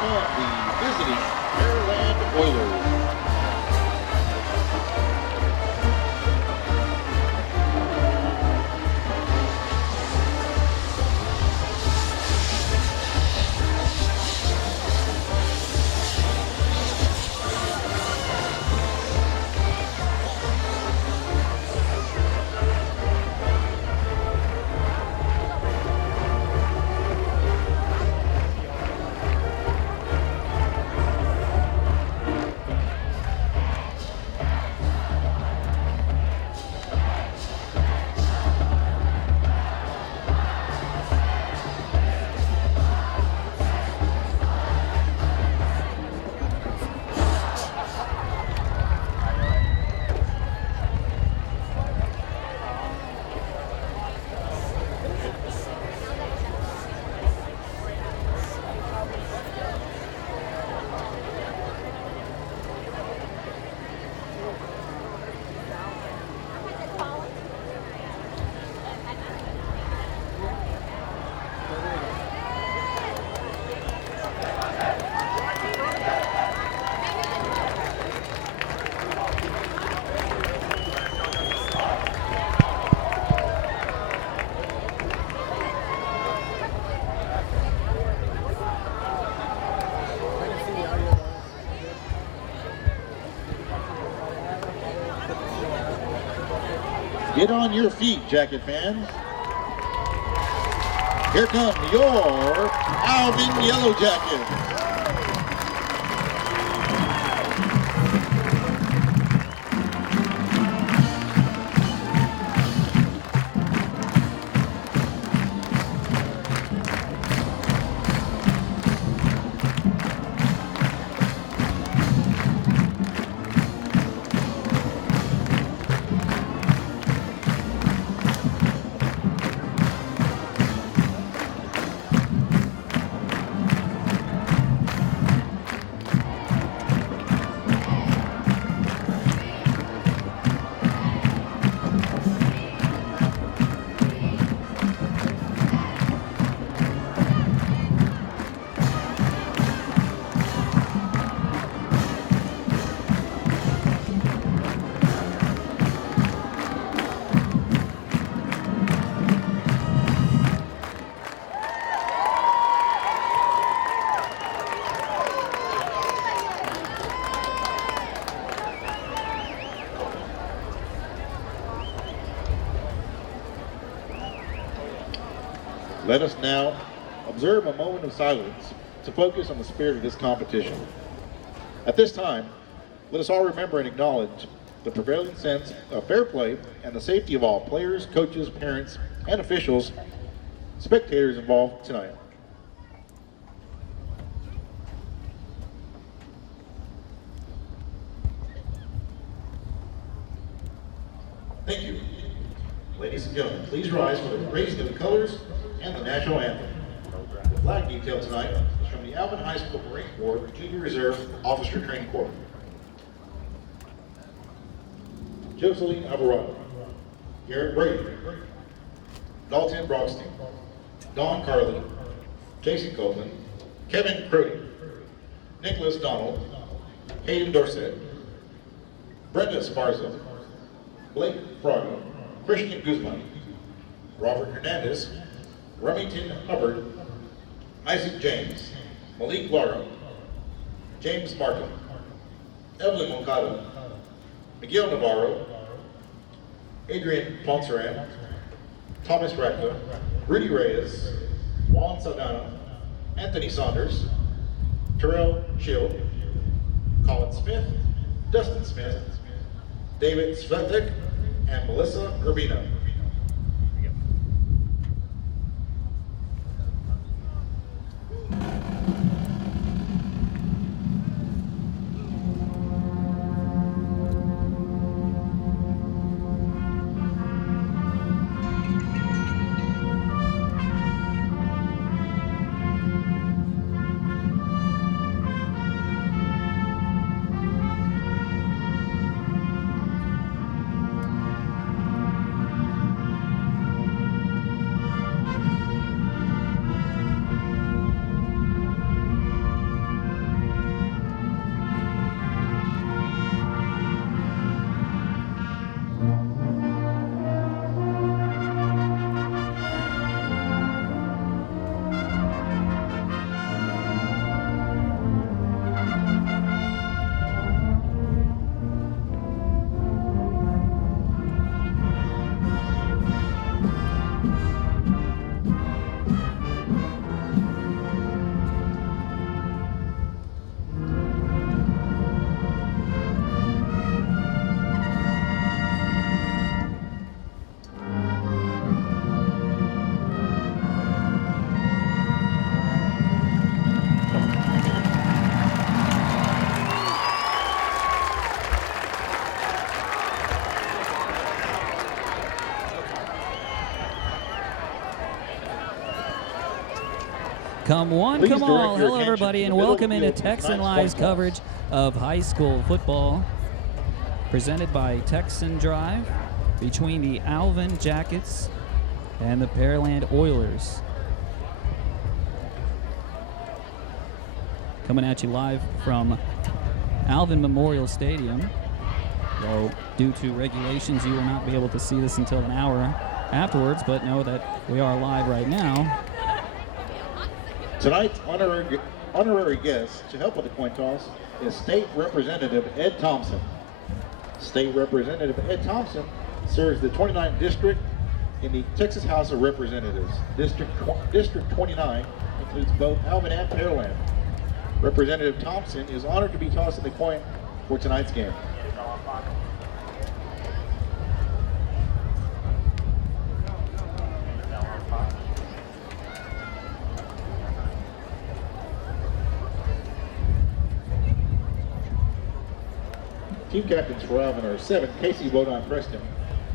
on the visiting Pearland Oilers. Get on your feet, Jacket fans. Here come your Alvin Yellowjackets. Let us now observe a moment of silence to focus on the spirit of this competition. At this time, let us all remember and acknowledge the prevailing sense of fair play and the safety of all players, coaches, parents, and officials, spectators involved tonight. Thank you. Ladies and gentlemen, please rise for the raising of the colors and the national anthem. The flag detail tonight is from the Alvin High School Marine Corps Junior Reserve Officer Training Corps. Joseline Alvarado, Garrett Brady, Dalton Brockstein, Don Carlin, Jason Copeland, Kevin Crody, Nicholas Donald, Hayden Dorset, Brenda Esparza, Blake Fraga, Christian Guzman, Robert Hernandez, Remington Hubbard, Isaac James, Malik Lara, James Martin, Evelyn Moncada, Miguel Navarro, Adrian Ponceran, Thomas Recta, Rudy Reyes, Juan Saldana, Anthony Saunders, Terrell Shield, Colin Smith, Dustin Smith, David Svetek, and Melissa Urbina. Come one, Please come direct all. your Hello, attention everybody, to and the middle welcome into field for Texan tonight's Live's coin toss. coverage of high school football, presented by Texan Drive, between the Alvin Jackets and the Pearland Oilers. Coming at you live from Alvin Memorial Stadium. Though, due to regulations, you will not be able to see this until an hour afterwards, but know that we are live right now. Tonight's honorary guest to help with the coin toss is State Representative Ed Thompson. State Representative Ed Thompson serves the 29th District in the Texas House of Representatives. District 29 includes both Alvin and Pearland. Representative Thompson is honored to be tossing the coin for tonight's game. Team captains for Alvin are 7, Casey Bodine Preston,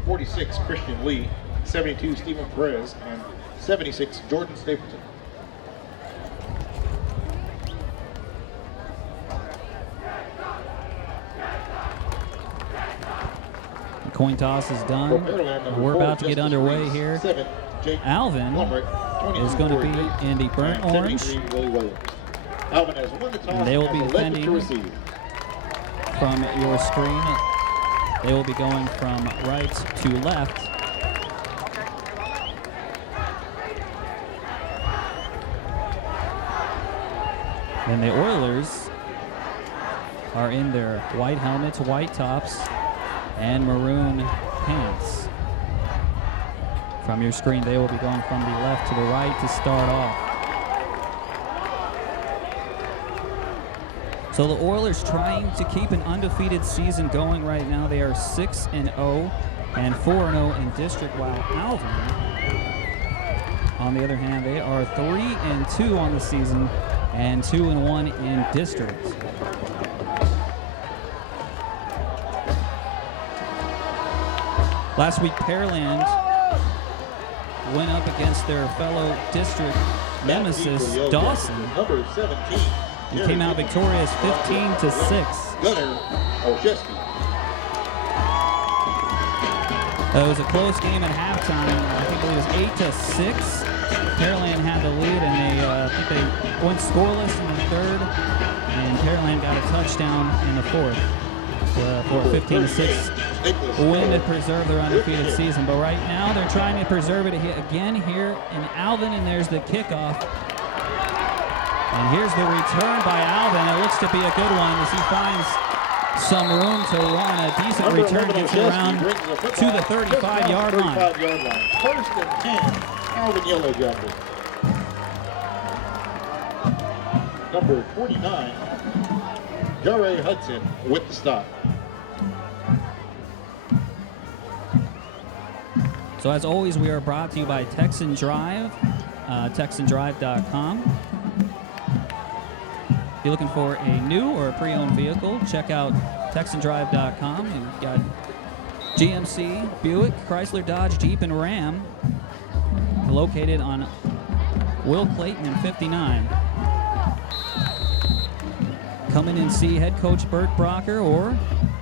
46, Christian Lee, 72, Stephen Perez, and 76, Jordan Stapleton. The coin toss is done. We're about to get underway here. 7, Jake Alvin Blumrick, is going to be Jake, in the burnt and orange. 73, Willie Williams. Alvin has won the toss And they will and be has elected to defending receive. from your screen. They will be going from right to left. And the Oilers are in their white helmets, white tops, and maroon pants. From your screen, they will be going from the left to the right to start off. So the Oilers trying to keep an undefeated season going right now. They are 6-0 and 4-0 in district, while Alvin, on the other hand, they are 3-2 on the season and 2-1 in district. Last week, Pearland went up against their fellow district nemesis, Dawson. Number 17. He came out victorious 15-6. Gunnar Olszewski. It was a close game at halftime. I think it was 8-6. Pearland had the lead, and I think they went scoreless in the third, and Pearland got a touchdown in the fourth for a 15-6 win to preserve their undefeated season. But right now, they're trying to preserve it again here in Alvin, and there's the kickoff. And here's the return by Alvin. It looks to be a good one as he finds some room to run. A decent return, gets around to the 35-yard line. 35-yard line. First and 10, Alvin Yellowjackets. Number 29, Jare Hudson with the stop. So as always, we are brought to you by Texan Drive, texandrive.com. If you're looking for a new or a pre-owned vehicle, check out texandrive.com. You've got GMC, Buick, Chrysler, Dodge, Jeep, and Ram located on Will Clayton and 59. Come in and see head coach Bert Brocker or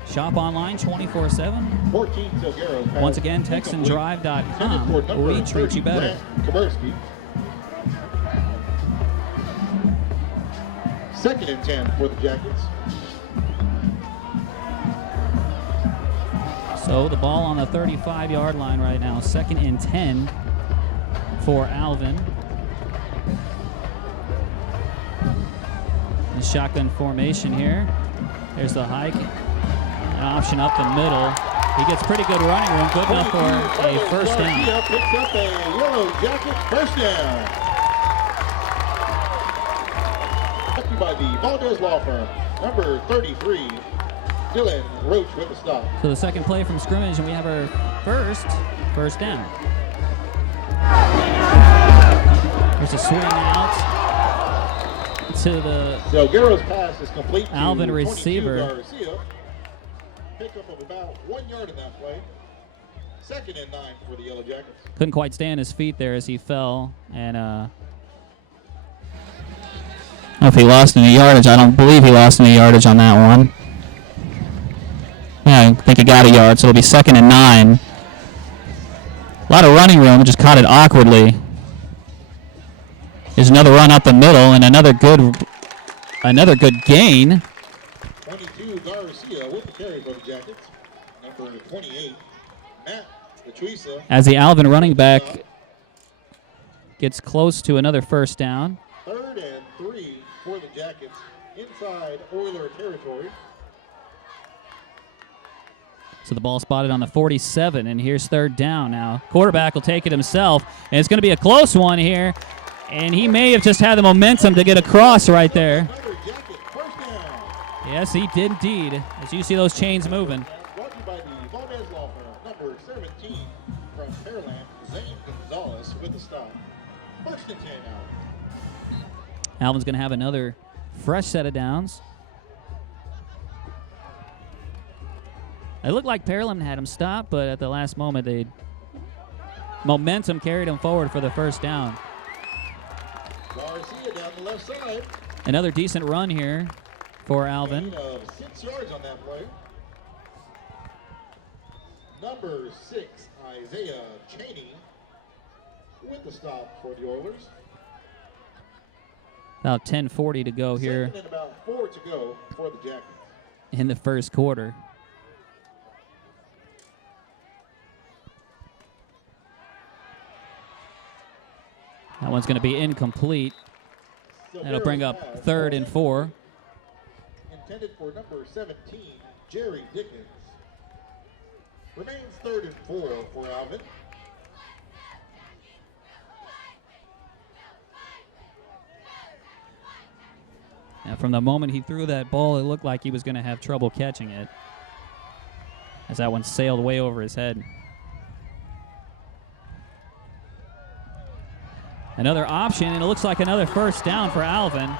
shop online 24/7. 14 Silguero. Once again, texandrive.com. We treat you better. Kaburski. Second and 10 for the Jackets. So the ball on the 35-yard line right now. Second and 10 for Alvin. The shotgun formation here. There's the hike. An option up the middle. He gets pretty good running room. Good enough for a first down. Picks up a Yellowjacket first down. By the Valdez Law Firm, number 33, Dylan Roach with the stop. So the second play from scrimmage, and we have our first down. There's a swing out to the Delgaro's pass is complete to Alvin receiver. Garcia. Pickup of about 1 yard in that play. Second and 9 for the Yellowjackets. Couldn't quite stay on his feet there as he fell, and know if he lost any yardage. I don't believe he lost any yardage on that one. Yeah, I think he got a yard, so it'll be 2nd and 9. A lot of running room, just caught it awkwardly. There's another run up the middle and another good gain. 22 Garcia with the carry for the Jackets. Number 28, Matt Latrisa. As the Alvin running back gets close to another first down. 3rd and 3 for the Jackets inside Oiler territory. So the ball spotted on the 47, and here's 3rd down now. Quarterback will take it himself, and it's going to be a close one here. And he may have just had the momentum to get across right there. Yes, he did indeed. As you see those chains moving. Brought to you by the Valdez Law Firm, number 17 from Pearland, Zane Gonzalez with the stop. 1st and 10 out. Alvin's going to have another fresh set of downs. It looked like Pearland had him stopped, but at the last moment, momentum carried him forward for the first down. Garcia down the left side. Another decent run here for Alvin. Gain of 6 yards on that play. Number 6, Isaiah Cheney with the stop for the Oilers. About 10:40 to go here. 2nd and about 4 to go for the Jackets. In the first quarter. That one's going to be incomplete. That'll bring up 3rd and 4. Intended for number 17, Jerry Dickens. Remains 3rd and 4 for Alvin. Now, from the moment he threw that ball, it looked like he was going to have trouble catching it, as that one sailed way over his head. Another option, and it looks like another first down for Alvin.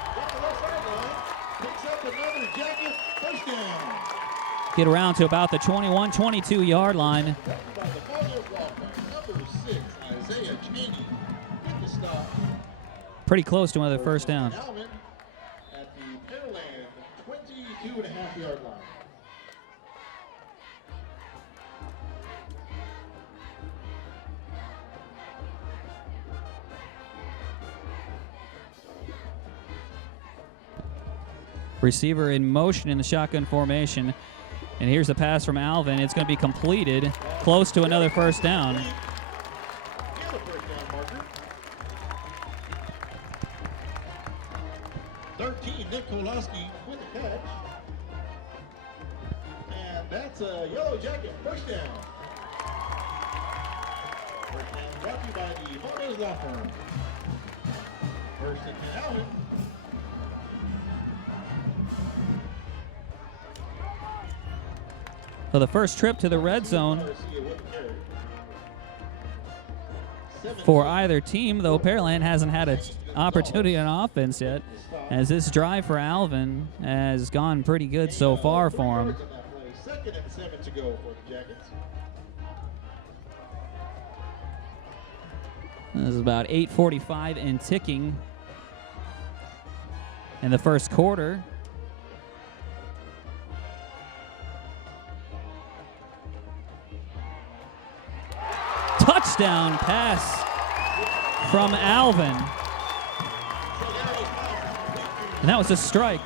Get around to about the 21, 22-yard line. Pretty close to another first down. Alvin at the Pearland 22.5-yard line. Receiver in motion in the shotgun formation. And here's the pass from Alvin. It's going to be completed close to another first down. 13, Nick Kolaski with the catch. And that's a Yellowjacket first down. First down brought to you by the Valdez Law Firm. 1st and 10 Alvin. So the first trip to the red zone for either team, though Pearland hasn't had an opportunity on offense yet, as this drive for Alvin has gone pretty good so far for him. 2nd and 7 to go for the Jackets. This is about 8:45 and ticking in the first quarter. Touchdown pass from Alvin. And that was a strike.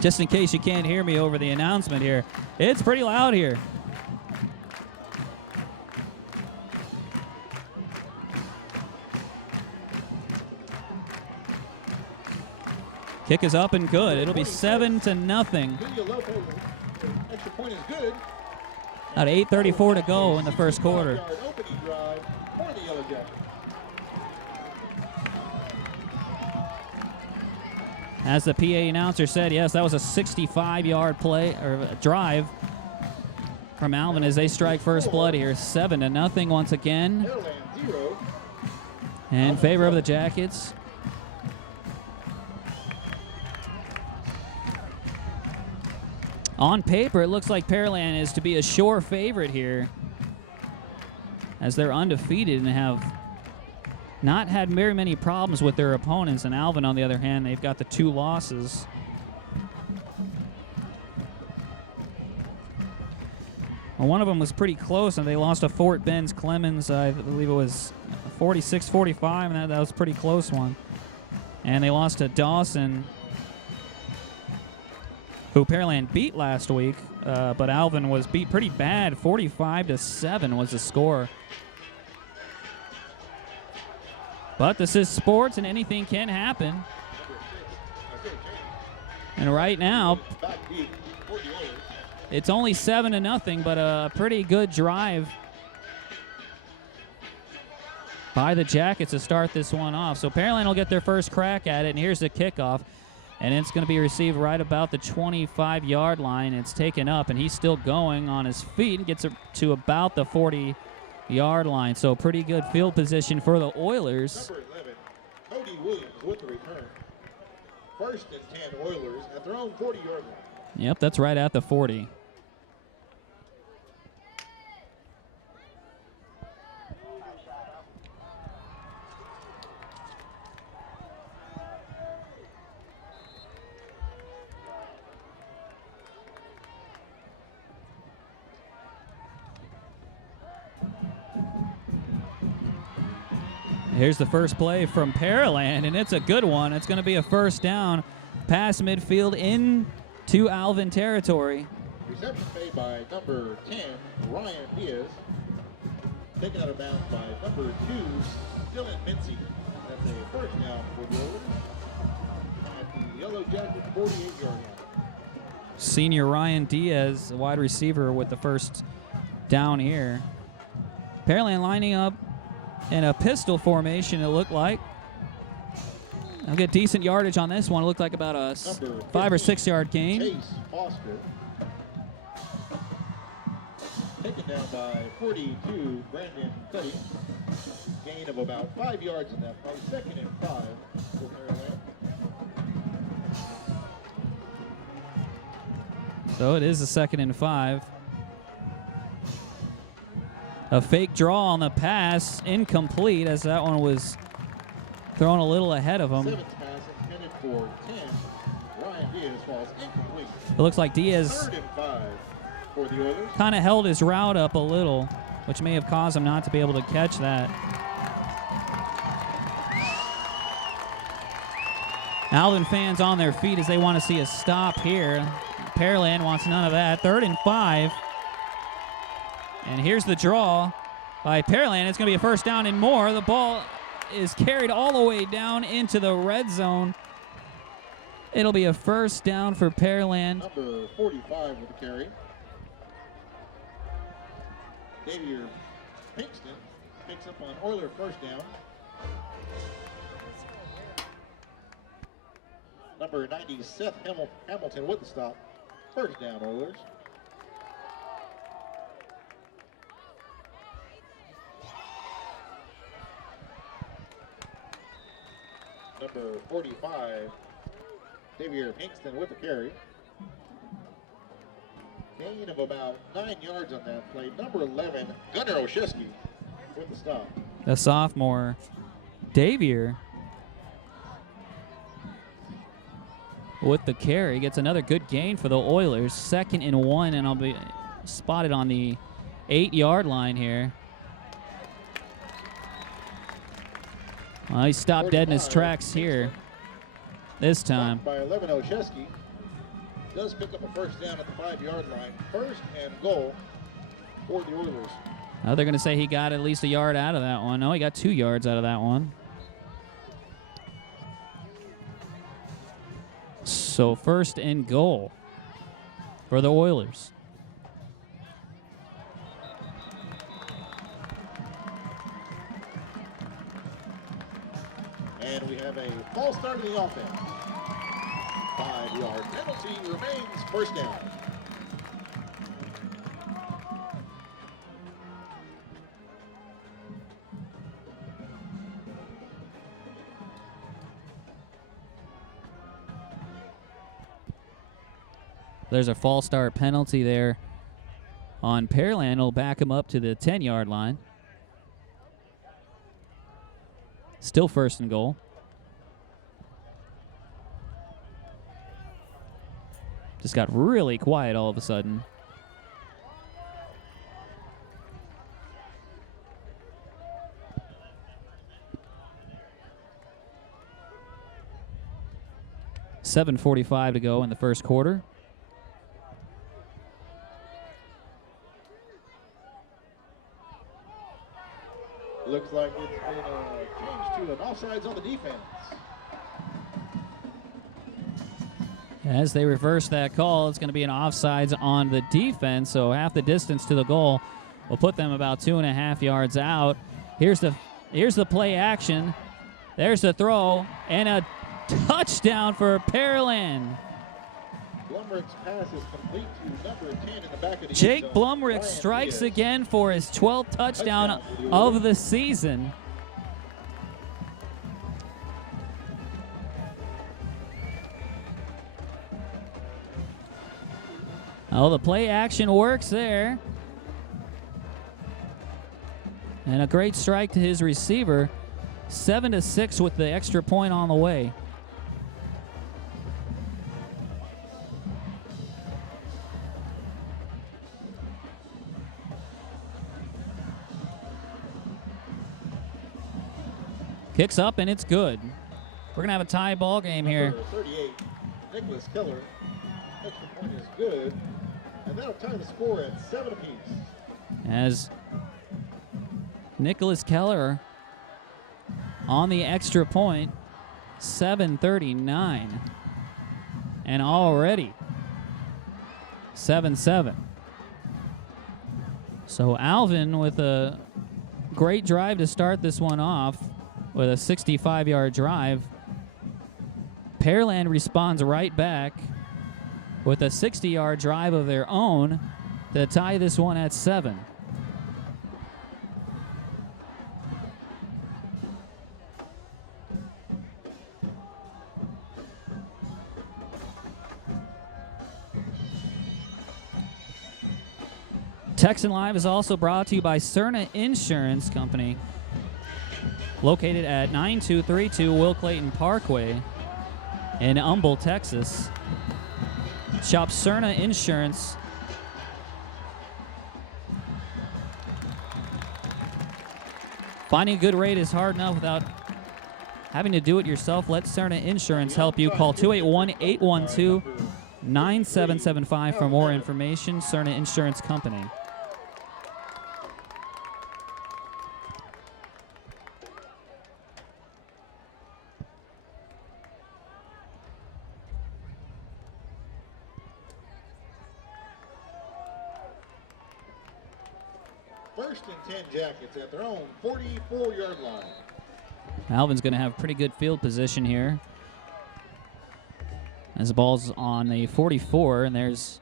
Just in case you can't hear me over the announcement here, it's pretty loud here. Kick is up and good. It'll be 7-0. Extra point is good. About 8:34 to go in the first quarter. Opening drive for the Yellowjackets. As the PA announcer said, yes, that was a 65-yard play or drive from Alvin as they strike first blood here. 7-0 once again in favor of the Jackets. On paper, it looks like Pearland is to be a sure favorite here, as they're undefeated and have not had very many problems with their opponents. And Alvin, on the other hand, they've got the 2 losses. Well, one of them was pretty close, and they lost to Fort Ben's Clemens. I believe it was 46-45, and that was a pretty close one. And they lost to Dawson, who Pearland beat last week, but Alvin was beat pretty bad. 45-7 was the score. But this is sports, and anything can happen. And right now, it's only 7-0, but a pretty good drive by the Jackets to start this one off. So Pearland will get their first crack at it, and here's the kickoff. And it's going to be received right about the 25-yard line. It's taken up, and he's still going on his feet and gets it to about the 40-yard line. So pretty good field position for the Oilers. Number 11, Cody Williams with the return. 1st and 10 Oilers at their own 40-yard line. Yep, that's right at the 40. Here's the first play from Pearland, and it's a good one. It's going to be a first down, past midfield into Alvin territory. Reception made by number 10, Ryan Diaz. Taken out of bounds by number 2, Dylan Mincy. That's a first down for the Oilers at the Yellowjackets 48-yard line. Senior Ryan Diaz, a wide receiver, with the first down here. Pearland lining up in a pistol formation, it looked like. I'll get decent yardage on this one. It looked like about a 5 or 6 yard gain. Chase Foster. Taken down by 42, Brandon Cody. Gain of about 5 yards in that play. 2nd and 5 for Pearland. So it is a 2nd and 5. A fake draw on the pass, incomplete, as that one was thrown a little ahead of him. 7th pass intended for 10. Ryan Diaz falls incomplete. It looks like Diaz 3rd and 5 for the Oilers. kind of held his route up a little, which may have caused him not to be able to catch that. Alvin fans on their feet as they want to see a stop here. Pearland wants none of that. 3rd and 5. And here's the draw by Pearland. It's going to be a first down and more. The ball is carried all the way down into the red zone. It'll be a first down for Pearland. Number 45 with the carry. Xavier Pinkston picks up on Oiler first down. Number 90, Seth Hamilton with the stop. First down, Oilers. Number 45, Xavier Pinkston with the carry. Gain of about 9 yards on that play. Number 11, Gunnar Oshesky with the stop. The sophomore, Xavier, with the carry, gets another good gain for the Oilers. 2nd and 1, and I'll be spotted on the 8-yard line here. Well, he stopped dead in his tracks here this time. By 11, Oshesky does pick up a first down at the 5-yard line. 1st and goal for the Oilers. Now they're going to say he got at least a yard out of that one. No, he got 2 yards out of that one. So 1st and goal for the Oilers. And we have a false start to the offense. 5-yard penalty remains first down. There's a false start penalty there on Pearland. It'll back him up to the 10-yard line. Still first and goal. Just got really quiet all of a sudden. .7:45 to go in the first quarter. Looks like it's been changed to an offsides on the defense. As they reverse that call, it's going to be an offsides on the defense, so half the distance to the goal will put them about 2.5 yards out. Here's the play action. There's the throw, and a touchdown for Pearland. Blumrick's pass is complete to number 10 in the back of the Jake end zone. Blumrick strikes again for his 12th touchdown of the season. Oh, the play action works there. And a great strike to his receiver. 7-6 with the extra point on the way. Kicks up, and it's good. We're going to have a tie ball game here. Number 38, Nicholas Keller. Extra point is good. And that'll tie the score at 7 apiece. As Nicholas Keller on the extra point, 7:39. And already 7-7. So Alvin with a great drive to start this one off with a 65-yard drive. Pearland responds right back with a 60-yard drive of their own to tie this one at 7. Texan Live is also brought to you by Cerna Insurance Company, located at 9232 Will Clayton Parkway in Humble, Texas. Shop Cerna Insurance. Finding a good rate is hard enough without having to do it yourself. Let Cerna Insurance help you. Call 281-812-9775 for more information. Cerna Insurance Company. First and 10 Jackets at their own 44-yard line. Alvin's going to have pretty good field position here. As the ball's on the 44, and there's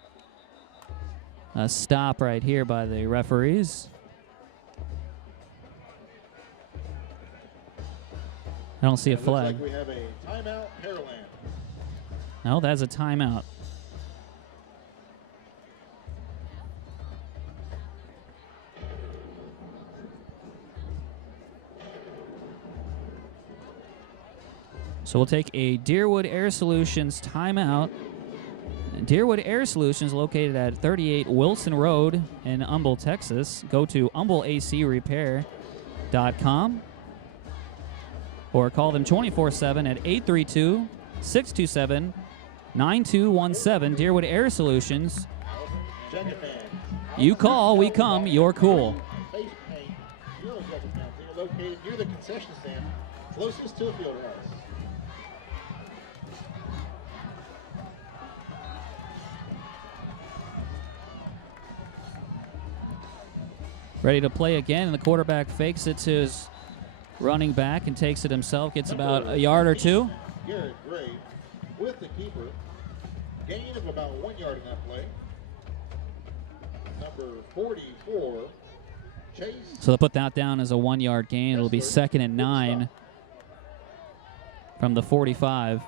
a stop right here by the referees. I don't see a flag. Looks like we have a timeout, Pearland. No, that's a timeout. So we'll take a Deerwood Air Solutions timeout. Deerwood Air Solutions located at 38 Wilson Road in Humble, Texas. Go to humbleacrepair.com or call them 24/7 at 832-627-9217. Deerwood Air Solutions. You call, we come, you're cool. Face paint, Yellowjackets fans. They are located near the concession stand, closest to the field house. Ready to play again, and the quarterback fakes it to his running back and takes it himself, gets about a yard or two. Garrett Gray with the keeper. Gain of about 1 yard in that play. Number 44, Chase. So they'll put that down as a 1 yard gain. It'll be 2nd and 9 from the 45.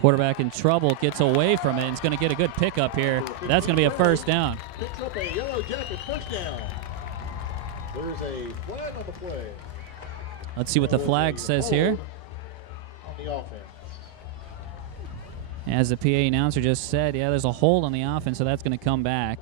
Quarterback in trouble, gets away from it, and is going to get a good pickup here. That's going to be a first down. Picks up a Yellowjacket first down. There's a flag on the play. Let's see what the flag says here. On the offense. As the PA announcer just said, yeah, there's a hold on the offense, so that's going to come back.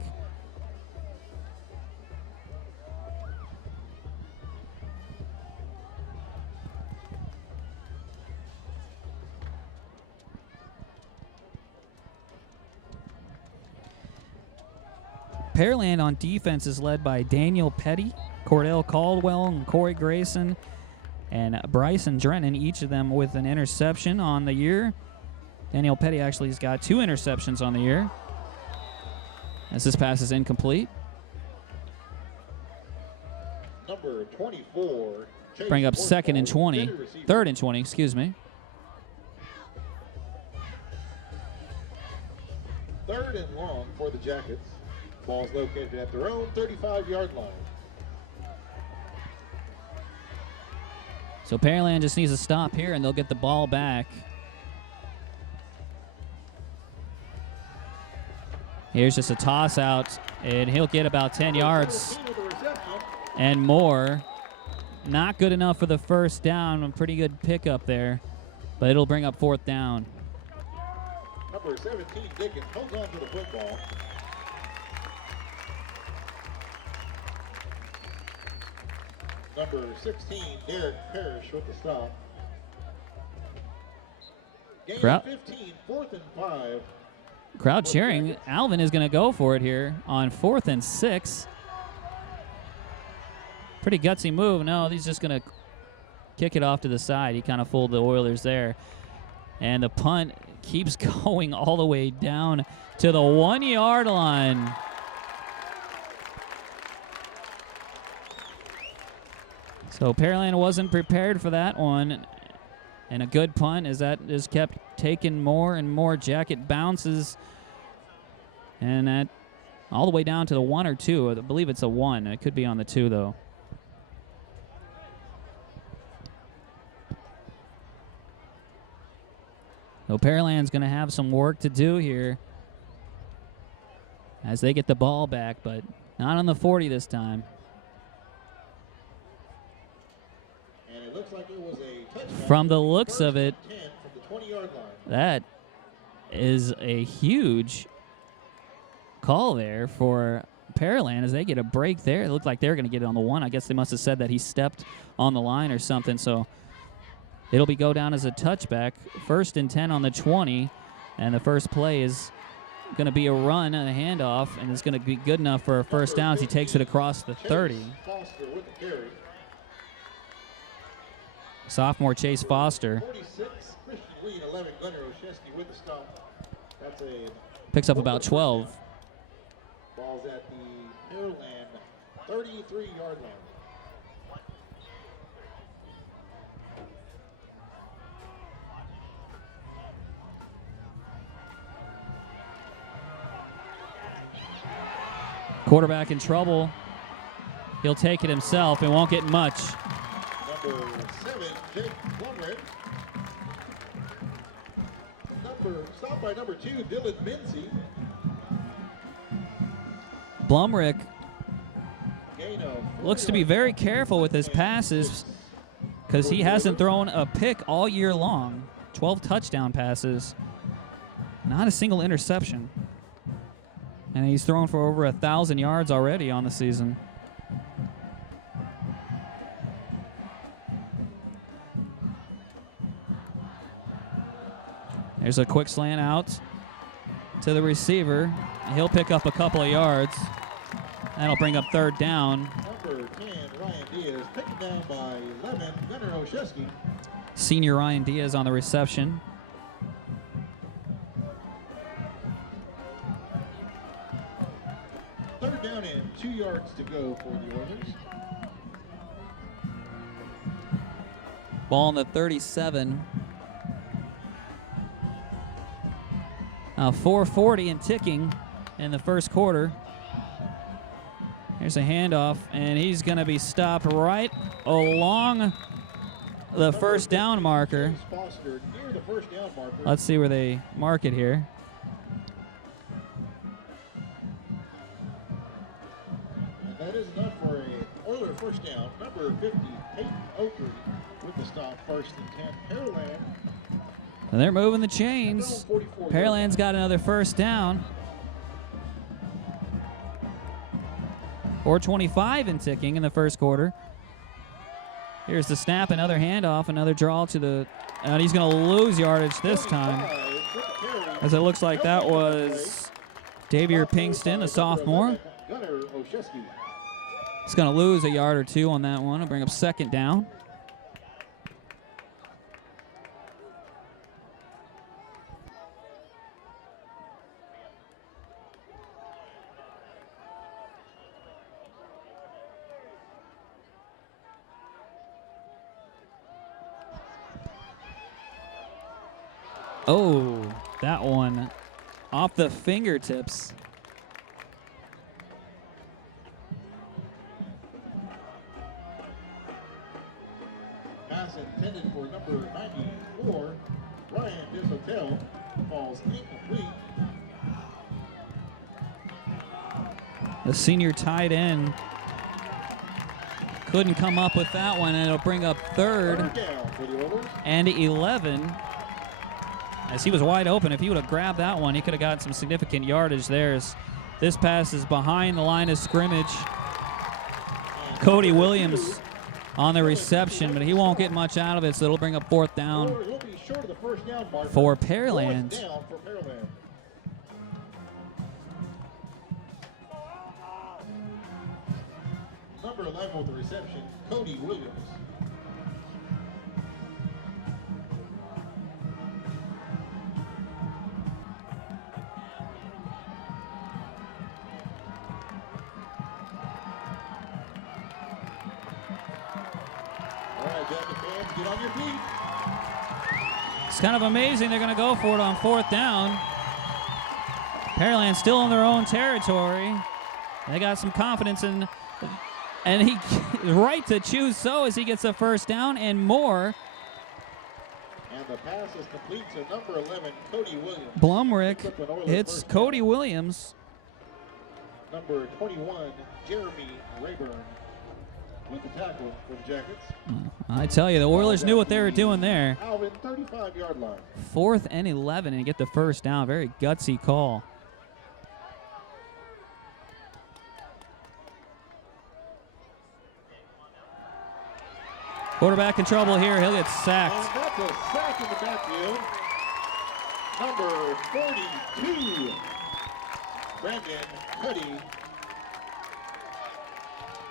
Pearland on defense is led by Daniel Petty, Cordell Caldwell, and Corey Grayson, and Bryson Drennan, each of them with an interception on the year. Daniel Petty actually has got 2 interceptions on the year, as this pass is incomplete. Number 24. Bring up 2nd and 20, 3rd and 20, excuse me. 3rd and long for the Jackets. Ball's located at their own 35-yard line. So Pearland just needs to stop here, and they'll get the ball back. Here's just a toss out, and he'll get about 10 yards and more. Not good enough for the first down. A pretty good pickup there, but it'll bring up 4th down. Number 17, Dickens, holds on to the football. Number 16, Derek Parrish with the stop. Gain of 15, 4th and 5. Crowd cheering. Alvin is going to go for it here on 4th and 6. Pretty gutsy move. No, he's just going to kick it off to the side. He kind of fooled the Oilers there. And the punt keeps going all the way down to the 1-yard line. So Pearland wasn't prepared for that one. And a good punt as that just kept taking more and more Jacket bounces. And that all the way down to the 1 or 2. I believe it's a 1. It could be on the 2, though. So Pearland's going to have some work to do here as they get the ball back, but not on the 40 this time. And it looks like it was a touchdown. From the looks of it, from the 20-yard line. that is a huge call there for Pearland as they get a break there. It looked like they were going to get it on the 1. I guess they must have said that he stepped on the line or something, so it'll go down as a touchback. 1st and 10 on the 20, and the first play is going to be a run and a handoff, and it's going to be good enough for a first down as he takes it across the 30. Sophomore Chase Foster 46, Christian Lee, 11, Gunnar Oshesky with the stop. That's a picks up about 12. Ball's at the Pearland 33-yard line. Quarterback in trouble. He'll take it himself and won't get much. Number 7, Jake Blumrick. Stopped by number 2, Dylan Mincy. Blumrick looks to be very careful with his passes because he hasn't thrown a pick all year long. 12 touchdown passes, not a single interception. And he's thrown for over 1,000 yards already on the season. There's a quick slant out to the receiver. He'll pick up a couple of yards. That'll bring up 3rd down. Number 10, Ryan Diaz, picked down by 11, Gunnar Oshesky. Senior Ryan Diaz on the reception. Third down and 2 yards to go for the Oilers. Ball on the 37. 4:40 and ticking in the first quarter. Here's a handoff, and he's going to be stopped right along the first down marker. Foster near the first down marker. Let's see where they mark it here. And that is enough for a Oiler first down. Number 50, Peyton Oakley with the stop, 1st and 10. Pearland. And they're moving the chains. Pearland's got another first down. 4:25 and ticking in the first quarter. Here's the snap, another handoff, another draw to the, and he's going to lose yardage this time, as it looks like that was Davier Pinkston, a sophomore. He's going to lose a yard or two on that one and bring up second down. Oh, that one off the fingertips. Pass intended for number 94, Ryan Dishotel, falls incomplete. The senior tight end couldn't come up with that one, and it'll bring up third down for the Oilers. and 11. As he was wide open, if he would have grabbed that one, he could have gotten some significant yardage there. As this pass is behind the line of scrimmage. Cody Williams on the reception, but he won't get much out of it, so it'll bring up fourth down for Pearland. Number 11 with the reception, Cody Williams. Get on your feet. It's kind of amazing they're going to go for it on fourth down. Pearland still in their own territory. They got some confidence in, and he right to choose so as he gets a first down and more. And the pass is complete to number 11, Cody Williams. Blumrick hits Cody Williams. Number 21, Jeremy Rayburn with the tackle for the Jackets. I tell you, the Oilers knew what they were doing there. Alvin, 35-yard line. 4th and 11 and get the first down. Very gutsy call. Quarterback in trouble here. He'll get sacked. And that's a sack in the backfield. Number 42, Brandon Cuddy.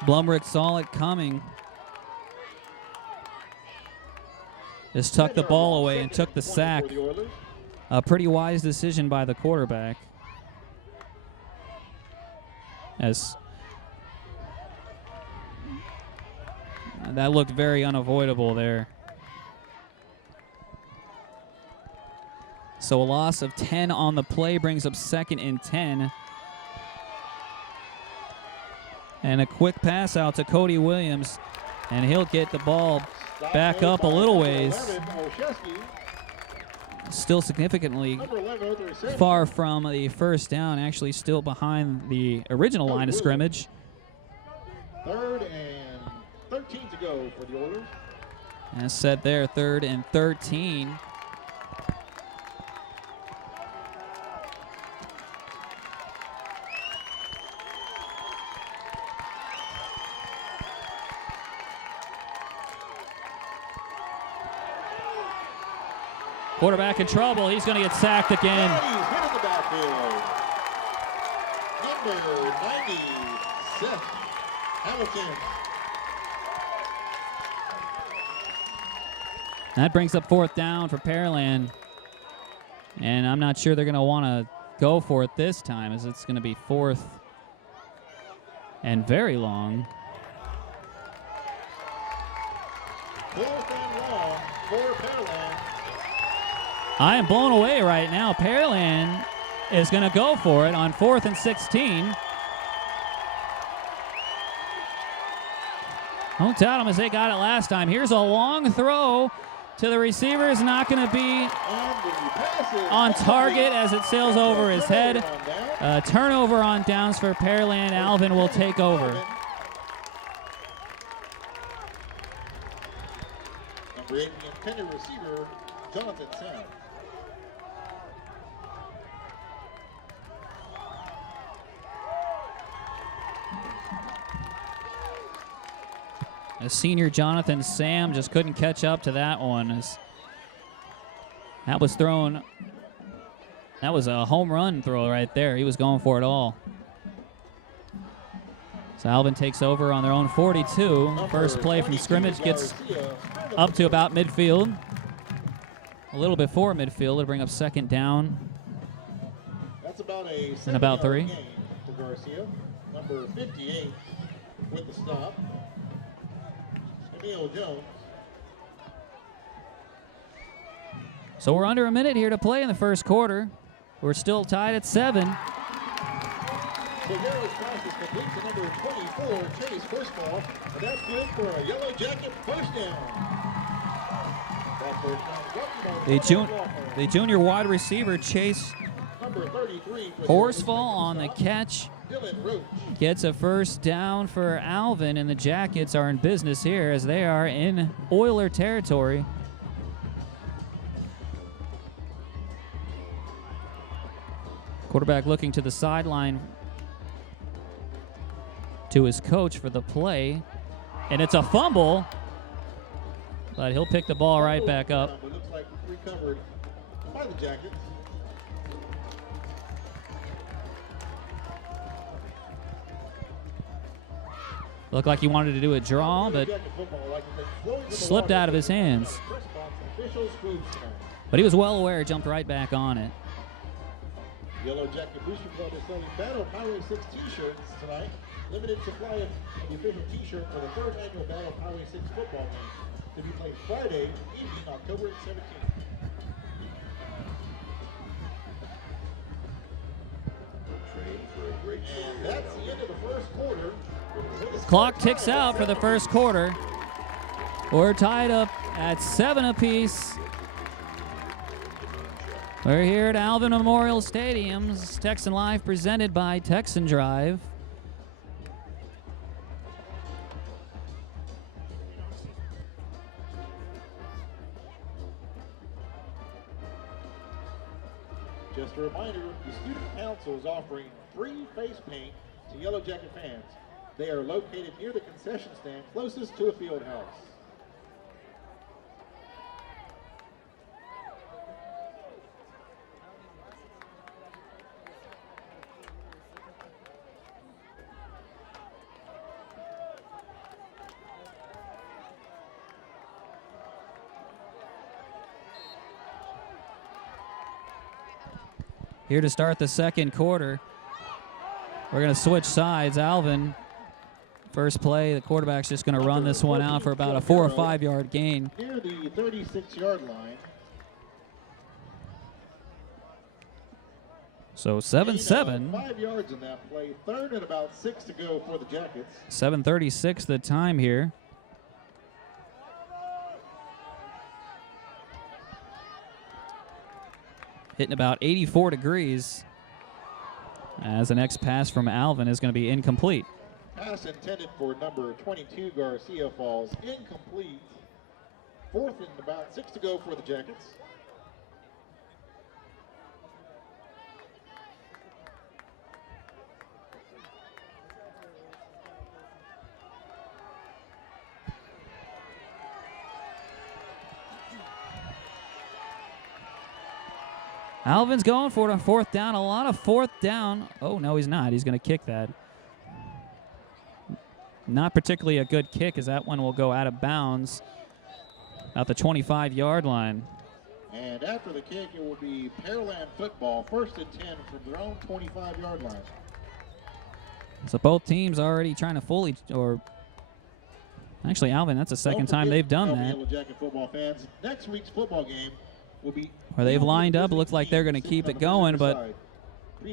Blumrick saw it coming. Just tucked the ball away and took the sack. A pretty wise decision by the quarterback. As that looked very unavoidable there. So a loss of 10 on the play brings up 2nd and 10. And a quick pass out to Cody Williams, and he'll get the ball back up a little ways. Still significantly far from the first down, actually still behind the original line of scrimmage. 3rd and 13 to go for the Oilers. As said there, 3rd and 13. Quarterback in trouble. He's going to get sacked again. He's hit in the backfield. Number 90, Seth Hamilton. That brings up 4th down for Pearland. And I'm not sure they're going to want to go for it this time, as it's going to be 4th and very long. 4th and long for Pearland. I am blown away right now. Pearland is going to go for it on 4th and 16. Don't doubt them as they got it last time. Here's a long throw to the receiver. Is not going to be on target as it sails over his head. Turnover on downs for Pearland. Alvin will take over. Number 8, the intended receiver, Jonathan Sam. A senior Jonathan Sam just couldn't catch up to that one. That was thrown. That was a home run throw right there. He was going for it all. So Alvin takes over on their own 42. First play from scrimmage gets up to about midfield. A little before midfield to bring up second down. That's about a and about 3. Gain to Garcia. Number 58 with the stop. Emil Jones. So we're under a minute here to play in the first quarter. We're still tied at 7. So Garrett's pass is complete to number 24, Chase first ball, and that's good for a Yellow Jacket first down. That first down brought to The junior wide receiver, Chase number 33 Horsfall on the catch. Dylan Roach. Gets a first down for Alvin, and the Jackets are in business here as they are in Oiler territory. Quarterback looking to the sideline to his coach for the play, and it's a fumble, but he'll pick the ball right back up. It looks like recovered by the Jackets. Looked like he wanted to do a draw, but slipped out of his hands. But he was well aware, jumped right back on it. Yellow Jacket Booster Club is selling Battle of Highway 6 t-shirts tonight. Limited supply of the official t-shirt for the third annual Battle of Highway 6 football game to be played Friday evening, October 17th. And that's the end of the first quarter. Clock ticks out for the first quarter. We're tied up at 7 apiece. We're here at Alvin Memorial Stadium. Texan Live presented by Texan Drive. Just a reminder, the Student Council is offering free face paint to Yellow Jacket fans. They are located near the concession stand closest to a field house. Here to start the second quarter. We're going to switch sides. Alvin, first play, the quarterback's just going to run this one out for about a 4 or 5 yard gain. Near the 36-yard line. So 7-7. 5 yards in that play. Third and about 6 to go for the Jackets. 7:36 the time here. Hitting about 84 degrees as the next pass from Alvin is going to be incomplete. Pass intended for number 22, Garcia, falls incomplete. Fourth and about 6 to go for the Jackets. Alvin's going for it on fourth down. A lot of fourth down. Oh, no, he's not. He's going to kick that. Not particularly a good kick, as that one will go out of bounds at the 25-yard line. And after the kick, it will be Pearland football, 1st and 10 from their own 25-yard line. So both teams already trying to fully, or actually, Alvin, that's the second time they've done that. Yellow Jacket football fans, next week's football game will be where they've lined up. It looks like they're going to keep it going, but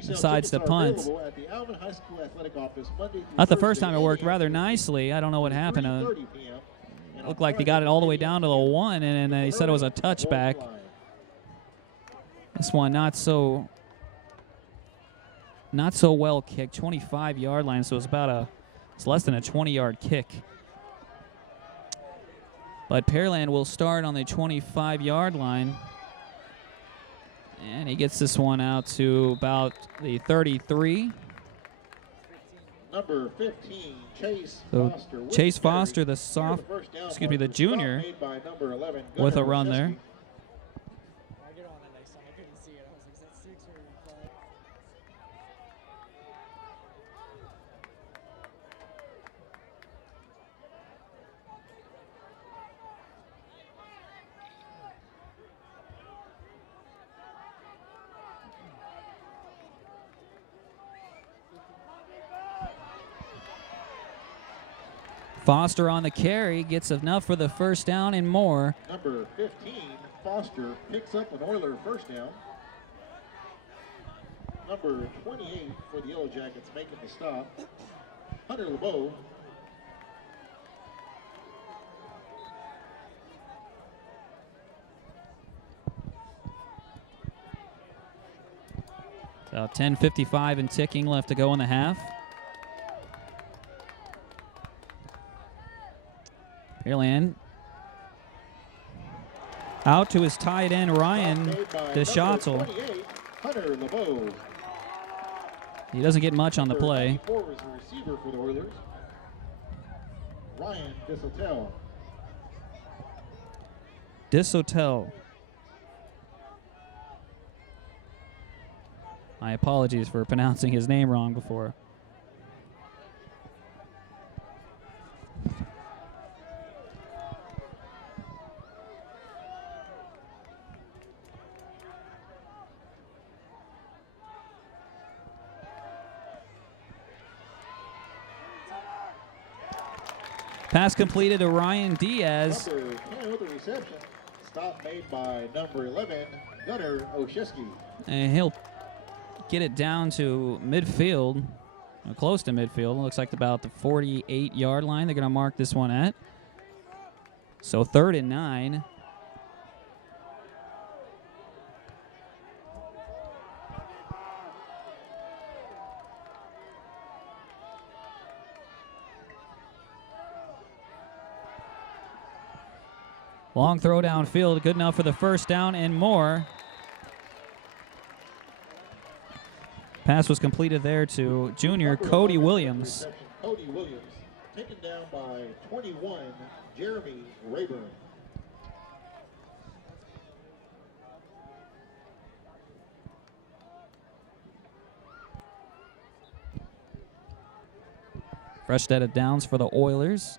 decides to punt. At the Alvin High School Athletic Office, Monday through Not the first Thursday, time it worked 8 rather a.m. nicely. I don't know what happened. 3:30 p.m. It looked like they got it all the way down to the 1, and then they said it was a touchback. This one not so well kicked, 25-yard line, so it's less than a 20-yard kick. But Pearland will start on the 25-yard line. And he gets this one out to about the 33. Number 15, Chase So Foster. Chase Foster, the junior, with a run there. Foster on the carry, gets enough for the first down and more. Number 15, Foster picks up an Oiler first down. Number 28 for the Yellowjackets making the stop, Hunter LeBeau. About 10:55 and ticking left to go in the half. Pearland out to his tight end, Ryan DeShotzel. He doesn't get much on the play. Receiver for the Oilers, Ryan Dishotel. My apologies for pronouncing his name wrong before. Pass completed to Ryan Diaz. Number 10 with the reception. Stop made by number 11, Gunnar Oshiski. And he'll get it down to midfield, or close to midfield. It looks like about the 48-yard line they're going to mark this one at. So 3rd and 9. Long throw downfield, good enough for the first down and more. Pass was completed there to junior Cody Williams. Cody Williams, taken down by 21, Jeremy Rayburn. Fresh set of downs for the Oilers.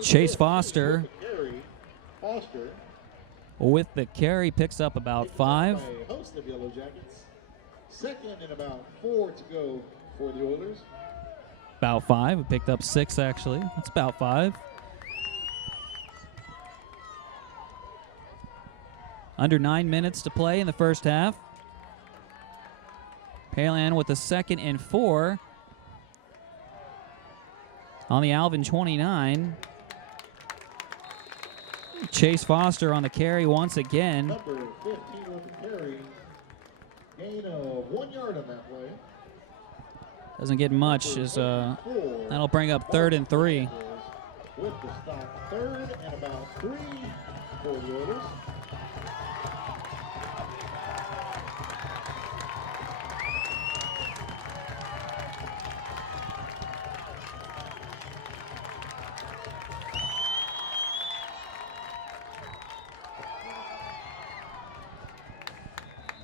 Chase Foster with the carry picks up about 5. Host of Yellowjackets. 2nd and about 4 to go for the Oilers. About 5. We picked up 6 actually. That's about 5. Under 9 minutes to play in the first half. Pearland with the 2nd and 4 on the Alvin 29. Chase Foster on the carry once again. Number 15 with the carry. Gain of 1 yard on that play. Doesn't get much. That'll bring up 3rd and 3. With the stop, 3rd and about 3 for the Oilers.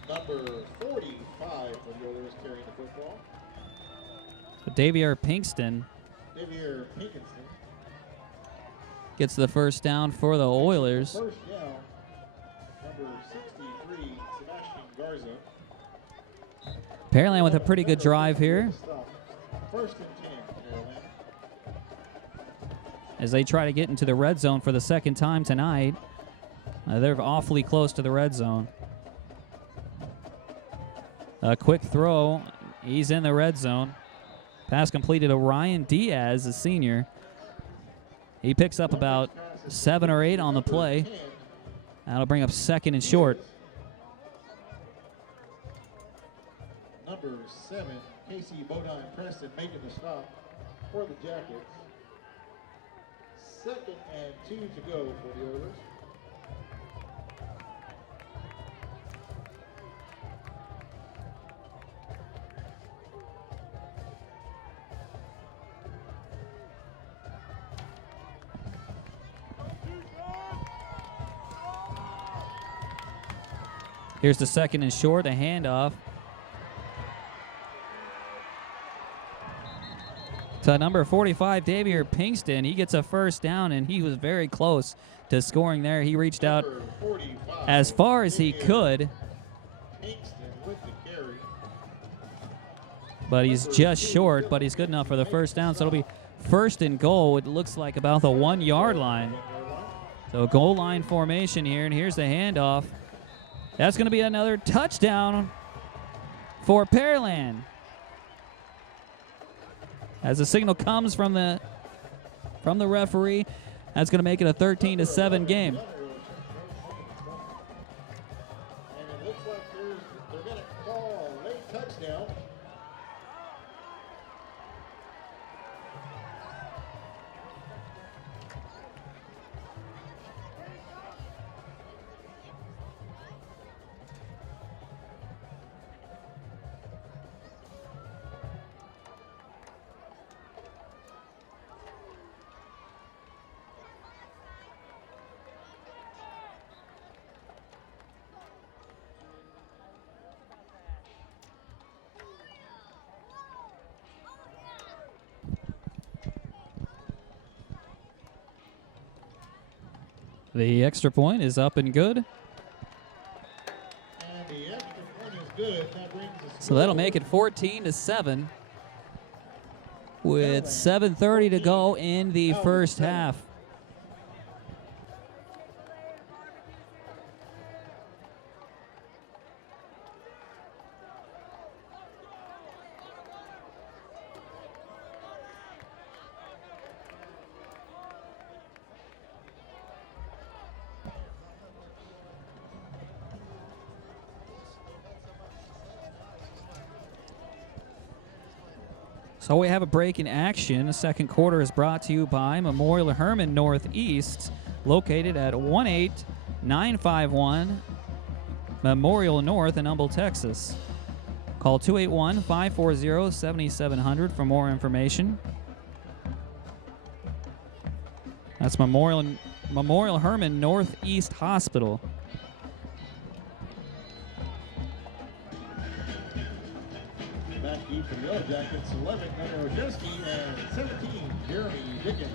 Number 45 for the Oilers carrying the football. So Davier Pinkston gets the first down for the Oilers. First down, number 63, Sebastian Garza. Pearland with a pretty good drive here. 1st and 10, Pearland. as they try to get into the red zone for the second time tonight. They're awfully close to the red zone. A quick throw. He's in the red zone. Pass completed to Ryan Diaz, a senior. He picks up about 7 or 8 on the play. That'll bring up second and short. Number 7, Casey Bodine Preston making the stop for the Jackets. 2nd and 2 to go for the Oilers. Here's the second and short, a handoff. To number 45, Davier Pinkston. He gets a first down, and he was very close to scoring there. He reached out as far as he could, but he's just short, but he's good enough for the first down. So it'll be first and goal. It looks like about the 1-yard line. So goal line formation here, and here's the handoff. That's going to be another touchdown for Pearland. As the signal comes from the referee, that's going to make it a 13-7 game. And it looks like they're going to call a late touchdown. The extra point is up and good. And the extra point is good. That brings us So that'll make it 14-7 with 7:30 to go in the first half. So we have a break in action. The second quarter is brought to you by Memorial Hermann Northeast, located at 18951 Memorial North in Humble, Texas. Call 281-540-7700 for more information. That's Memorial Hermann Northeast Hospital. back deep for the Yellowjackets, 11, Gunnar Ojeski, and 17, Jeremy Dickens.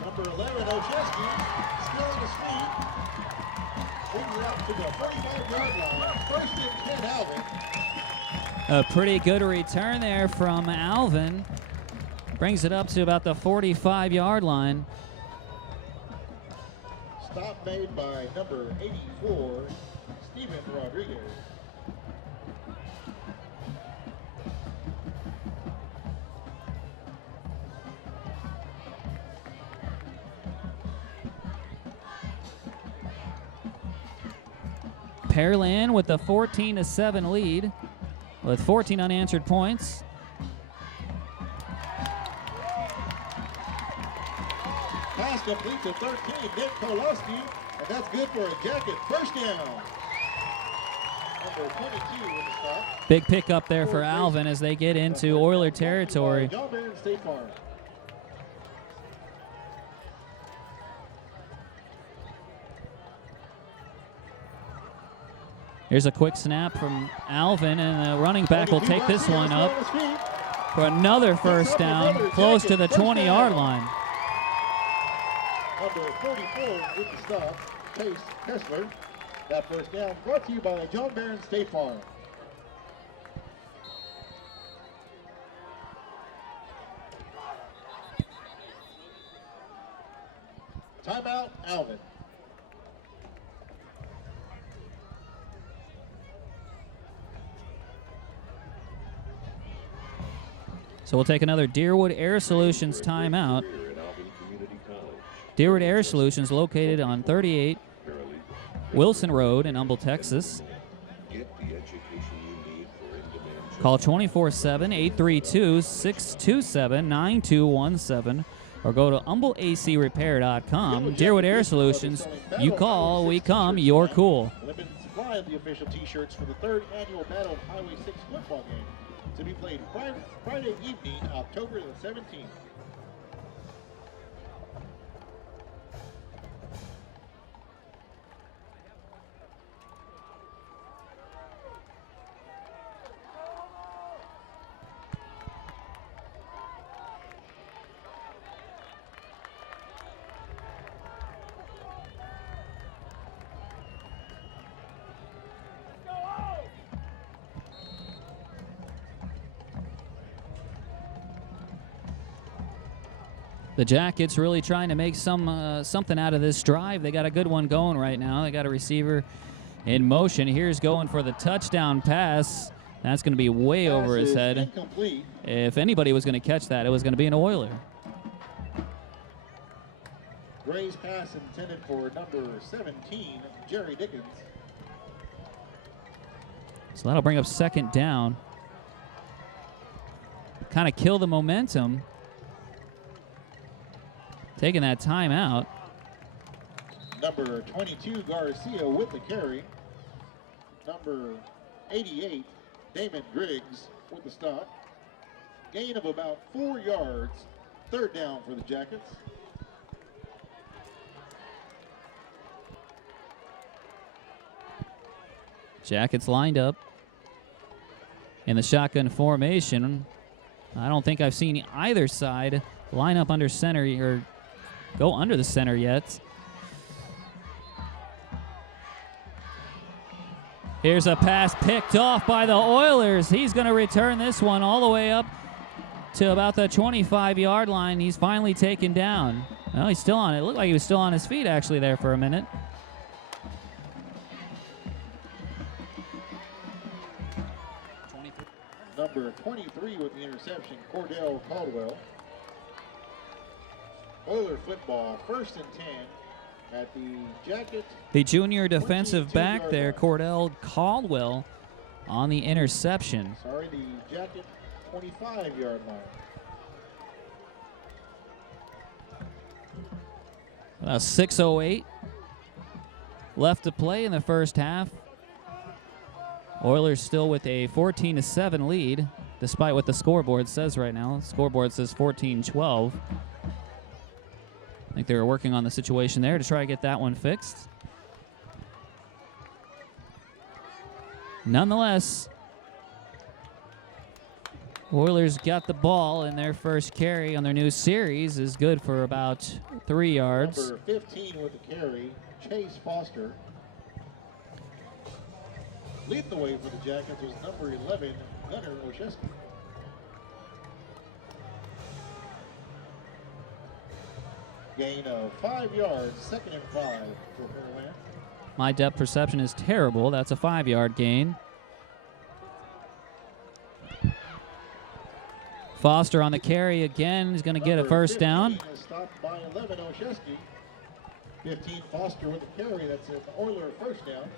Number 11, Ojeski, still on his feet. Brings it out to the 45-yard line. First and 10, Alvin. A pretty good return there from Alvin. Brings it up to about the 45-yard line. Stop made by number 84, Steven Rodriguez. Pearland with the 14-7 lead with 14 unanswered points. Pass complete to 13, Nick Kowalski, and that's good for a Jacket. First down. Number 22 with the stop. Big pickup there for Alvin as they get into Oiler territory. John Barron State Farm. Here's a quick snap from Alvin, and the running back will take this one up for another first down, close to the 20-yard line. Number 44 with the stop, Chase Kessler. That first down brought to you by John Barron State Farm. Timeout, Alvin. So we'll take another Deerwood Air Solutions timeout. Deerwood Air Solutions located on 38 Wilson Road in Humble, Texas. Call 24/7-832-627-9217 or go to humbleacrepair.com. Deerwood Air Solutions, you call, we come, you're cool. Limited supply of the official t-shirts for the 3rd annual Battle of Highway 6 football game to be played Friday evening, October the 17th. The Jackets really trying to make something out of this drive. They got a good one going right now. They got a receiver in motion. Here's going for the touchdown pass. That's going to be way over his head. Incomplete. If anybody was going to catch that, it was going to be an Oiler. Gray's pass intended for number 17, Jerry Dickens. So that'll bring up 2nd down. Kind of kill the momentum. Taking that timeout. Number 22, Garcia with the carry. Number 88, Damon Griggs with the stop. Gain of about 4 yards. 3rd down for the Jackets. Jackets lined up in the shotgun formation. I don't think I've seen either side line up under center or go under the center yet. Here's a pass picked off by the Oilers. He's going to return this one all the way up to about the 25-yard line. He's finally taken down. Well, he's still on it. It looked like he was still on his feet actually there for a minute. Number 23 with the interception, Cordell Caldwell. Oiler football, 1st and 10 at the Jacket. The junior defensive 22-yard back there, line. Cordell Caldwell, on the interception. Sorry, the Jacket 25-yard line. 6:08 left to play in the first half. Oilers still with a 14-7 lead, despite what the scoreboard says right now. The scoreboard says 14-12. I think they were working on the situation there to try to get that one fixed. Nonetheless, Oilers got the ball, and their first carry on their new series is good for about 3 yards. Number 15 with the carry, Chase Foster. Leading the way for the Jackets was number 11, Gunnar Olszewski. Gain of 5 yards, 2nd and 5 for Pearland. My depth perception is terrible. That's a 5-yard gain. Foster on the carry again. He's going to get a first down. Is stopped by 11, Olszewski. 15, Foster with the carry. That's an Oiler first down.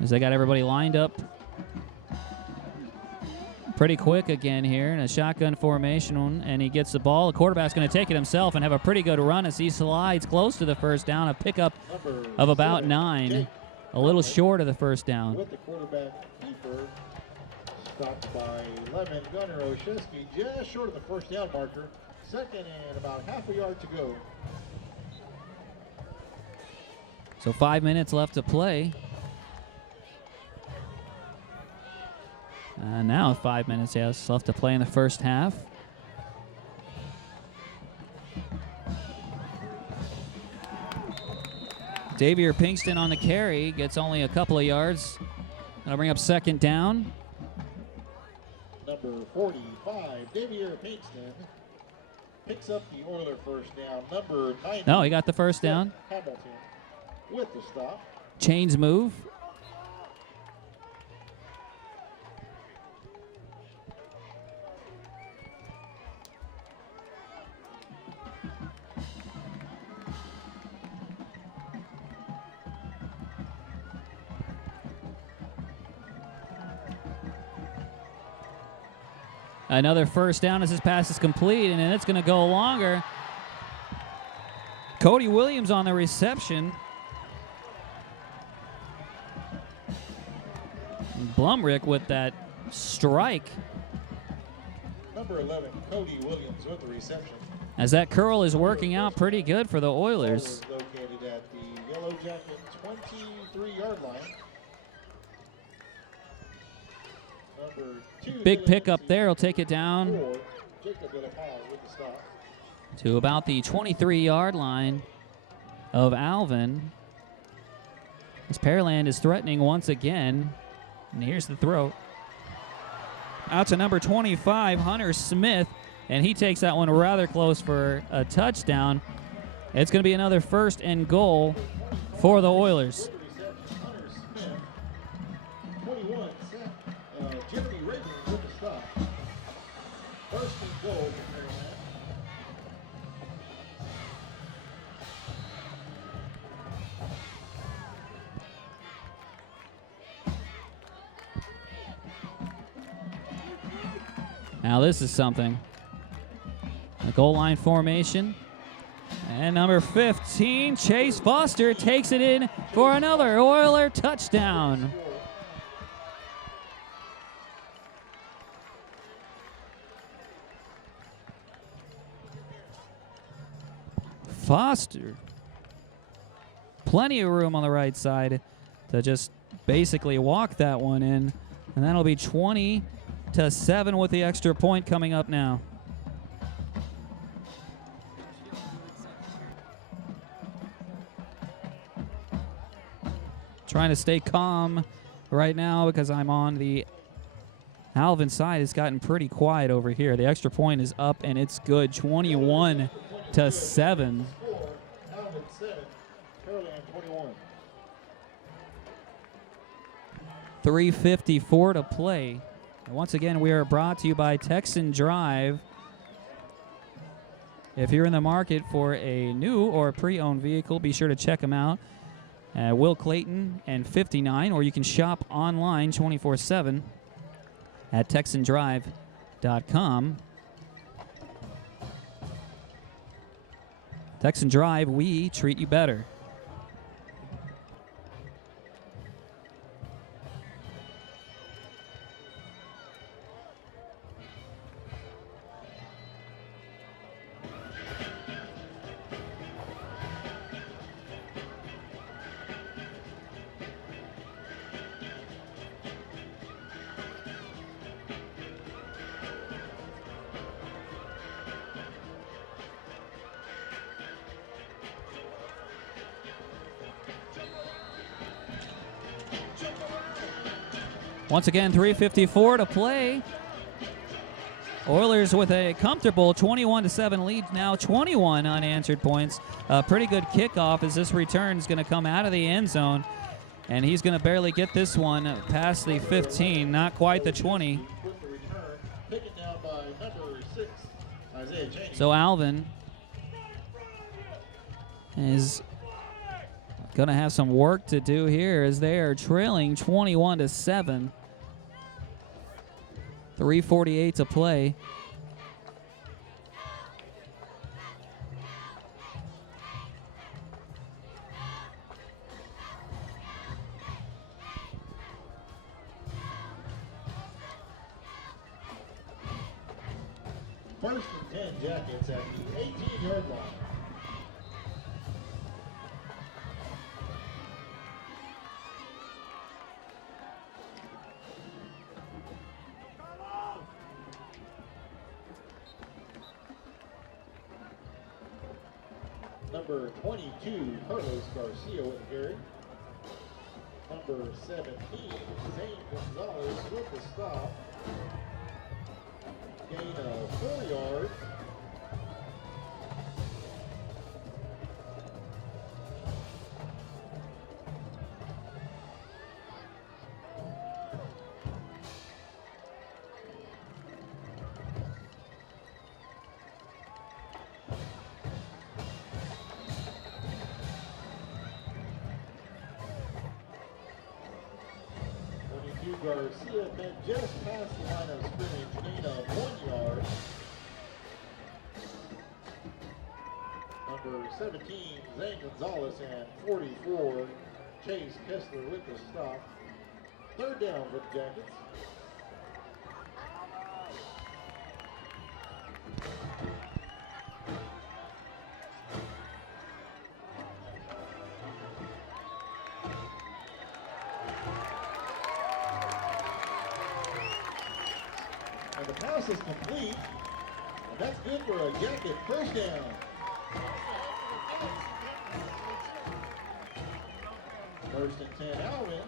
As they got everybody lined up pretty quick again here in a shotgun formation, and he gets the ball. The quarterback's going to take it himself and have a pretty good run as he slides close to the first down, a pickup of about 9, a little short of the first down. With the quarterback keeper, stopped by 11, Gunnar Olszewski, just short of the first down marker. 2nd and about half a yard to go. So 5 minutes left to play. Now 5 minutes, yes, left to play in the first half. Xavier Pinkston on the carry, gets only a couple of yards. That'll bring up second down. Number 45, Xavier Pinkston, picks up the Oiler first down. Number 90. No, he got the first down. Hamilton with the stop. Chains move. Another first down as this pass is complete, and then it's going to go longer. Cody Williams on the reception. Blumrick with that strike. Number 11, Cody Williams with the reception. As that curl is working out pretty good for the Oilers. Located at the Yellowjackets 23-yard line. Number 2, Big pickup there. He'll take it down Jacob with the stop. to about the 23-yard line of Alvin. As Pearland is threatening once again. And here's the throw. Out to number 25, Hunter Smith. And he takes that one rather close for a touchdown. It's going to be another first and goal for the Oilers. Hunter Smith, 21, Jimmy Raven with the stop. First and goal for Pearland. Now this is something. A goal line formation. And number 15, Chase Foster, takes it in for another Oiler touchdown. Foster. Plenty of room on the right side to just basically walk that one in. And that'll be 20-7 with the extra point coming up now. Trying to stay calm right now because I'm on the Alvin side. It's gotten pretty quiet over here. The extra point is up and it's good. 21-7. Alvin 7, Pearland 21. 3:54 to play. And once again, we are brought to you by Texan Drive. If you're in the market for a new or pre-owned vehicle, be sure to check them out. Will Clayton and 59, or you can shop online 24/7 at TexanDrive.com. Texan Drive, we treat you better. Once again, 3:54 to play. Oilers with a comfortable 21-7 lead, now 21 unanswered points. A pretty good kickoff as this return is going to come out of the end zone. And he's going to barely get this one past the 15, not quite the 20. So Alvin is going to have some work to do here as they are trailing 21-7. 3:48 to play. First and 10 Jackets at the 18-yard line. Number 22, Carlos Garcia with the carry. Number 17, Zane Gonzalez with the stop. Gain of 4 yards. Garcia met just past the line of scrimmage, gain of 1 yard. Number 17, Zane Gonzalez, and 44, Chase Kessler with the stop. Third down for the Jackets. The pass is complete, and that's good for a Jacket first down. First and 10, Alvin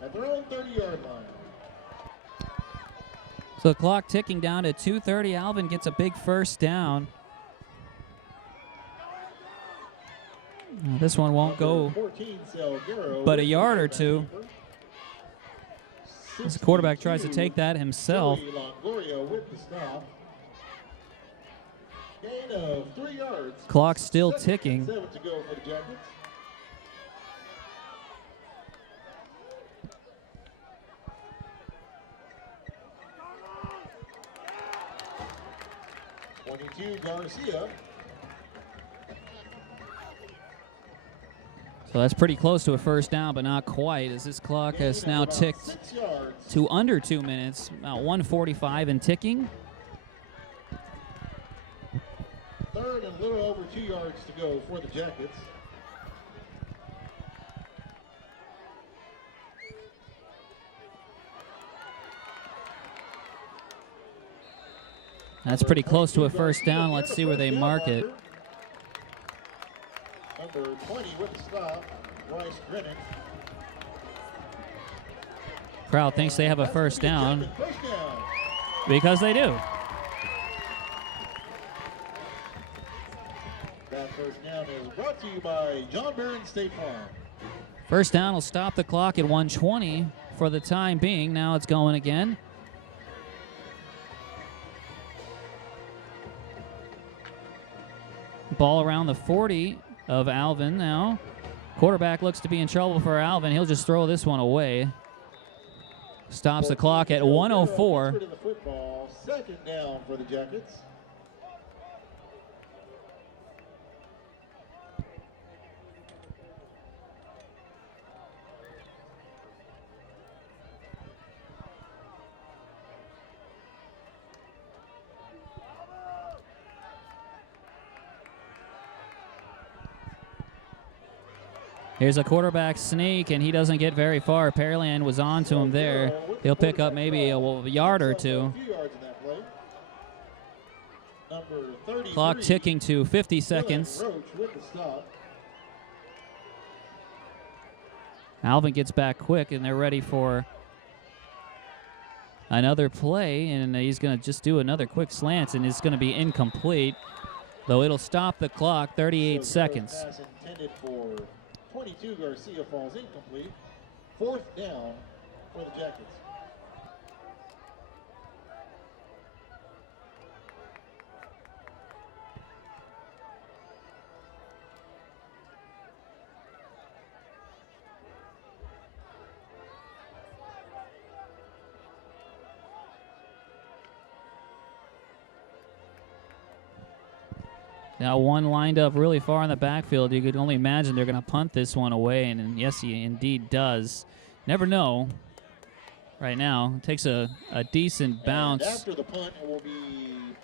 at their own 30-yard line. So the clock ticking down to 2:30. Alvin gets a big first down. This one won't go 14, but a yard or two. As the quarterback tries to take that himself. With the stop. Gain of 3 yards. Clock still ticking. 7 to go for the Jackets. Garcia. So that's pretty close to a first down, but not quite, as this clock has now ticked to under 2 minutes, about 1:45 and ticking. Third and a little over 2 yards to go for the Jackets. That's pretty close to a first down. Let's see where they mark it. Number 20 with the stop, Bryce Grinnick. Crowd thinks they have a first down because they do. That first down is brought to you by John Barron State Farm. First down will stop the clock at 1:20 for the time being. Now it's going again. Ball around the 40 of Alvin now. Quarterback looks to be in trouble for Alvin. He'll just throw this one away. Stops the clock at 1:04. Second down for the Jackets. Here's a quarterback sneak, and he doesn't get very far. Pearland was on to him there. He'll pick up maybe a yard or two. Clock ticking to 50 seconds. Alvin gets back quick, and they're ready for another play, and he's going to just do another quick slant, and it's going to be incomplete, though it'll stop the clock, 38 seconds. 22, Garcia falls incomplete. Fourth down for the Jackets. Now one lined up really far in the backfield. You could only imagine they're going to punt this one away, and yes, he indeed does. Never know. Right now, it takes a decent bounce after the punt, it will be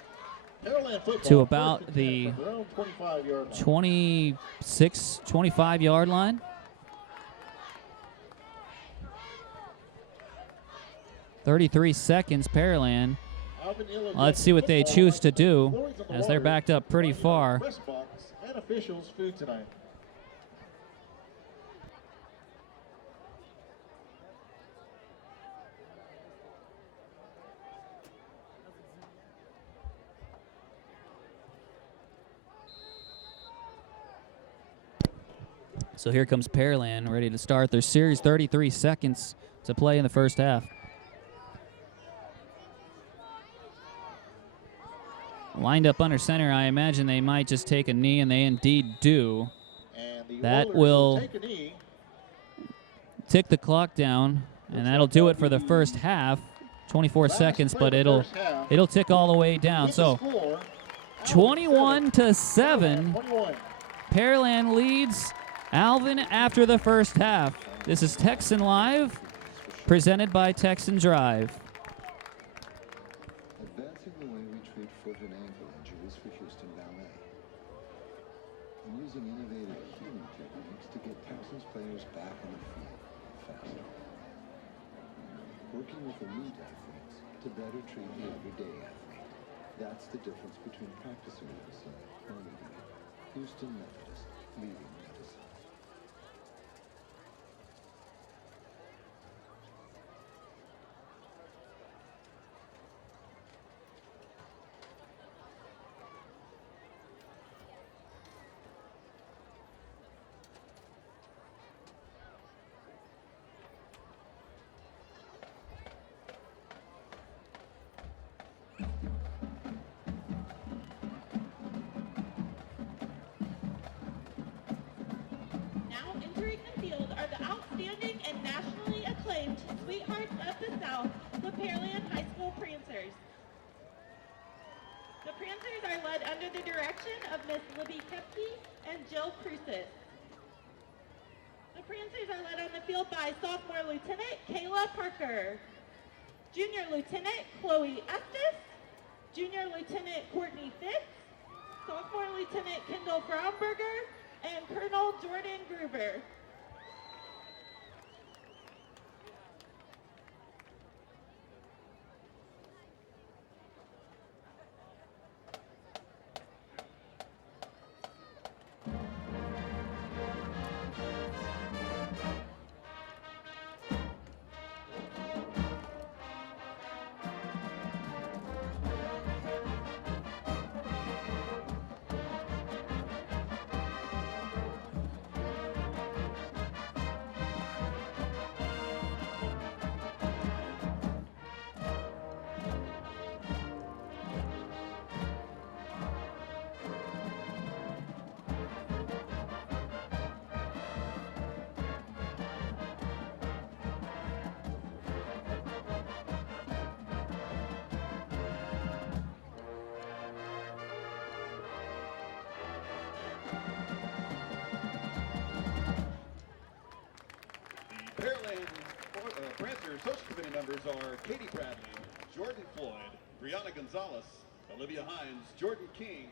Pearland football to about the 25-yard 25-yard line. 33 seconds, Pearland. Let's see what they choose to do, as they're backed up pretty far. officials food tonight. So here comes Pearland, ready to start their series. 33 seconds to play in the first half. Lined up under center, I imagine they might just take a knee, and they indeed do. And the That Oilers will take a knee. Tick the clock down, and that'll do it for the first half. 24 Last seconds, play but of the first half. it'll tick all the way down. With So the score, 21-7. 21. Pearland leads Alvin after the first half. This is Texan Live, presented by Texan Drive. Advancing the way we treat foot and ankle injuries for Houston Ballet. And using innovative healing techniques to get Texans players back on the field faster. Working with elite athletes to better treat the everyday athlete. That's the difference between practicing medicine and living it. Houston Methodist, leading medicine. Now entering the field are the outstanding and nationally acclaimed Sweethearts of the South, the Pearland High School Prancers. The Prancers are led under the direction of Miss Libby Kepke and Jill Cruces. The Prancers are led on the field by sophomore Lieutenant Kayla Parker, Junior Lieutenant Chloe Estes, Junior Lieutenant Courtney Fitz, Sophomore Lieutenant Kendall Braunberger, and Colonel Jordan Gruber. Pearland Prancers Social Committee members are Katie Bradley, Jordan Floyd, Brianna Gonzalez, Olivia Hines, Jordan King,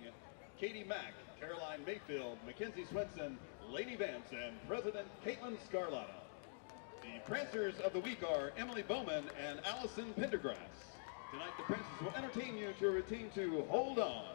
Katie Mack, Caroline Mayfield, Mackenzie Swenson, Lainey Vance, and President Caitlin Scarlatta. The Prancers of the week are Emily Bowman and Allison Pendergrass. Tonight the Prancers will entertain you to a routine to Hold On.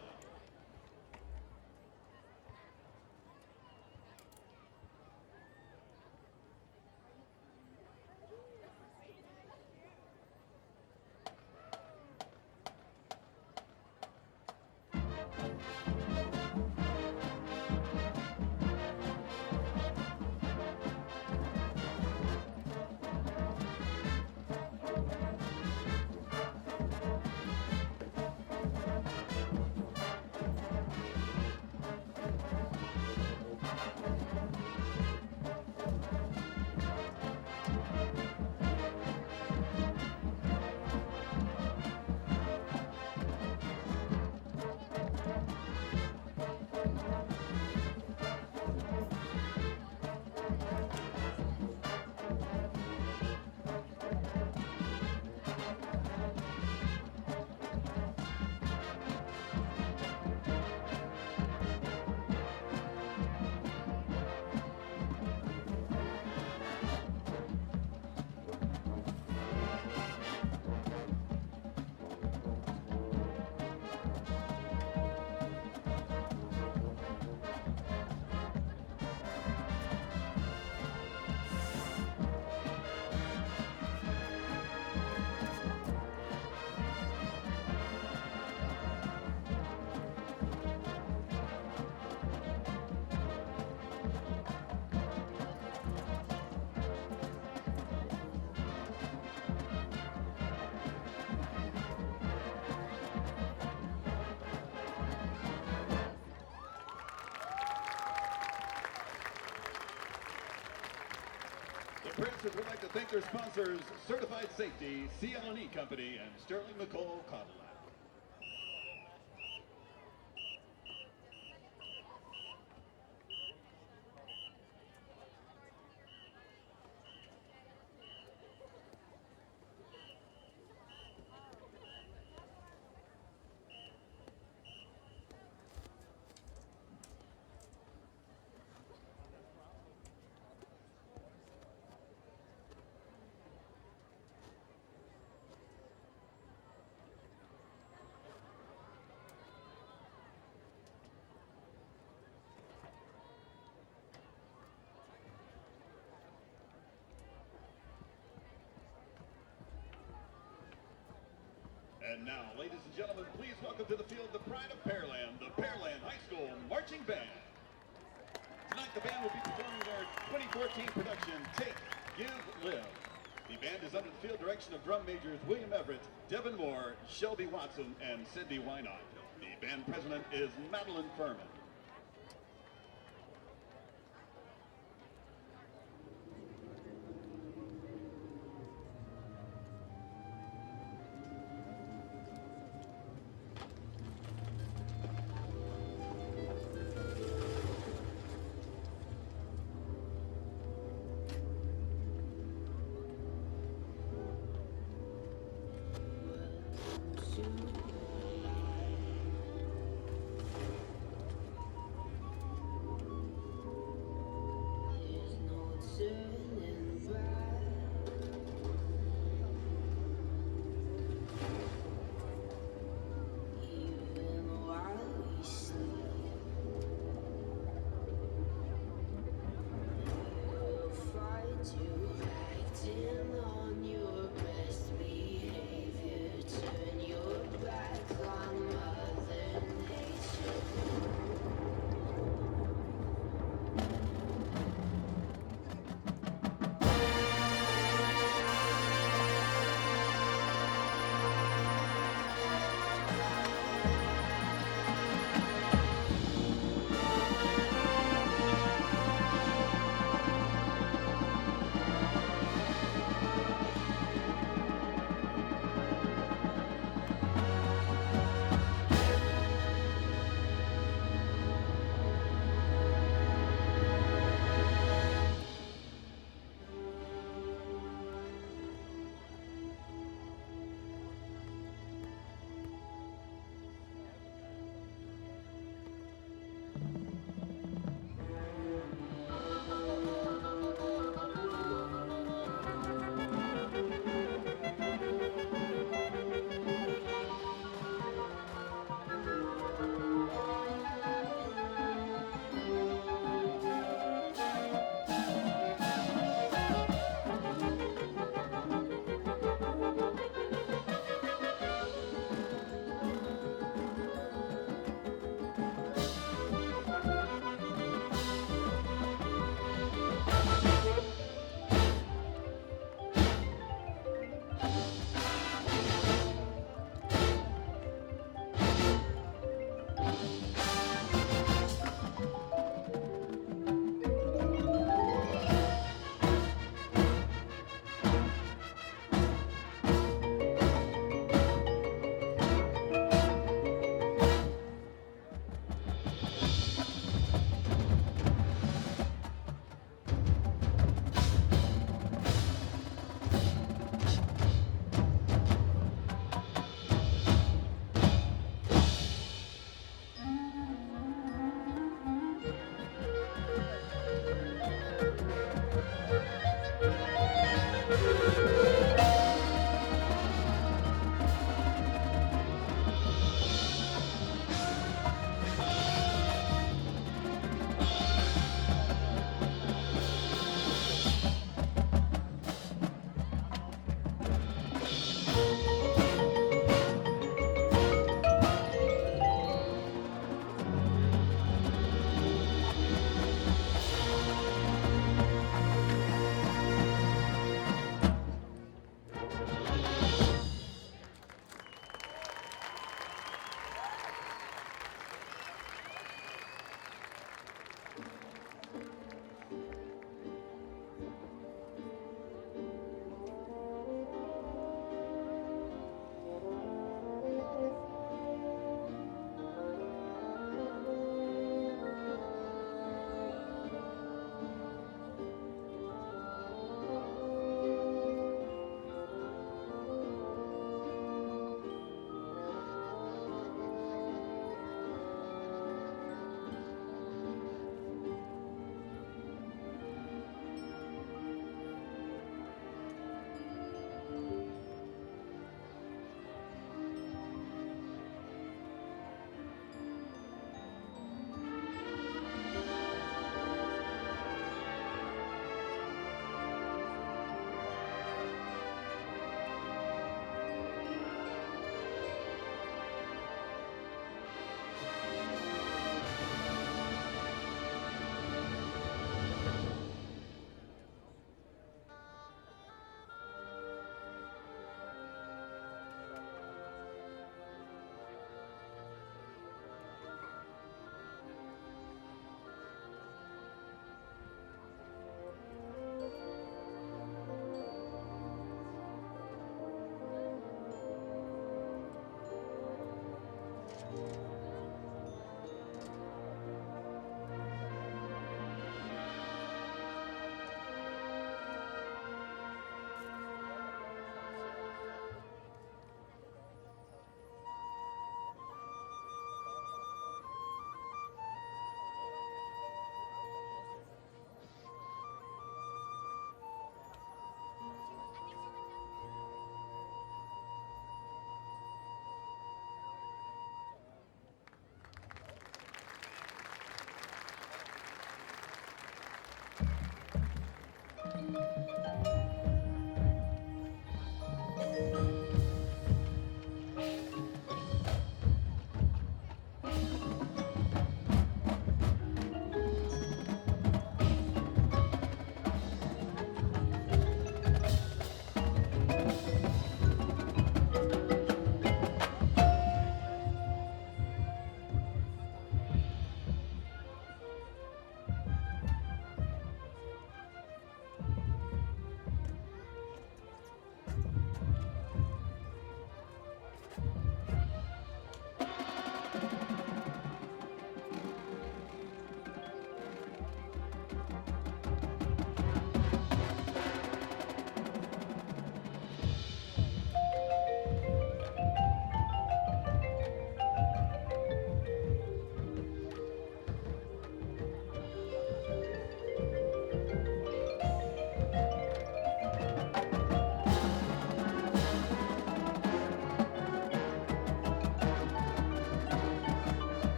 Prancers would like to thank their sponsors, Certified Safety, CL&E Company, and Sterling McCall Cadillac. And now, ladies and gentlemen, please welcome to the field the pride of Pearland, the Pearland High School Marching Band. Tonight, the band will be performing their 2014 production, Take, Give, Live. The band is under the field direction of drum majors William Everett, Devin Moore, Shelby Watson, and Cindy Wynot. The band president is Madeline Furman.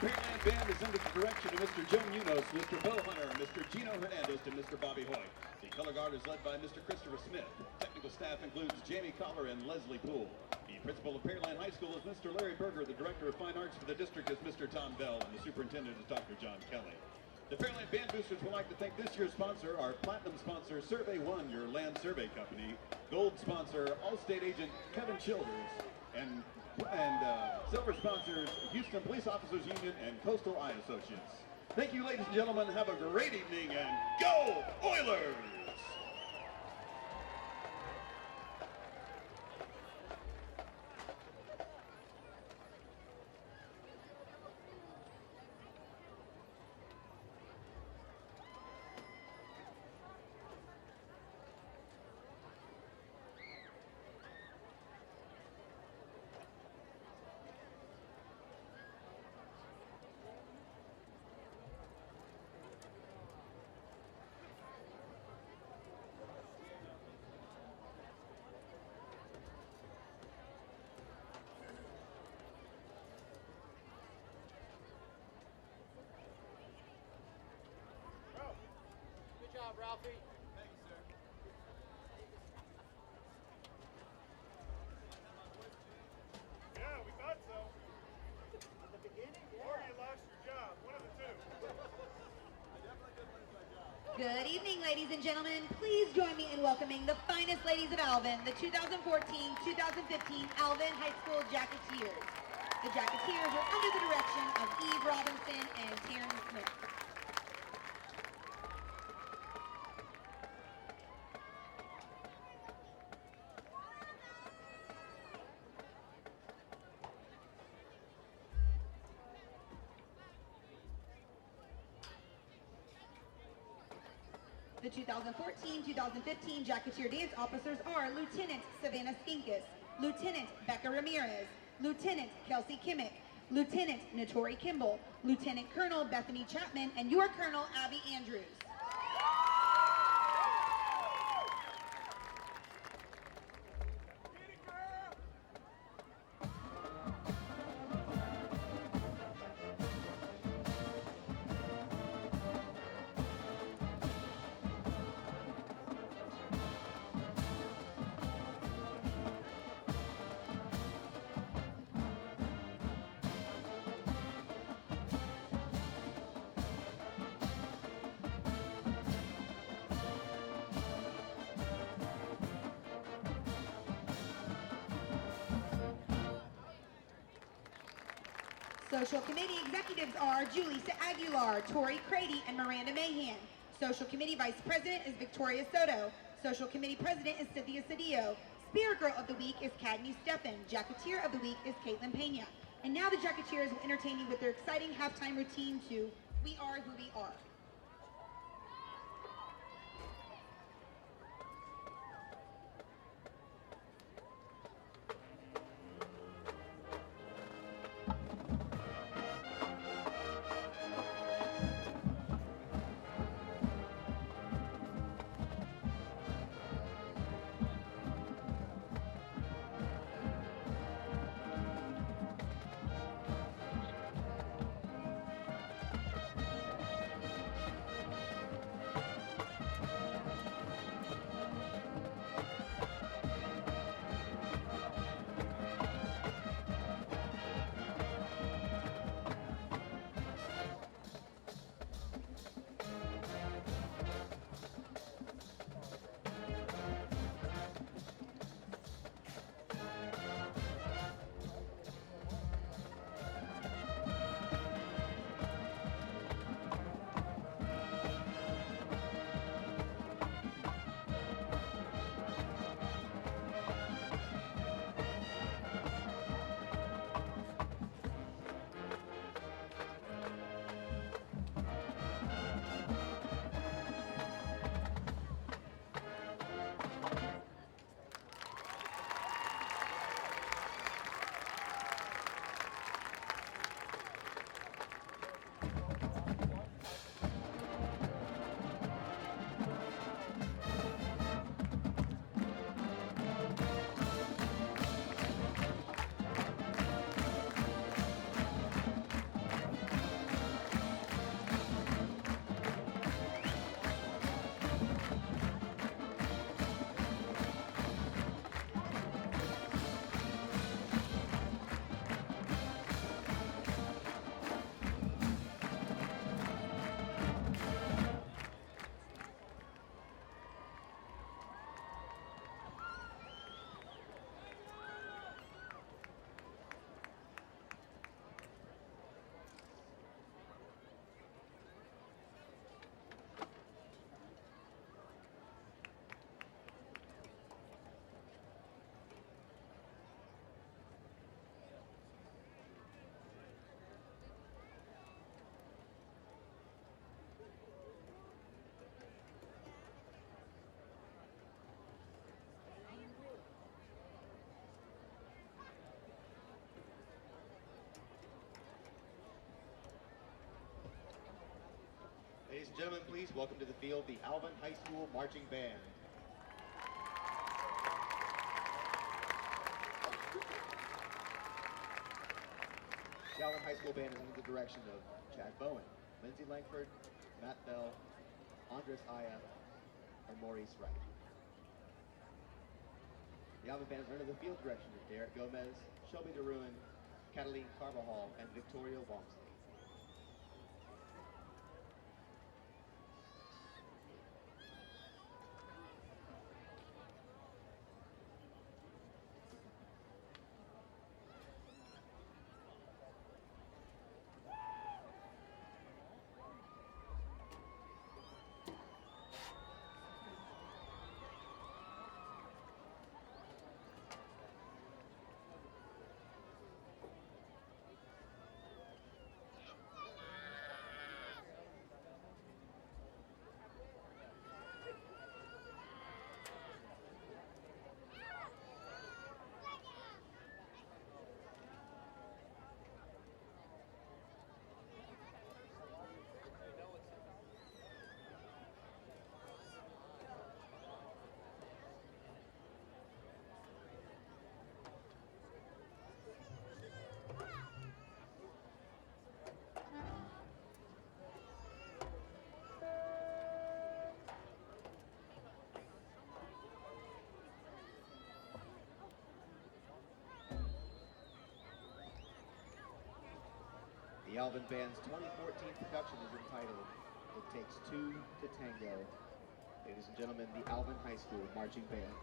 Pearland Band is under the direction of Mr. Joe Munoz, Mr. Bo Hunter, Mr. Gino Hernandez, and Mr. Bobby Hoyt. The color guard is led by Mr. Christopher Smith. Technical staff includes Jamie Collar and Leslie Poole. The principal of Pearland High School is Mr. Larry Berger. The director of fine arts for the district is Mr. Tom Bell, and the superintendent is Dr. John Kelly. The Pearland Band Boosters would like to thank this year's sponsor, our platinum sponsor, Survey One, your land survey company, gold sponsor, Allstate agent Kevin Childers, and silver sponsors, Houston Police Officers Union and Coastal Eye Associates. Thank you, ladies and gentlemen. Have a great evening, and go Oilers! Good job, Ralphie. Thank you, sir. Yeah, we thought so. At the beginning, or you lost your job. One of the two. Good evening, ladies and gentlemen. Please join me in welcoming the finest ladies of Alvin, the 2014-2015 Alvin High School Jacketeers. The Jacketeers are under the direction of Eve Robinson and Taryn Smith. The 2014-2015 Jacketeer Dance Officers are Lieutenant Savannah Skinkus, Lieutenant Becca Ramirez, Lieutenant Kelsey Kimmick, Lieutenant Notori Kimball, Lieutenant Colonel Bethany Chapman, and your Colonel Abby Andrews. Social Committee Executives are Julissa Aguilar, Tori Crady, and Miranda Mahan. Social Committee Vice President is Victoria Soto. Social Committee President is Cynthia Cedillo. Spirit Girl of the Week is Cagney Steffen. Jacketeer of the Week is Caitlin Pena. And now the Jacketeers will entertain you with their exciting halftime routine to We Are Who We Are. please welcome to the field the Alvin High School Marching Band. The Alvin High School Band is under the direction of Chad Bowen, Lindsay Langford, Matt Bell, Andres Aya, and Maurice Wright. The Alvin Band is under the field direction of Derek Gomez, Shelby DeRuin, Cataline Carvajal, and Victoria Walmsley. The Alvin Band's 2014 production is entitled, It Takes Two to Tango. Ladies and gentlemen, the Alvin High School Marching Band.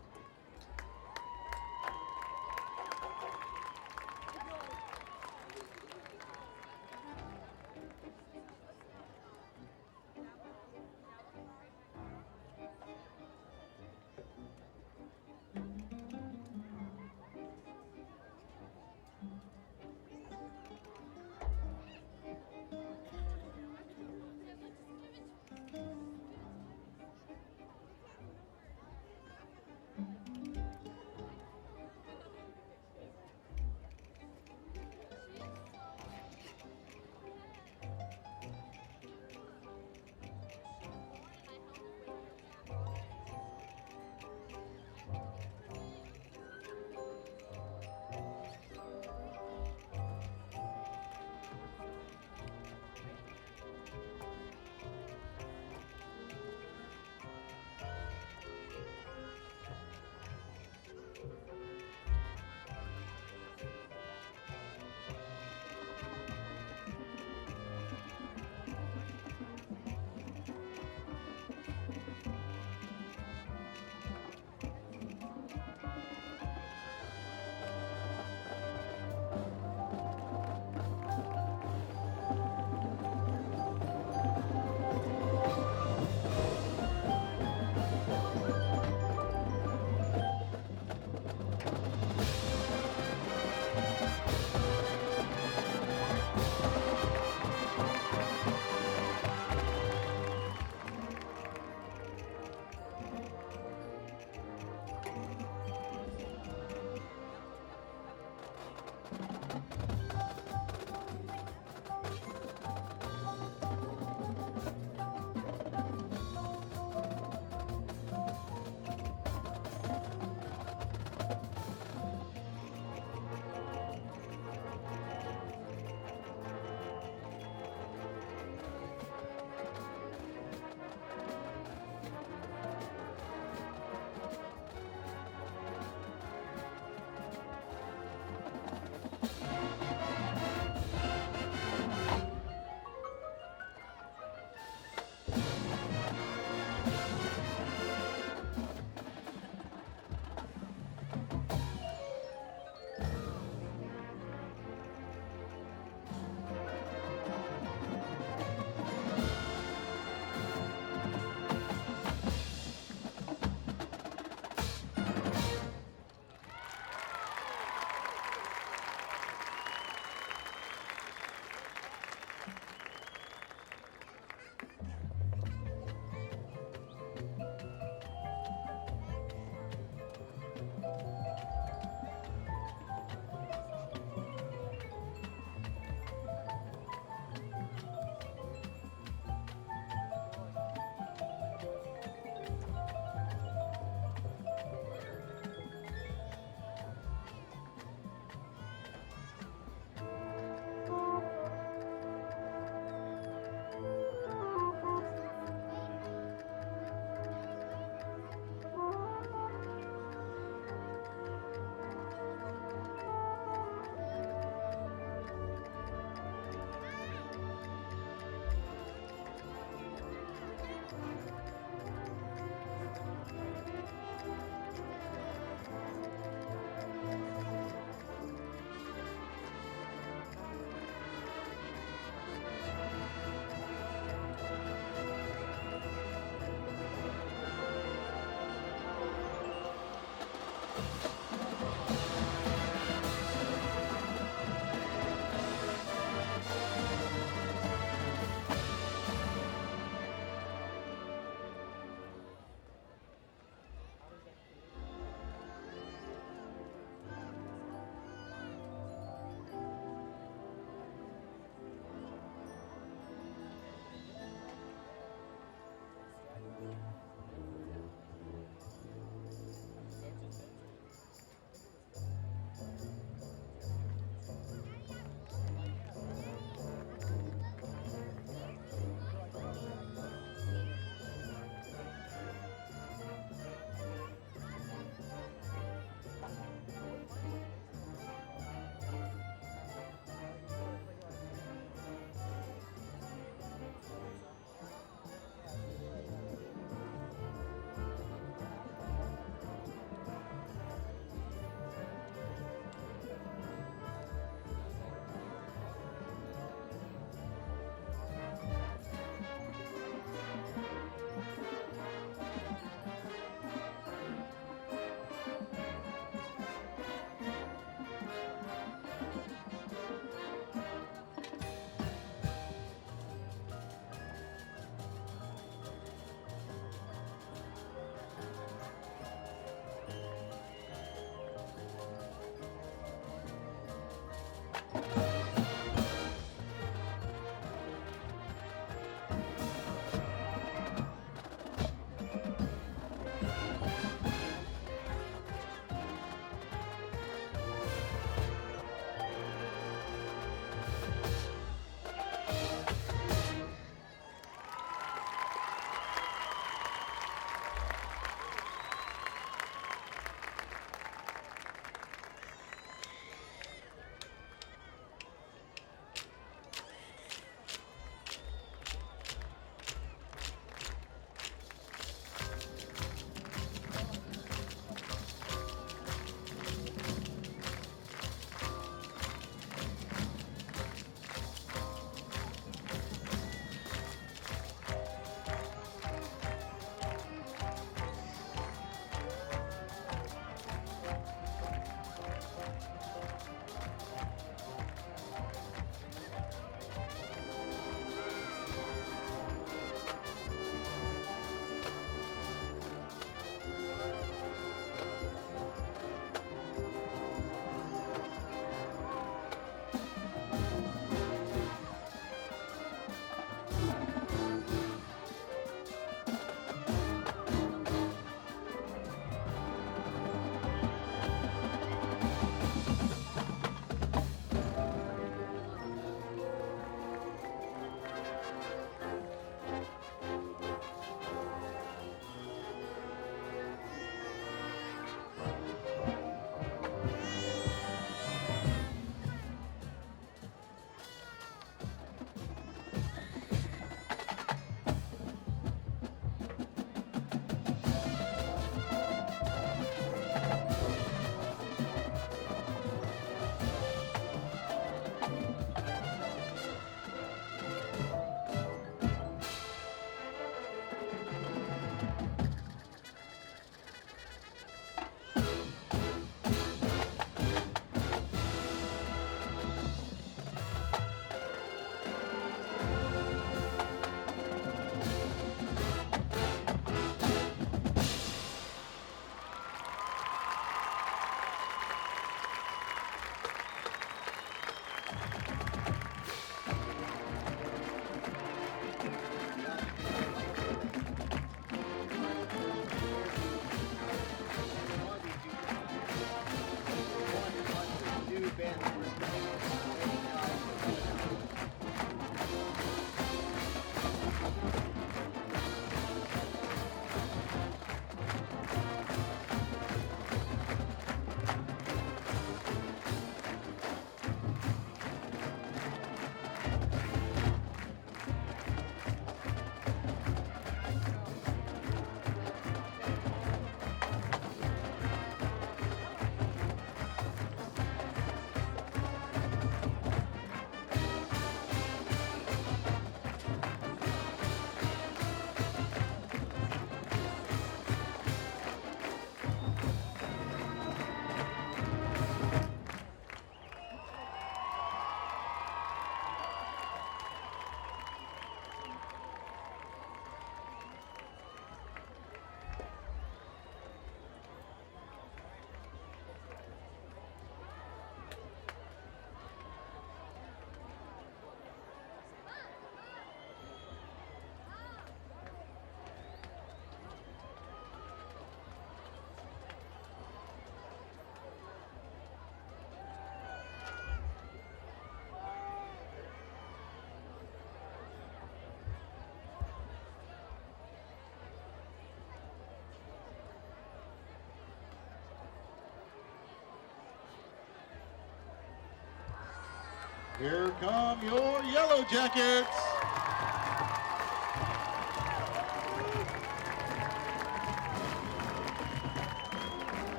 Here come your Yellowjackets.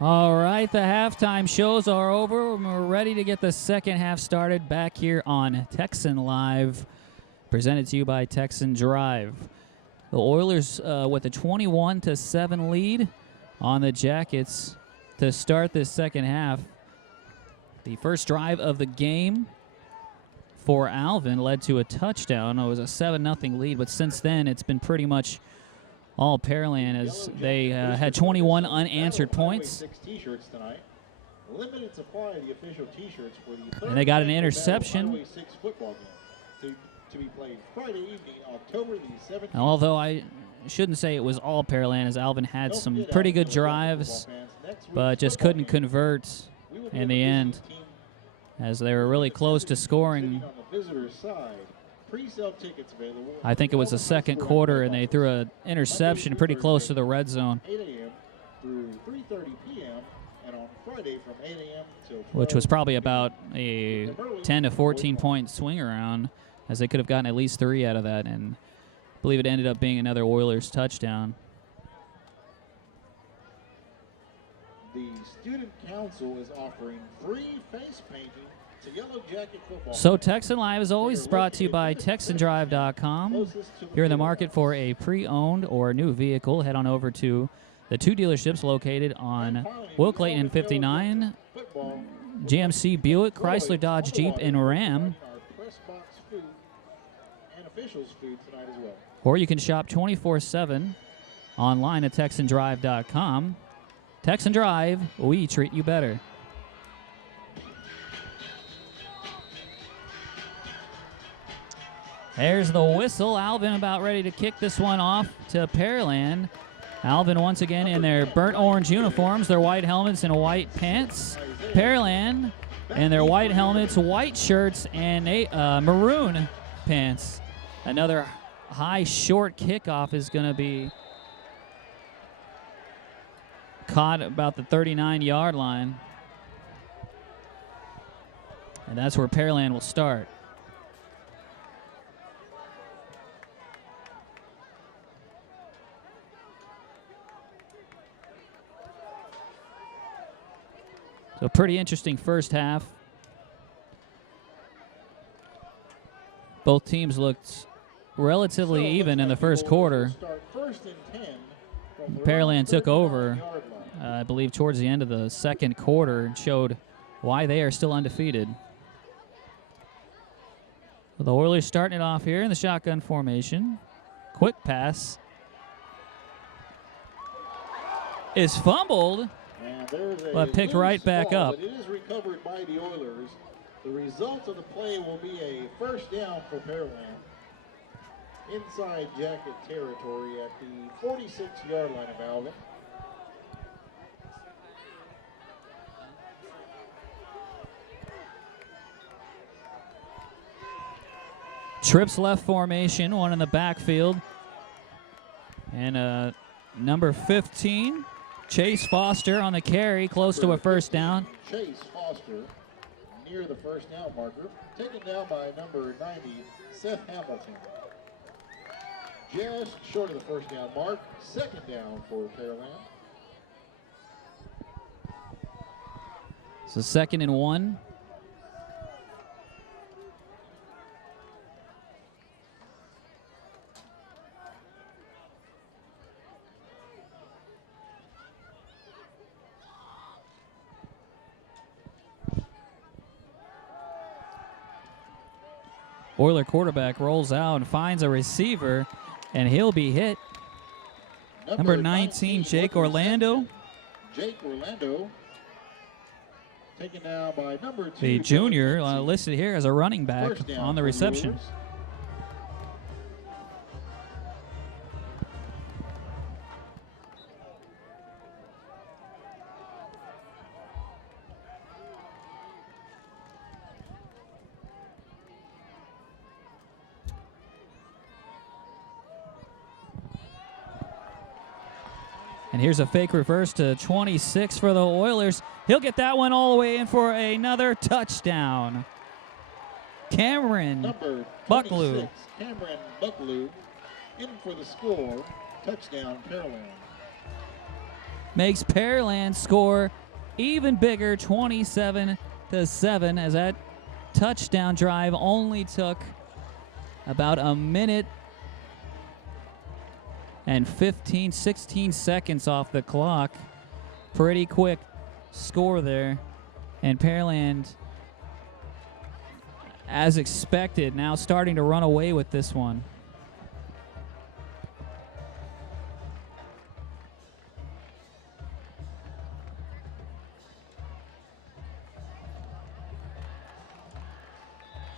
All right, the halftime shows are over, and we're ready to get the second half started back here on Texan Live, presented to you by Texan Drive. The Oilers with a 21-7 lead on the Jackets to start this second half. The first drive of the game for Alvin led to a touchdown. It was a 7-0 lead, but since then it's been pretty much all Pearland, as they had 21 unanswered points. Limited supply of the official T-shirts for the And they got an interception. Highway 6 football game to be played Friday evening, October the 17th. And although I shouldn't say it was all Pearland, as Alvin had some pretty good drives, but just couldn't convert in the end, as they were really close to scoring. Pre-sale tickets available. I think it was the second quarter, and they threw an interception pretty close to the red zone, 8 a.m. through 3:30 p.m. and on Friday from 8 a.m. till 12 which was probably about a 10 to 14 point swing around, as they could have gotten at least 3 out of that, and I believe it ended up being another Oilers touchdown. The Student Council is offering free face painting to Yellowjacket football. So Texan Live is always brought to you by TexanDrive.com. If you're in the market for a pre-owned or new vehicle, head on over to the 2 dealerships located on Will Clayton and 59, GMC Buick, Chrysler Dodge Jeep, and Ram. Or you can shop 24/7 online at TexanDrive.com. Texan Drive, we treat you better. There's the whistle. Alvin about ready to kick this one off to Pearland. Alvin once again in their burnt orange uniforms, their white helmets and white pants. Pearland in their white helmets, white shirts, and maroon pants. Another high short kickoff is going to be caught about the 39-yard line. And that's where Pearland will start. So pretty interesting first half. Both teams looked relatively even in the first quarter. Pearland took over, I believe, towards the end of the second quarter and showed why they are still undefeated. So the Oilers starting it off here in the shotgun formation. Quick pass is fumbled, but picked right back up. It is recovered by the Oilers. The result of the play will be a first down for Pearland inside Jacket territory at the 46-yard line of Alvin. Trips left formation, one in the backfield. And number 15, Chase Foster on the carry, close to a first down. Chase Foster near the first down marker, taken down by number 90, Seth Hamilton. Just short of the first down mark, second down for Pearland. So 2nd and 1. Oiler quarterback rolls out and finds a receiver, and he'll be hit. Number 19, Jake Orlando. Jake Orlando, taken down by number 2. The junior listed here as a running back on the reception. Oilers. And here's a fake reverse to 26 for the Oilers. He'll get that one all the way in for another touchdown. Cameron Number Bucklew. 26, Cameron Bucklew, in for the score. Touchdown, Pearland. Makes Pearland score even bigger, 27-7, as that touchdown drive only took about a minute and 16 seconds off the clock. Pretty quick score there. And Pearland, as expected, now starting to run away with this one.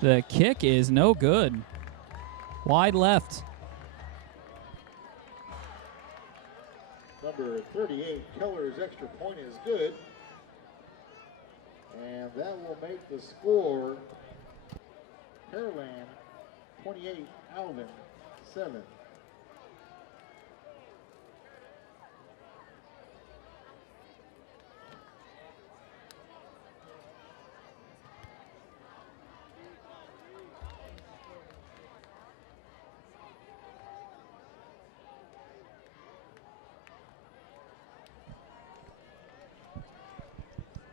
The kick is no good. Wide left. Number 38, Keller's extra point is good. And that will make the score Pearland 28, Alvin 7.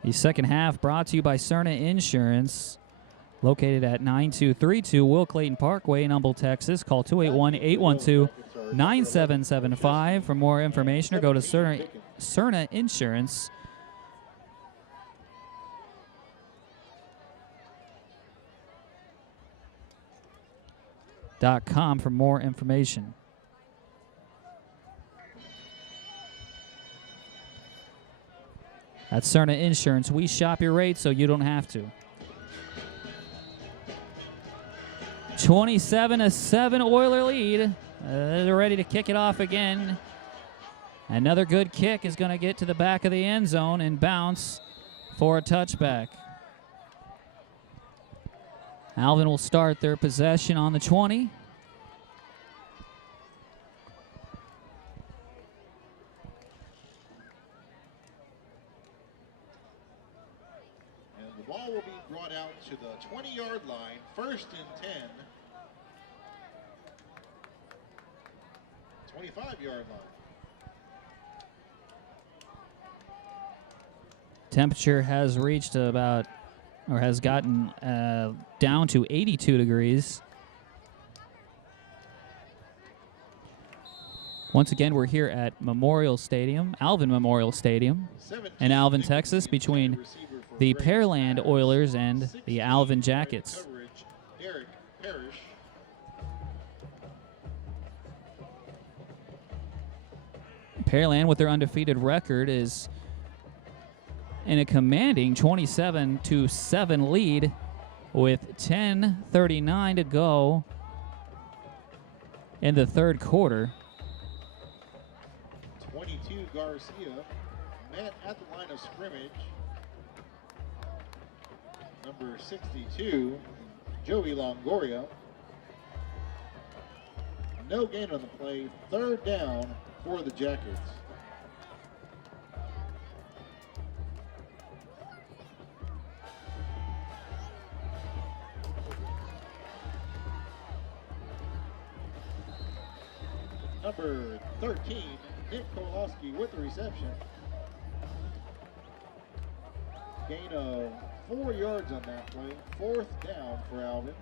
The second half brought to you by Cerna Insurance, located at 9232 Will Clayton Parkway in Humble, Texas. Call 281-812-9775 for more information, or go to Cerna Insurance. .com for more information. That's Cerna Insurance. We shop your rates so you don't have to. 27-7 Oiler lead. They're ready to kick it off again. Another good kick is going to get to the back of the end zone and bounce for a touchback. Alvin will start their possession on the 20. The ball will be brought out to the 20-yard line, 1st and 10. 25-yard line. Temperature has reached about, or has gotten down to 82 degrees. Once again, we're here at Memorial Stadium, Alvin Memorial Stadium, in Alvin, Texas, between the Pearland Oilers and the Alvin Jackets. Pearland, with their undefeated record, is in a commanding 27-7 lead with 10:39 to go in the third quarter. 22 Garcia met at the line of scrimmage. Number 62, Joey Longoria. No gain on the play. 3rd down for the Jackets. Number 13, Nick Kowalski with the reception. Gain of 4 yards on that play. 4th down for Alvin.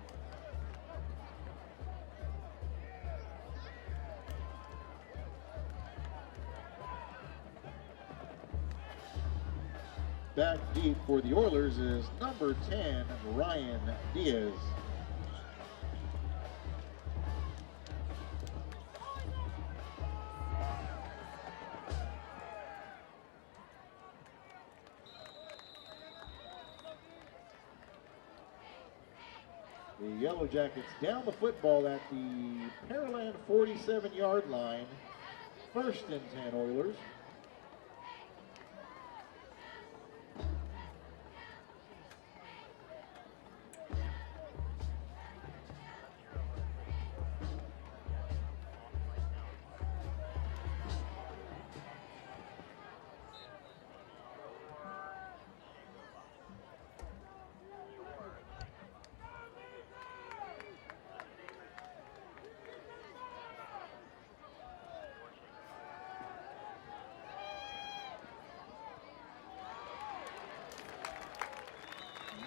Back deep for the Oilers is number 10, Ryan Diaz. The Yellowjackets down the football at the Pearland 47-yard line. 1st and 10 Oilers.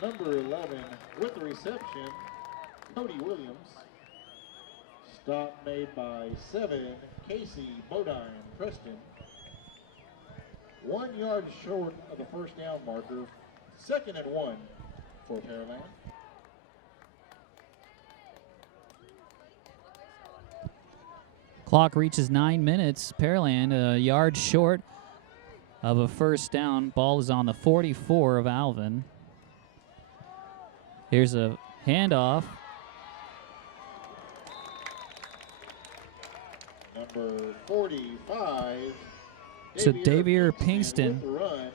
Number 11 with the reception, Cody Williams. Stop made by 7, Casey Bodine Preston. 1 yard short of the first down marker. 2nd and 1 for Pearland. Clock reaches 9 minutes. Pearland a yard short of a first down. Ball is on the 44 of Alvin. Here's a handoff. Number 45. So Davier Pinkston. With the run.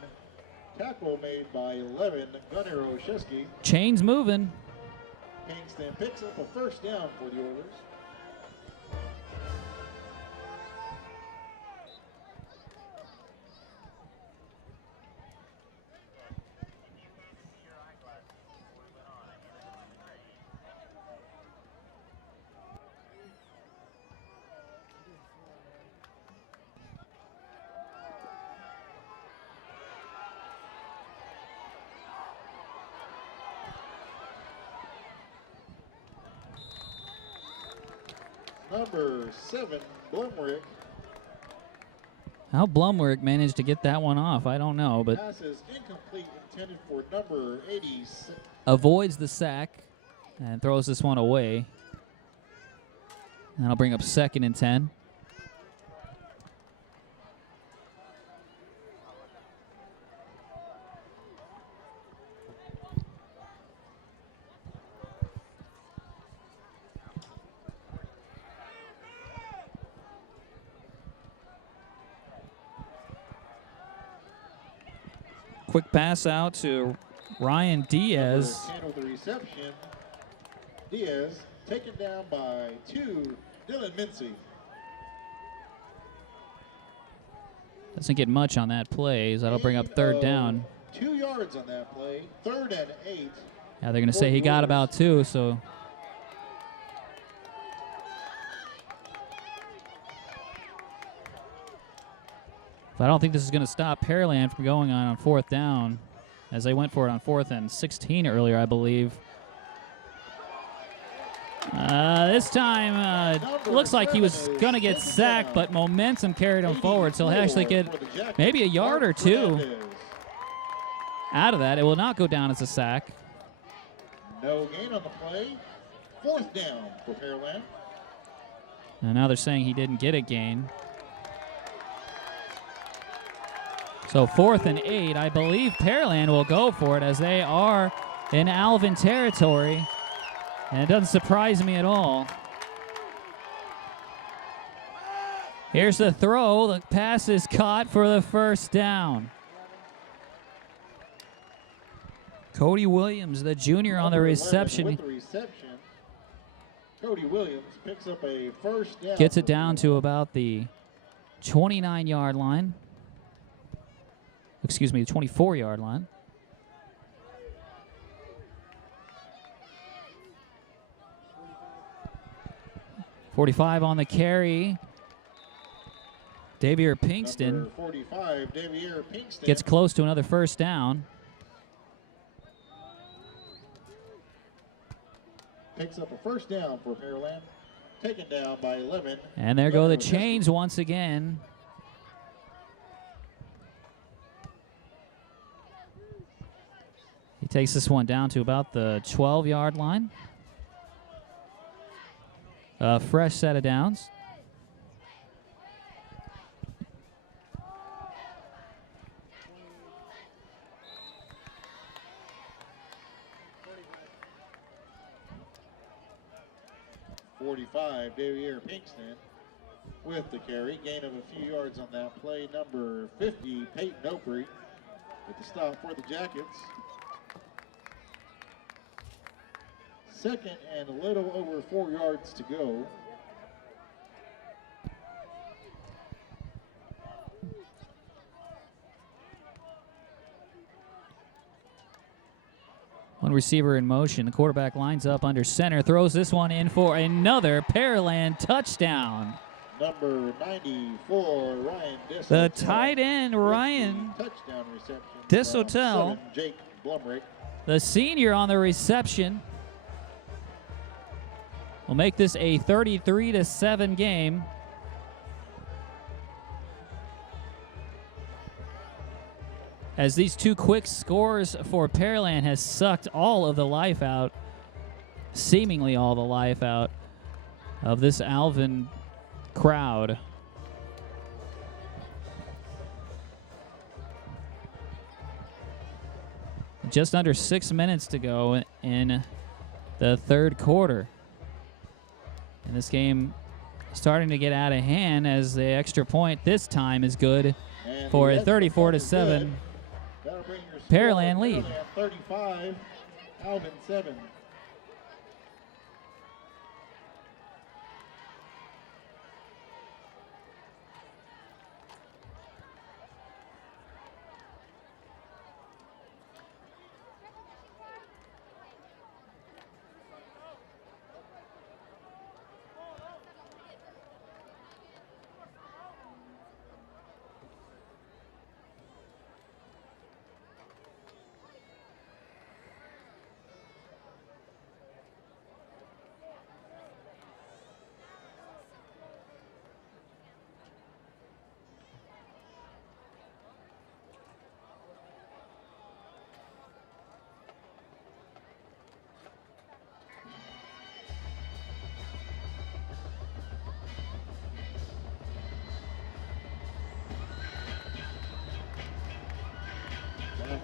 Tackle made by 11, Gunnar Oshesky. Chains moving. Pinkston picks up a first down for the Oilers. Number 7, Blumrick. How Blumrick managed to get that one off, I don't know, but Pass is incomplete, intended for number 80. avoids the sack and throws this one away. That'll bring up 2nd and 10. Quick pass out to Ryan Diaz. Number 10 with the reception. Diaz taken down by 2, Dylan Mincy. Doesn't get much on that play. That'll bring up 3rd down. 2 yards on that play. 3rd and 8. Yeah, they're going to say he got about 2, so. But I don't think this is going to stop Pearland from going on 4th down, as they went for it on 4th and 16 earlier, I believe. This time, looks like he was going to get sacked, but momentum carried him forward, so he'll actually get maybe a yard or 2 out of that. It will not go down as a sack. No gain on the play. 4th down for Pearland. And now they're saying he didn't get a gain. So 4th and 8, I believe Pearland will go for it as they are in Alvin territory. And it doesn't surprise me at all. Here's the throw. The pass is caught for the first down. Cody Williams, the junior, on the reception. With the reception, Cody Williams picks up a first down. Gets it down to about the 29-yard line. Excuse me, the 24-yard line. .45 on the carry. Davier Pinkston. Number 45, Davier Pinkston. Gets close to another first down. Picks up a first down for Pearland. Taken down by 11. And there go the chains once again. He takes this one down to about the 12-yard line. A fresh set of downs. 45, Davier Pinkston with the carry. Gain of a few yards on that play. Number 50, Peyton Opry with the stop for the Jackets. Second and a little over 4 yards to go. One receiver in motion. The quarterback lines up under center, throws this one in for another Pearland touchdown. Number 94, Ryan Dissotel. The tight end, Ryan Touchdown reception. Dissotel. Jake Blumrick. The senior on the reception. Will make this a 33-7 game. As these two quick scores for Pearland has sucked all of the life out, seemingly all the life out, of this Alvin crowd. Just under 6 minutes to go in the third quarter. And this game starting to get out of hand as the extra point this time is good And for a the extra 34-7 good. That'll bring your score Pearland lead. Pearland 35, Alvin 7.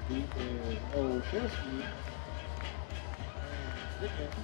Deep is Olszewski. Dickens.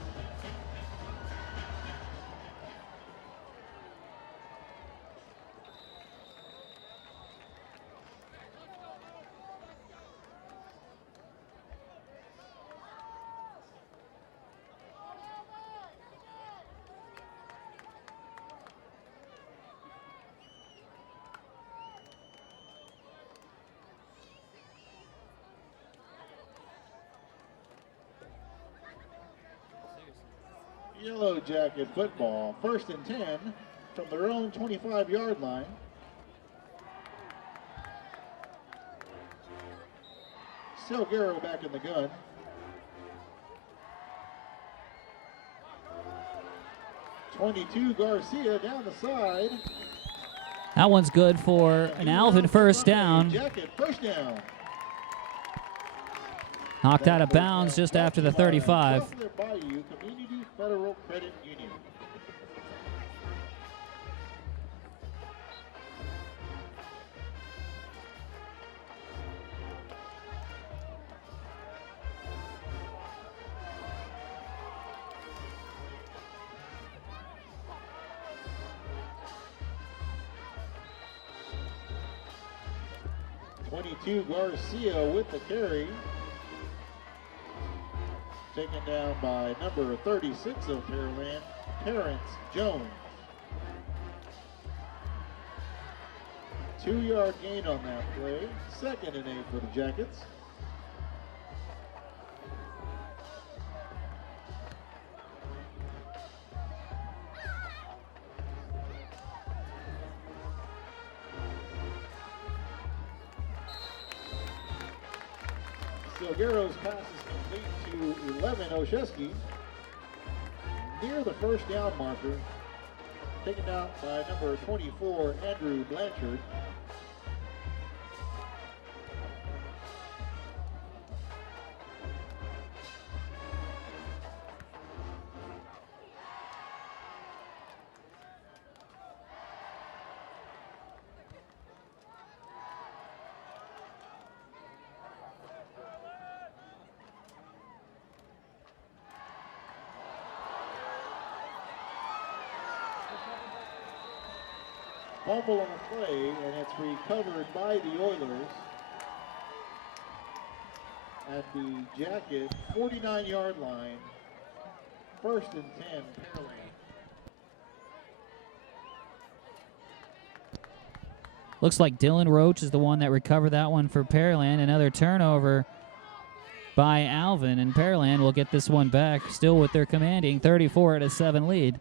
Yellowjacket football, 1st and 10 from their own 25-yard line. Silguero back in the gun. .22 Garcia down the side. That one's good for an Alvin first down. Jacket first down. Knocked out of bounds just after the 35. Bayou Community Federal Credit Union. .22 Garcia with the carry. Taken down by number 36 of Pearland, Terrence Jones. 2-yard gain on that play. 2nd and 8 for the Jackets. Silguero's pass is complete to 11 Olszewski. Near the first down marker. Taken out by number 24, Andrew Blanchard. Fumble on the play, and it's recovered by the Oilers at the Jacket 49-yard line. 1st and 10, Pearland. Looks like Dylan Roach is the one that recovered that one for Pearland. Another turnover by Alvin, and Pearland will get this one back, still with their commanding 34-7 lead.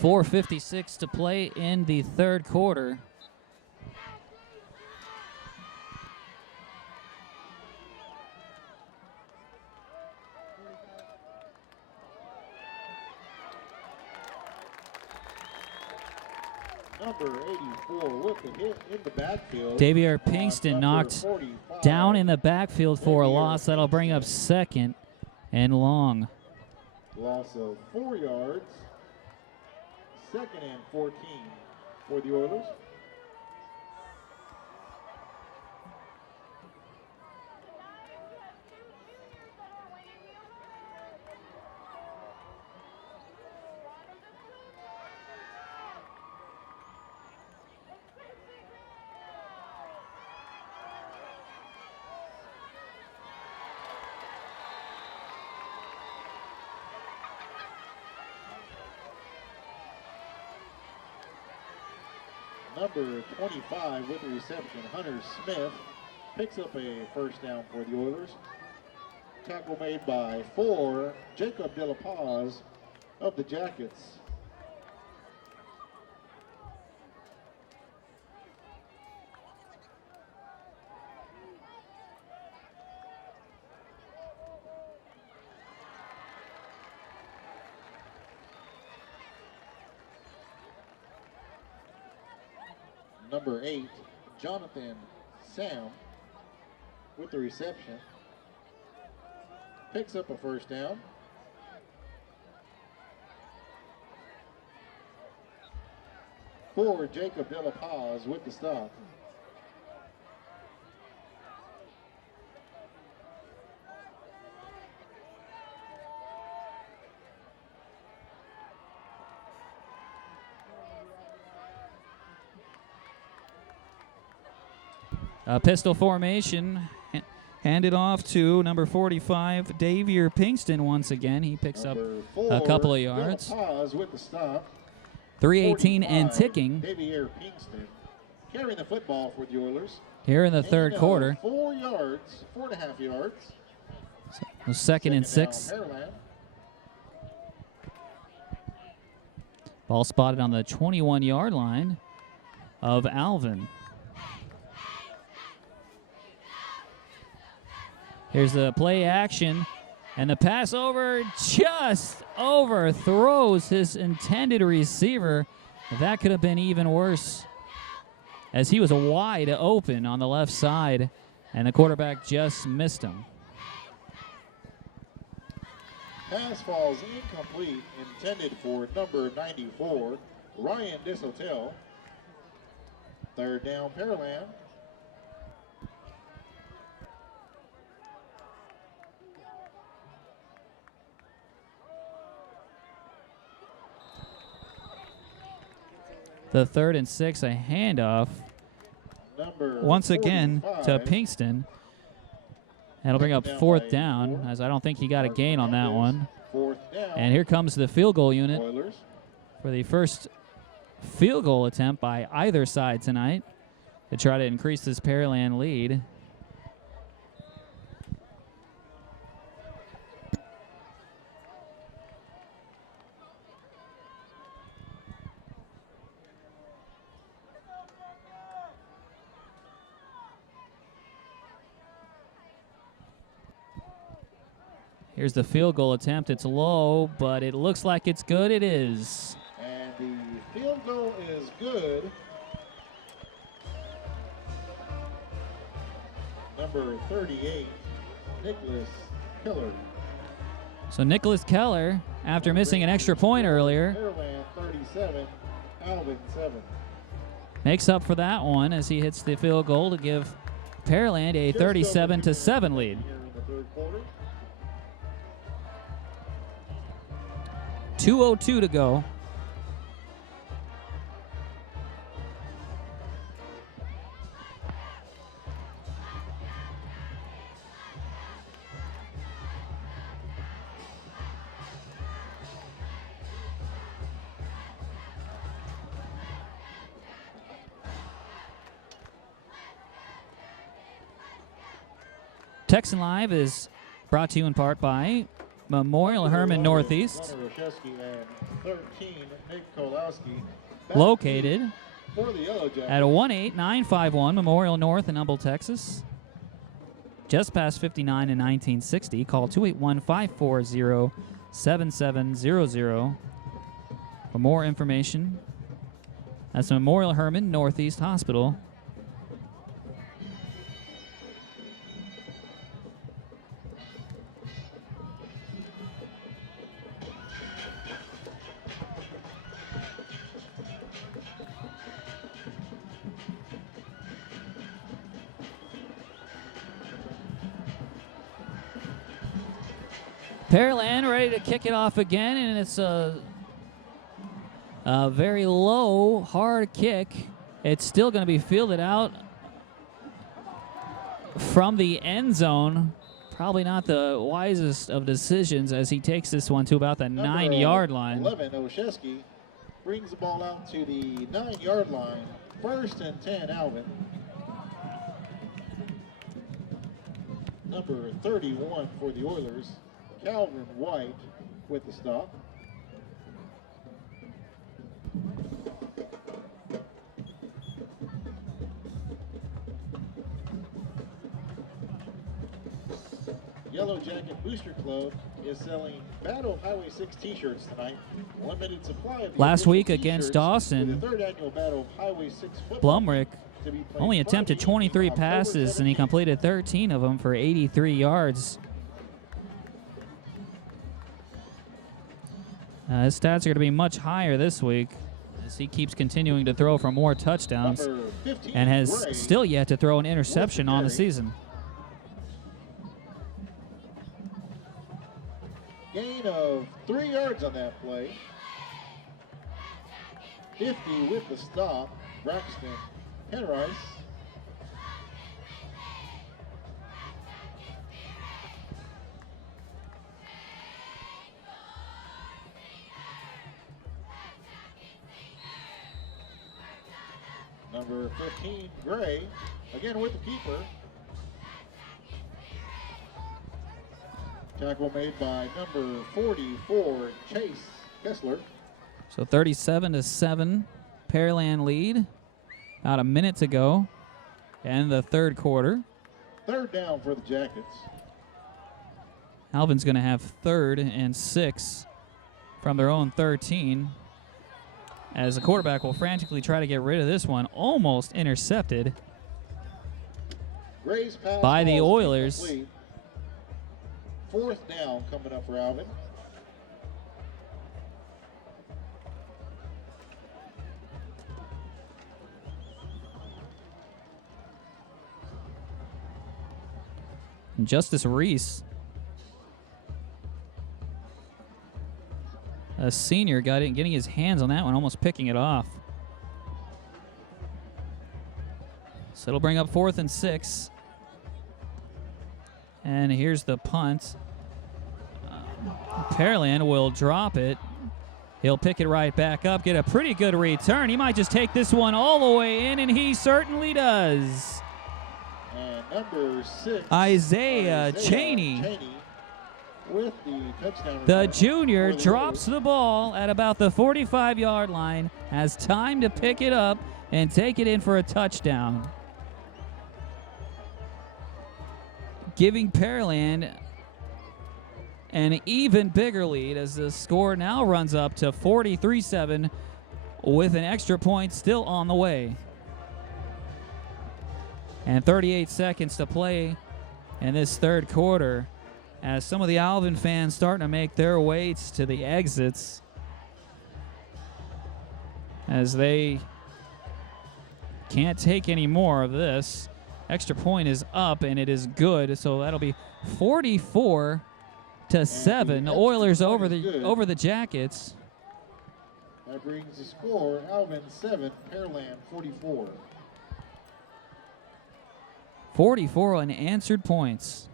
4:56 to play in the third quarter. Number 84 with the hit in the backfield. Xavier Pinkston knocked down in the backfield for a loss. That'll bring up 2nd and long. Loss of 4 yards. 2nd and 14 for the Oilers. Number 25 with the reception, Hunter Smith, picks up a first down for the Oilers. Tackle made by 4, Jacob De La Paz of the Jackets. Number 8, Jonathan Sam with the reception. Picks up a first down. For Jacob De La Paz with the stop. Pistol formation, handed off to number 45, Xavier Pinkston once again. He picks up a couple of yards. With the stop. 3:18 and ticking. Xavier Pinkston carrying the football for the Oilers. Here in the third quarter. 4 yards, 4.5 yards. So 2nd and 6. Pearland. Ball spotted on the 21-yard line of Alvin. Here's the play action, and the pass over just overthrows his intended receiver. That could have been even worse, as he was wide open on the left side, and the quarterback just missed him. Pass falls incomplete, intended for number 94, Ryan Dishotel. 3rd down, Pearland. The 3rd and 6, a handoff Number once again 45. to Pinkston. That'll bring up 4th down, as I don't think he got a gain on that one. 4th down. And here comes the field goal unit Oilers. for the first field goal attempt by either side tonight to try to increase this Pearland lead. Here's the field goal attempt. It's low, but it looks like it's good. It is. And the field goal is good. Number 38, Nicholas Killer. So Nicholas Keller, after missing an extra point earlier, Pearland 37, Alvin 7. makes up for that one as he hits the field goal to give Pearland a 37-7 lead. Here in the third quarter. 2:02 to go. Texan Live is brought to you in part by Memorial Herman Northeast, Connor Roszewski and 13, Nick Kolowski. located For the Yellowjackets. at 18951 Memorial North in Humble, Texas. Just past 59 in 1960. Call 281-540-7700 for more information. That's Memorial Herman Northeast Hospital. Pearland ready to kick it off again, and it's a very low, hard kick. It's still going to be fielded out from the end zone. Probably not the wisest of decisions as he takes this one to about the 9-yard line. 11, Oshesky brings the ball out to the 9-yard line. 1st and 10, Alvin. Number 31 for the Oilers, Calvin White with the stop. Yellowjacket Booster Club is selling Battle of Highway 6 t-shirts tonight. Limited supply of the Last official week against t-shirts Dawson, for the 3rd annual Battle of Highway 6 football Blumrick to be played only attempted Friday, 23 October passes, and he 17th. completed 13 of them for 83 yards. His stats are going to be much higher this week as he keeps continuing to throw for more touchdowns Number 15, and has Gray. still yet to throw an interception on the season. Gain of 3 yards on that play. 50 with the stop, Braxton Henrice. Number 15, Gray, again with the keeper. Tackle made by number 44, Chase Kessler. So 37-7, Pearland lead. About a minute to go in the 3rd quarter. 3rd down for the Jackets. Alvin's going to have 3rd and 6 from their own 13. As the quarterback will frantically try to get rid of this one. Almost intercepted Gray's pass by the ball is Oilers. incomplete. 4th down coming up for Alvin. And Justice Reese, a senior, getting his hands on that one, almost picking it off. So it'll bring up 4th and 6. And here's the punt. Pearland will drop it. He'll pick it right back up, get a pretty good return. He might just take this one all the way in, and he certainly does. And number 6, Isaiah Cheney. With the touchdown. The return junior for the drops Oilers. the ball at about the 45-yard line, has time to pick it up and take it in for a touchdown, giving Pearland an even bigger lead as the score now runs up to 43-7 with an extra point still on the way. And 38 seconds to play in this 3rd quarter as some of the Alvin fans starting to make their way to the exits as they can't take any more of this. Extra point is up, and it is good, so that'll be 44-7. Oilers over the Jackets. That brings the score, Alvin 7, Pearland 44. 44 unanswered points.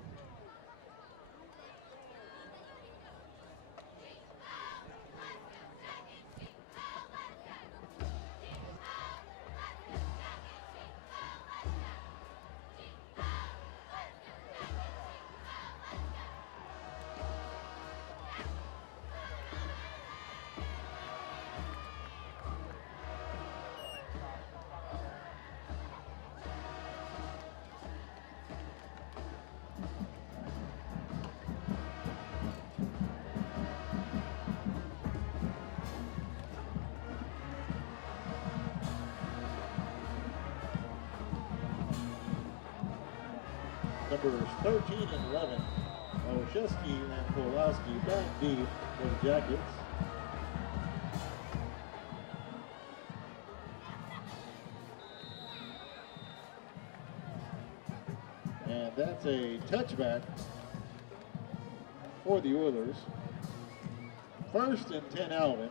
numbers 13 and 11, Olszewski and Kowalski back deep for the Jackets. And that's a touchback for the Oilers. First and 10, Alvin.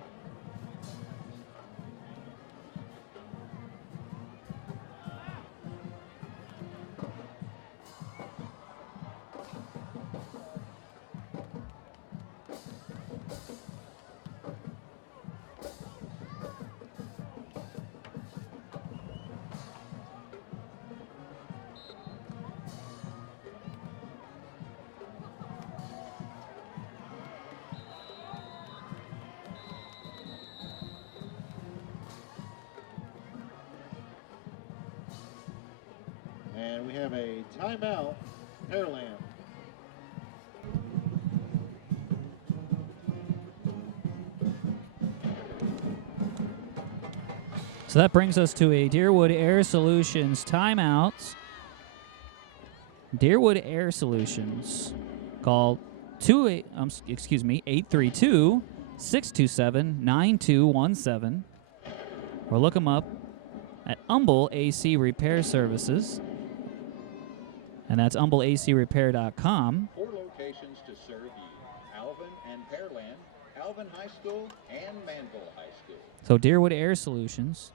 And we have a timeout, Pearland. So that brings us to a Deerwood Air Solutions timeout. Deerwood Air Solutions. Call 832-627-9217. Or look them up at Humble AC Repair Services. And that's humbleacrepair.com. 4 locations to serve you: Alvin and Pearland, Alvin High School, and Manville High School. So Deerwood Air Solutions.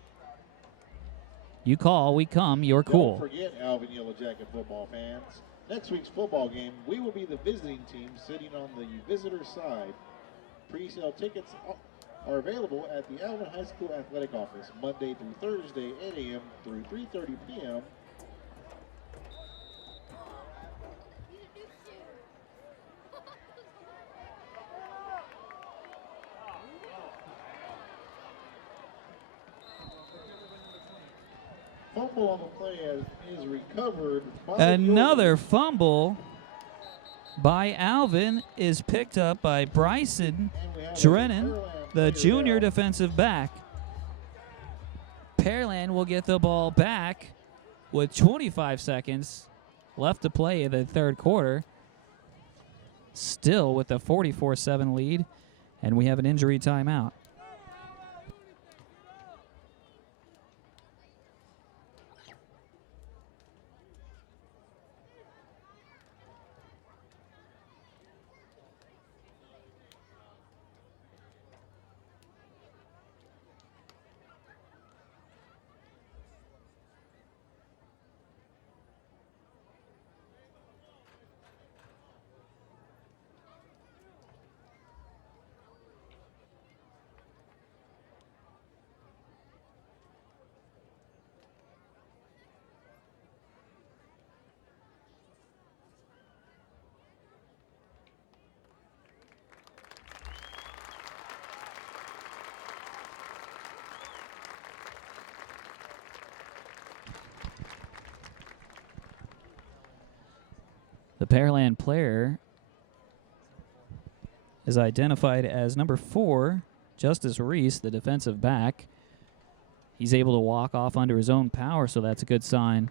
You call, we come, you're cool. Don't forget, Alvin Yellowjacket football fans, next week's football game, we will be the visiting team sitting on the visitor side. Pre-sale tickets are available at the Alvin High School Athletic Office, Monday through Thursday, 8 a.m. through 3:30 p.m. Fumble on the play is recovered by Another fumble by Alvin is picked up by Bryson Drennan, the junior defensive back. Pearland will get the ball back with 25 seconds left to play in the third quarter. Still with a 44-7 lead, and we have an injury timeout. The Pearland player is identified as number 4, Justice Reese, the defensive back. He's able to walk off under his own power, so that's a good sign.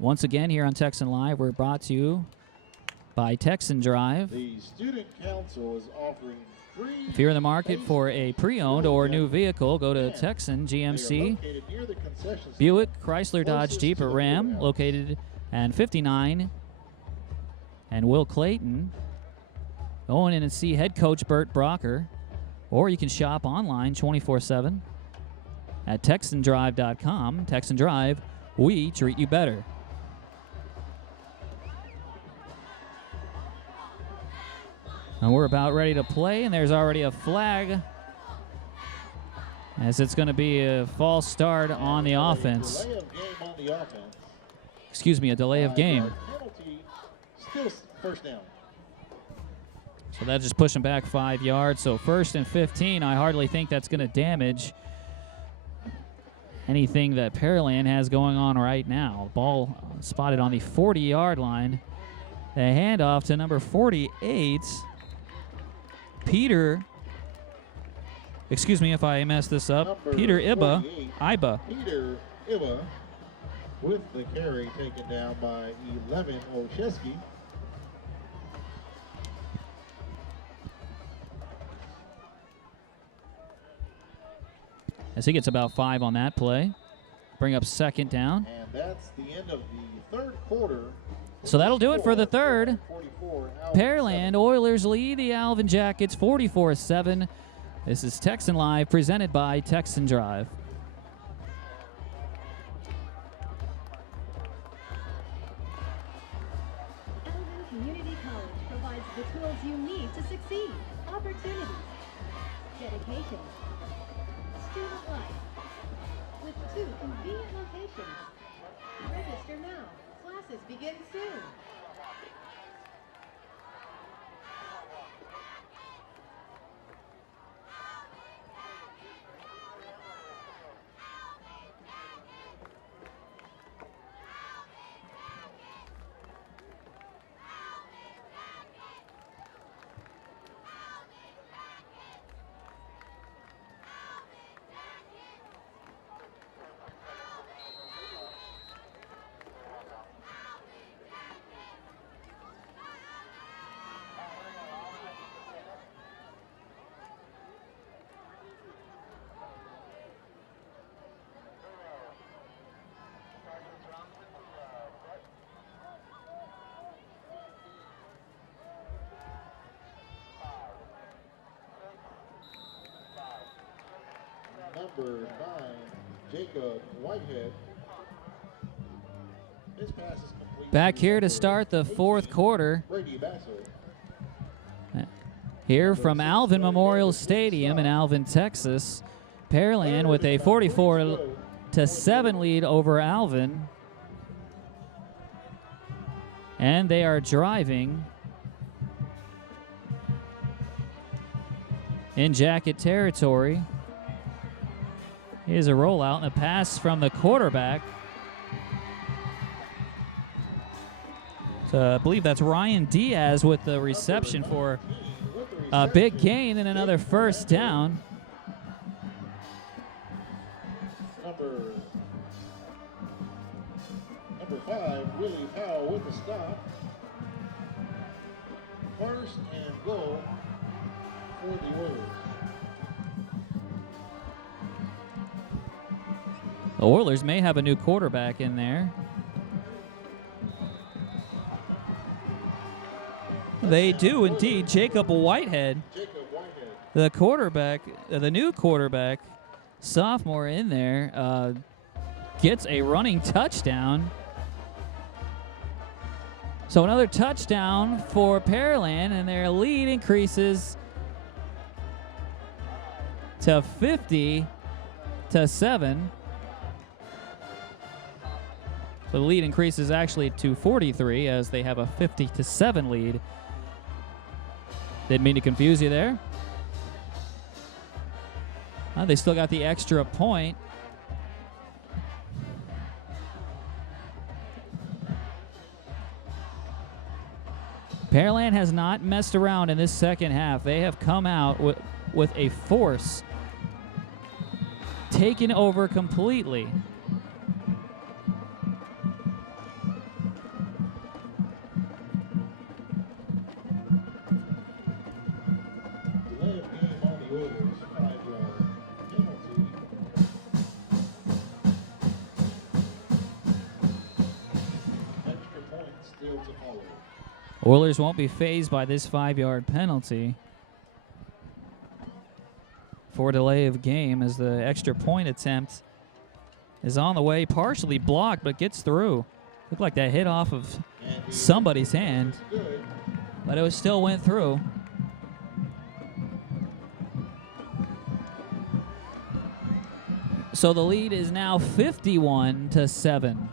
Once again, here on Texan Live, we're brought to you by Texan Drive. The Student Council is offering free. If you're in the market for a pre-owned or new vehicle, go to Texan GMC, Buick, Chrysler, Dodge, Jeep, or Ram, located at 59. And Will Clayton. Go in and see head coach Bert Brocker. Or you can shop online 24/7 at TexanDrive.com. Texan Drive, we treat you better. And we're about ready to play, and there's already a flag as it's going to be a false start on the offense. Delay of game on the offense. Excuse me, a delay of game. Penalty, still first down. So that just push them back 5 yards. So 1st and 15, I hardly think that's going to damage anything that Pearland has going on right now. Ball spotted on the 40-yard line. The handoff to number 48, Peter Excuse me if I messed this up. Number Peter 48, Iba. Peter Iba with the carry taken down by 11 Olszewski. As he gets about 5 on that play. Bring up second down. And that's the end of the third quarter. So that'll do it for the third. 44, Alvin Pearland 7. Oilers lead the Alvin Jackets 44-7. This is Texan Live presented by Texan Drive. Alvin Community College provides the tools you need to succeed. Opportunities, dedication, student life, with 2 convenient locations. Register now. Classes begin soon. Number 9, Jacob Whitehead. His pass is complete. Back here to start the fourth quarter. Brady Basso. Here from Alvin Memorial Stadium in Alvin, Texas. Pearland with a 44-7 lead over Alvin. And they are driving in Jacket territory. Here's a rollout and a pass from the quarterback. So I believe that's Ryan Diaz with the reception for a big gain and another first down. Number 5, Willie Powell with the stop. First and goal for the Oilers. The Oilers may have a new quarterback in there. They do indeed. Jacob Whitehead, the quarterback, the new quarterback, sophomore in there, gets a running touchdown. So another touchdown for Pearland, and their lead increases to 50-7. The lead increases actually to 43 as they have a 50-7 lead. Didn't mean to confuse you there. They still got the extra point. Pearland has not messed around in this second half. They have come out with a force, taken over completely. Oilers won't be fazed by this 5-yard penalty for delay of game as the extra point attempt is on the way, partially blocked, but gets through. Looked like that hit off of somebody's hand, but it still went through. So the lead is now 51-7.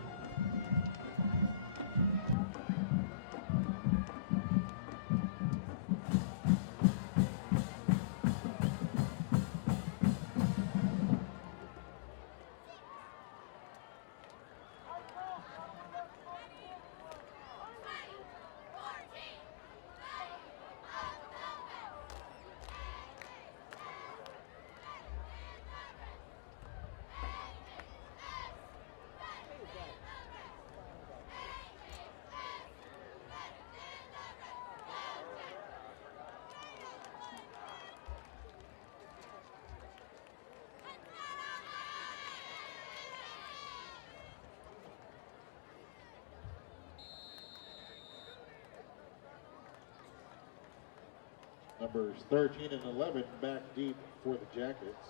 Numbers 13 and 11 back deep for the Jackets.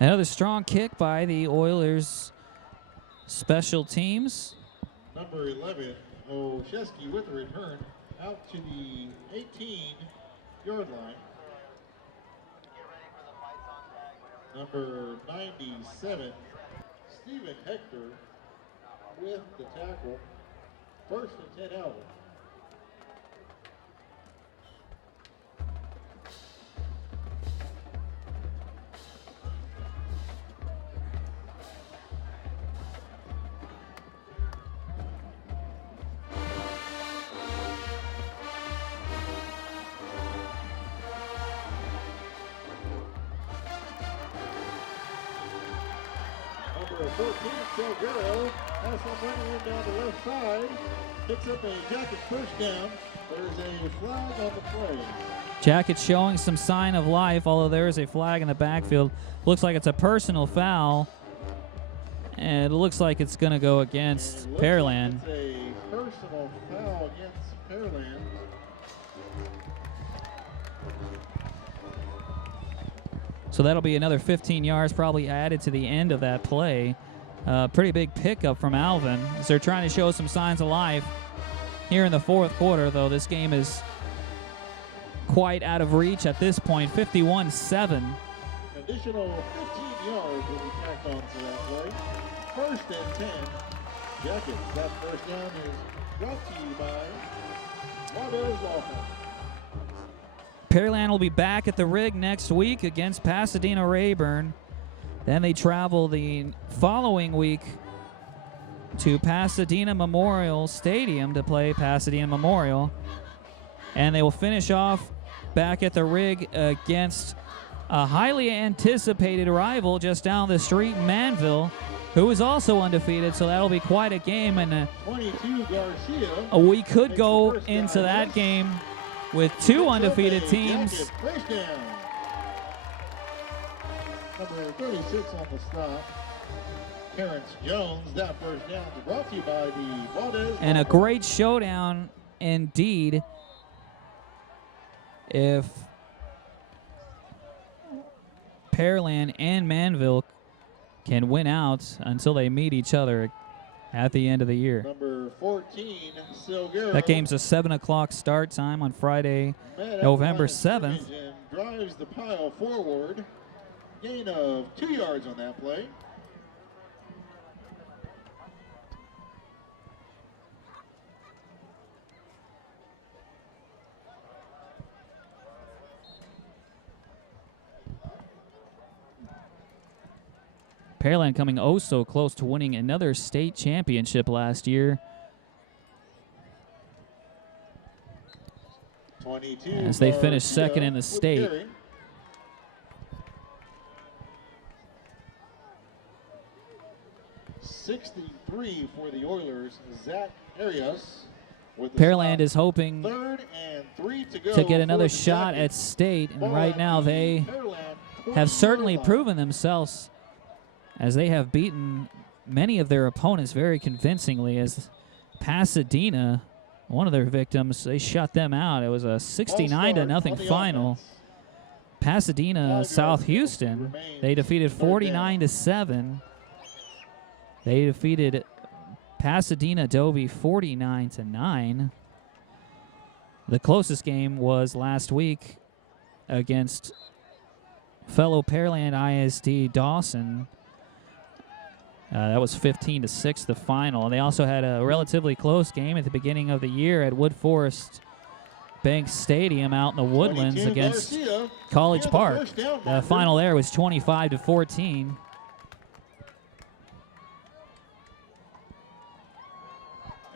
Another strong kick by the Oilers special teams. Number 11, Olszewski with a return out to the 18-yard line. Number 97, Stephen Hector with the tackle. 1st and 10 Alvin. Number 14, Salguero has some running in down the left side. Picks up a Jacket first down. There's a flag on the play. Jackets showing some sign of life, although there is a flag in the backfield. Looks like it's a personal foul. And it looks like it's going to go against Pearland. Like it's a personal foul against Pearland. So that'll be another 15 yards probably added to the end of that play. Pretty big pickup from Alvin as they're trying to show some signs of life here in the 4th quarter, though this game is quite out of reach at this point, 51-7. Additional 15 yards will be tacked on to that play. 1st and 10. Jackets. That first down is brought to you by Wabash Law Firm. Pearland will be back at the rig next week against Pasadena Rayburn. Then they travel the following week to Pasadena Memorial Stadium to play Pasadena Memorial. And they will finish off back at the rig against a highly anticipated rival just down the street, Manville, who is also undefeated. So that'll be quite a game. And 22 Garcia. We could go into that game with 2 undefeated teams. First down. Number 36 on the stop. Terrence Jones. That first down is brought to you by the Valdez. And a great showdown indeed. If Pearland and Manville can win out until they meet each other at the end of the year. Number 14, Salguero. That game's a 7 o'clock start time on Friday, November 7th. Drives the pile forward. Gain of 2 yards on that play. Pearland coming oh so close to winning another state championship last year. 22 as they finished second in the state. Gary. $63 for the Oilers. Zach Arias with the Pearland stop. is hoping 3rd and 3 to go to get another for the shot Jackets. at state, and Ball right at now the they Pearland have certainly 20-yard line. proven themselves as they have beaten many of their opponents very convincingly. As Pasadena, one of their victims, they shut them out. It was a 69-0 final. Offense. Pasadena, South Houston, they defeated 49-7. They defeated Pasadena Dobie 49-9. The closest game was last week against fellow Pearland ISD Dawson. That was 15-6 the final. They also had a relatively close game at the beginning of the year at Wood Forest Bank Stadium out in the Woodlands 22 against Garcia. College Yeah, the Park. first down The marker. final there was 25-14.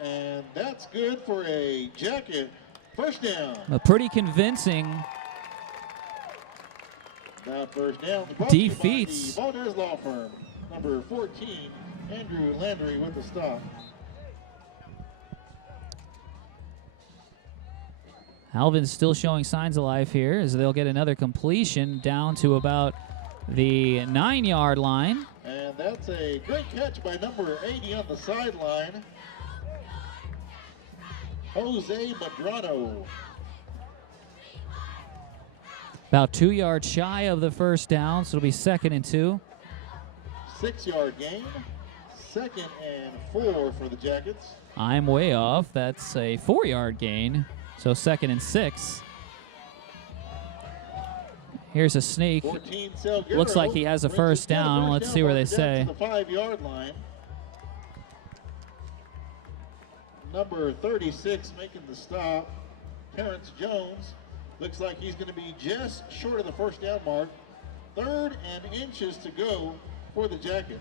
And that's good for a Jacket first down. A pretty convincing That first down is brought to you by defeats. the Valdez Law Firm. Number 14, Andrew Landry with the stop. Alvin's still showing signs of life here as they'll get another completion down to about the 9-yard line. And And that's a great catch by number 80 on the sideline, Jose Medrano. About 2 yards shy of the first down, so it'll be 2nd and 2. 6-yard gain, 2nd and 4 for the Jackets. I'm way off. That's a 4-yard gain, so 2nd and 6. Here's a sneak. 14 Salguero Looks like he has a first down. Let's see where they say. To the 5-yard line. Number 36 making the stop, Terrence Jones. Looks like he's going to be just short of the first down mark. 3rd and inches to go for the Jackets.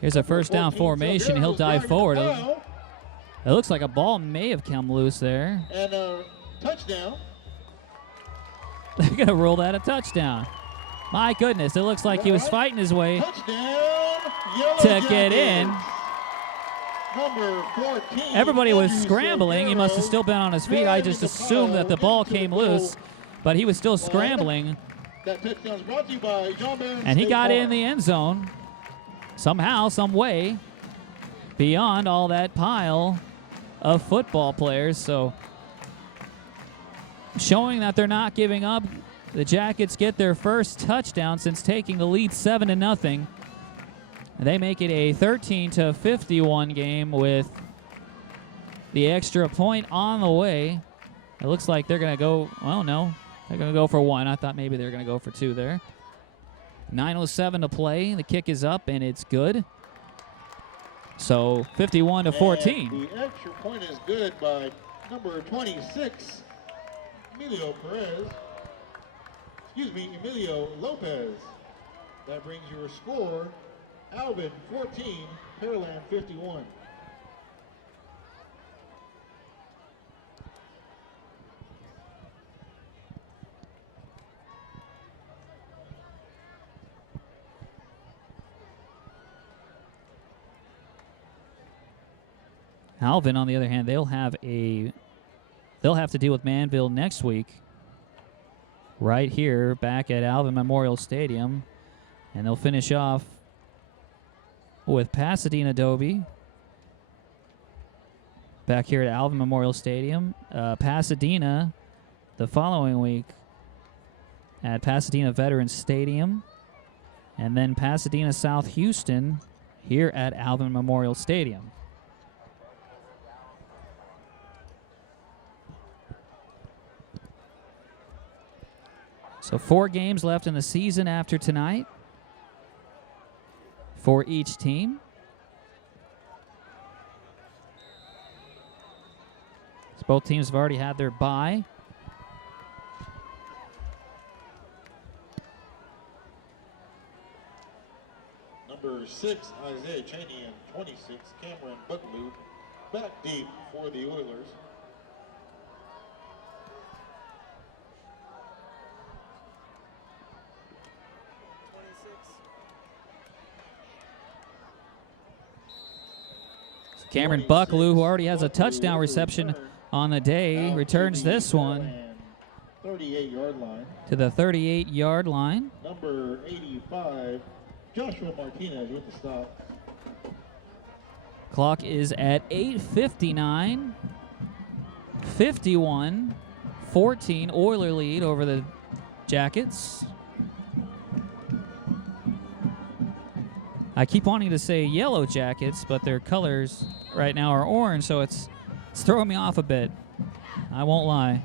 Here's a first down formation. He'll dive forward. It looks like a ball may have come loose there. And a touchdown. They're going to rule that a touchdown. My goodness, it looks like he was fighting his way to get in. Number 14. Everybody was scrambling. He must have still been on his feet. I just assumed that the ball came loose, but he was still scrambling. That touchdown is brought to you by John Barron. And he got in the end zone somehow, some way, beyond all that pile of football players. So showing that they're not giving up. The Jackets get their first touchdown since taking the lead 7-0. They make it a 13-51 game with the extra point on the way. It looks like they're going to go, well, no, they're going to go for 1. I thought maybe they were going to go for 2 there. 9:07 to play. The kick is up, and it's good. So 51-14. And the extra point is good by number 26, Emilio Lopez. That brings your score, Alvin 14, Pearland 51. Alvin, on the other hand, they'll have to deal with Manville next week, right here, back at Alvin Memorial Stadium, and they'll finish off with Pasadena Dobie, back here at Alvin Memorial Stadium. Pasadena the following week at Pasadena Veterans Stadium, and then Pasadena South Houston here at Alvin Memorial Stadium. So 4 games left in the season after tonight for each team. So both teams have already had their bye. Number 6, Isaiah Cheney, and 26, Cameron Buckaloo, back deep for the Oilers. Cameron Buckaloo, who already has a touchdown reception on the day, returns this one 38-yard line. to the 38-yard line. Number 85, Joshua Martinez with the stop. Clock is at 8:59. 51-14 Oiler lead over the Jackets. I keep wanting to say Yellowjackets, but their colors right now are orange, so it's throwing me off a bit. I won't lie.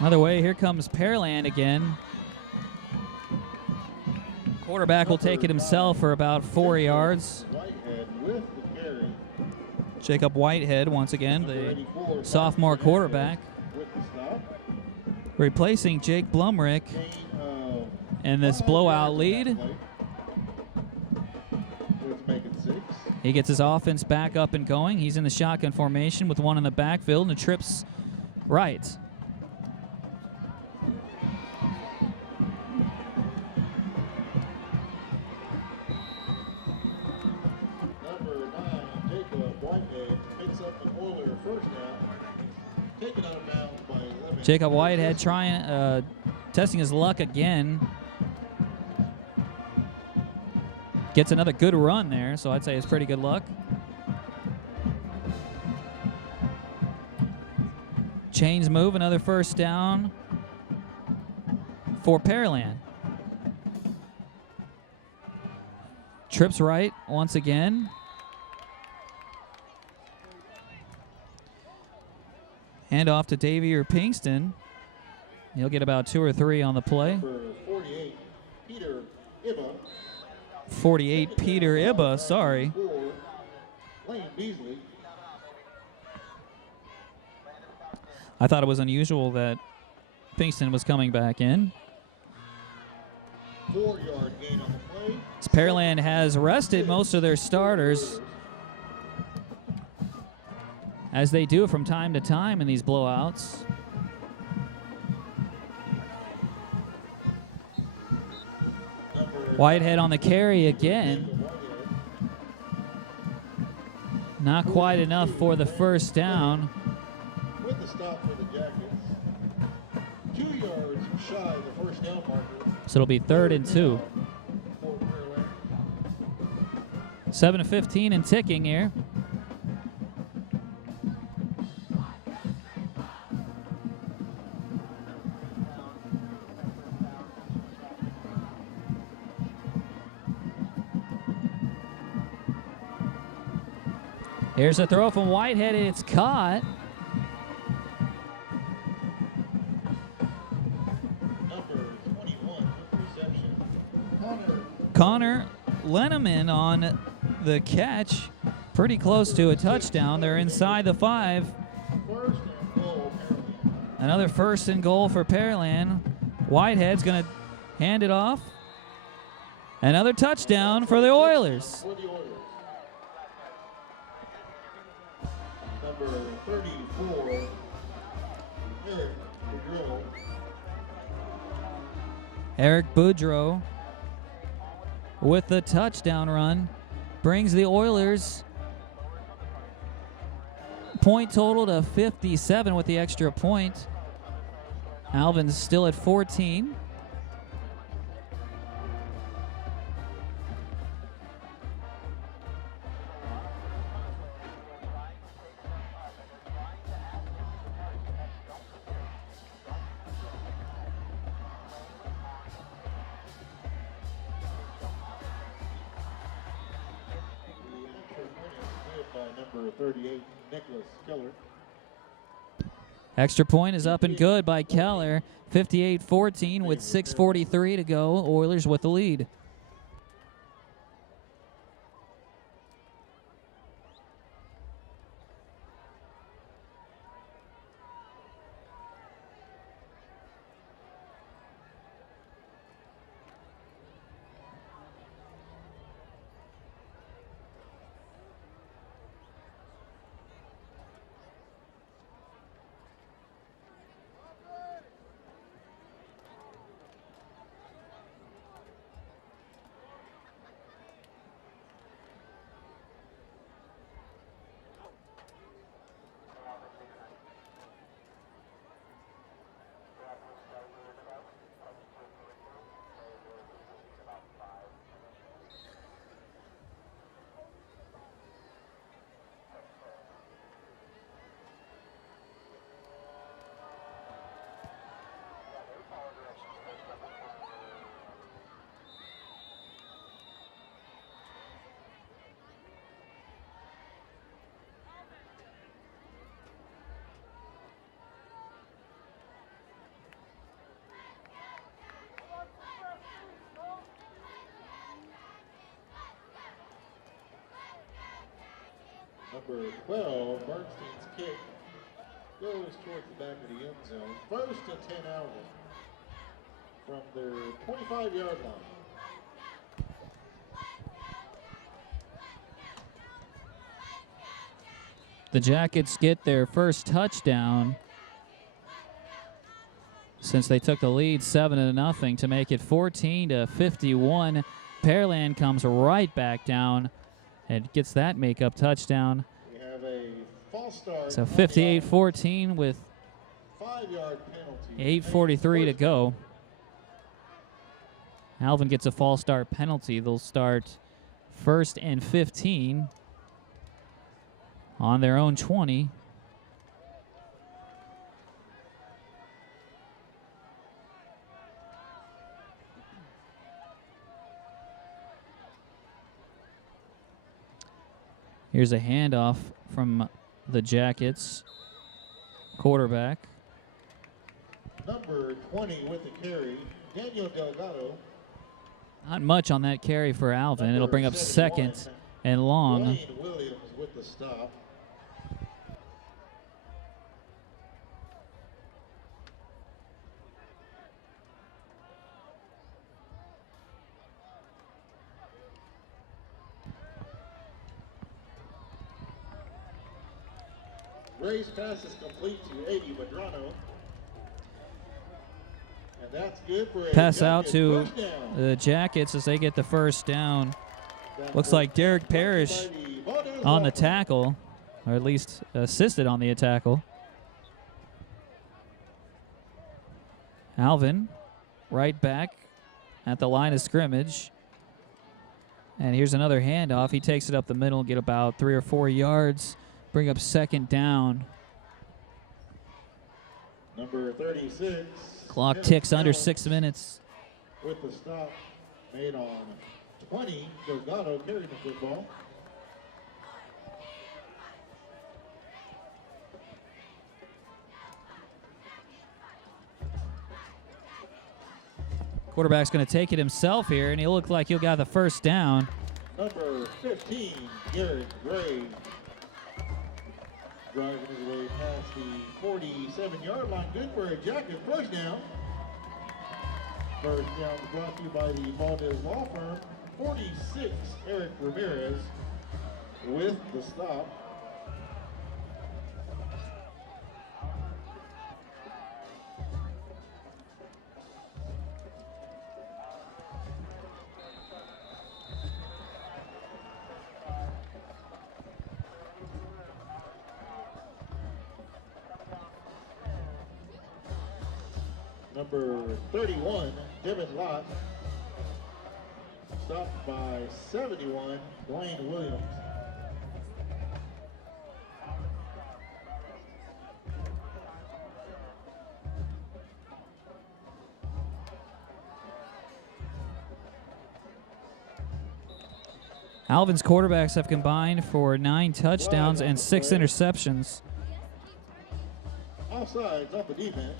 Another way, here comes Pearland again. Quarterback will take it himself for about 4 yards. Whitehead with the carry. Jacob Whitehead, once again, the sophomore quarterback, replacing Jake Blumrick in this blowout lead. He gets his offense back up and going. He's in the shotgun formation with one in the backfield and trips right. Number 9, Jacob Whitehead picks up an Oiler first down. Taken out of bounds by 11. Jacob Whitehead trying, testing his luck again. Gets another good run there, so I'd say it's pretty good luck. Chains move, another first down for Pearland. Trips right once again. Hand off to Davey or Pinkston. He'll get about 2 or 3 on the play. Number 48, Peter Ibba. 48, Peter Ibba, sorry. Lane Beasley. I thought it was unusual that Pinkston was coming back in. 4-yard gain on the play. Pearland has rested most of their starters, as they do from time to time in these blowouts. Whitehead on the carry again. Not quite enough for the first down. With the stop for the Jackets. 2 yards shy of the first down marker. So it'll be 3rd and 2. For Pearland. 7:15 and ticking here. Here's a throw from Whitehead, and it's caught. Number 21 reception. Connor Lenneman on the catch. Pretty close to a touchdown. They're inside the 5. First and goal, Pearland. Another 1st and goal for Pearland. Whitehead's going to hand it off. Another touchdown for the Oilers. For the Oilers. Number 34, Eric Boudreau. Eric Boudreau with the touchdown run brings the Oilers point total to 57 with the extra point. Alvin's still at 14. Number 38, Nicholas Keller. Extra point is up and good by Keller. 58-14 with 6:43 to go. Oilers with the lead. Number 12, Bernstein's kick goes towards the back of the end zone. 1st and 10 Alvin from their 25-yard line. The Jackets get their first touchdown since they took the lead 7-0 to make it 14-51. Pearland comes right back down and gets that makeup touchdown. We have a false start. So 58-14 with 5-yard penalty. 8:43 to go. Alvin gets a false start penalty. They'll start 1st and 15 on their own 20. Here's a handoff from the Jackets quarterback. Number 20 with the carry, Daniel Delgado. Not much on that carry for Alvin. It'll bring up 2nd and long. Cody Williams with the stop. Ray's pass is complete to Eddie Madrano. And that's good for a Pass out Jackets to first down. the Jackets as they get the first down. Looks like Derek Parrish on the tackle, or at least assisted on the tackle. Alvin right back at the line of scrimmage. And here's another handoff. He takes it up the middle, get about 3 or 4 yards, bring up 2nd down. Number 36. Clock Kevin ticks under Allen 6 minutes. with the stop made on 20. Delgado carrying the football. Quarterback's going to take it himself here, and he'll look like he'll got the first down. Number 15, Garrett Gray. Driving his way past the 47-yard line. Good for a Jacket first down. First down brought to you by the Valdez Law Firm. 46, Eric Ramirez with the stop. Number 31, Devin Lott. Stopped by 71, Dwayne Williams. Alvin's quarterbacks have combined for 9 touchdowns and 6 interceptions. Offsides on the defense.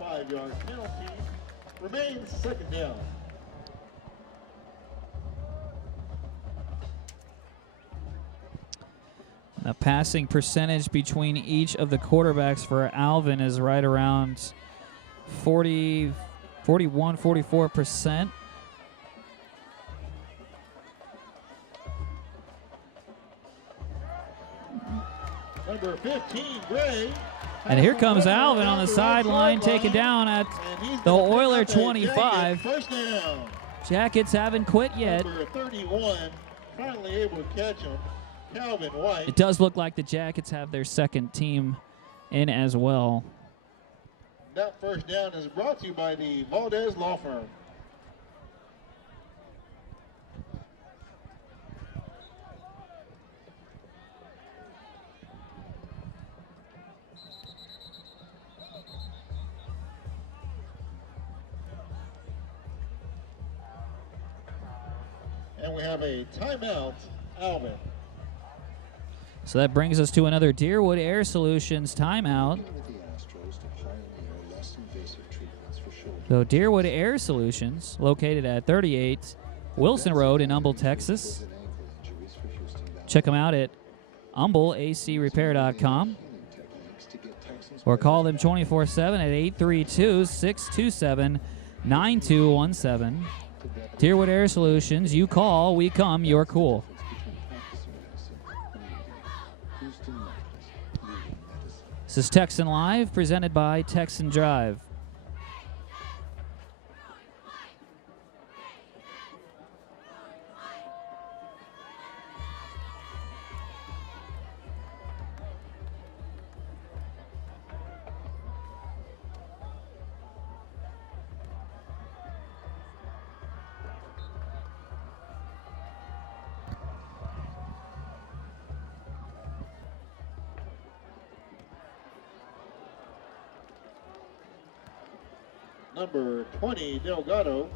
5-yard penalty. Remains second down. The passing percentage between each of the quarterbacks for Alvin is right around 41, 44%. Number 15, Gray. And here comes Alvin on the sideline, taken down at the Oiler 25. First down. Jackets haven't quit yet. Number 31, finally able to catch him, Calvin White. It does look like the Jackets have their second team in as well. That first down is brought to you by the Valdez Law Firm. And we have a timeout, Alvin. So that brings us to another Deerwood Air Solutions timeout. So Deerwood Air Solutions, located at 38 Wilson Road in Humble, Texas. Check them out at humbleacrepair.com or call them 24/7 at 832-627-9217. Deerwood Air Solutions, you call, we come, you're cool. This is Texan Live, presented by Texan Drive. number 20, Delgado.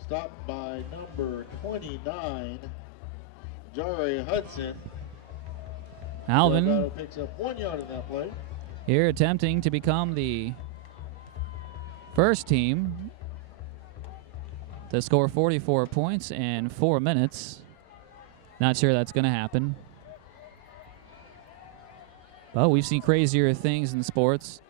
Stopped by number 29, Jare Hudson. Alvin Delgado picks up 1 yard in that play. here attempting to become the first team to score 44 points in 4 minutes. Not sure that's going to happen. But we've seen crazier things in sports.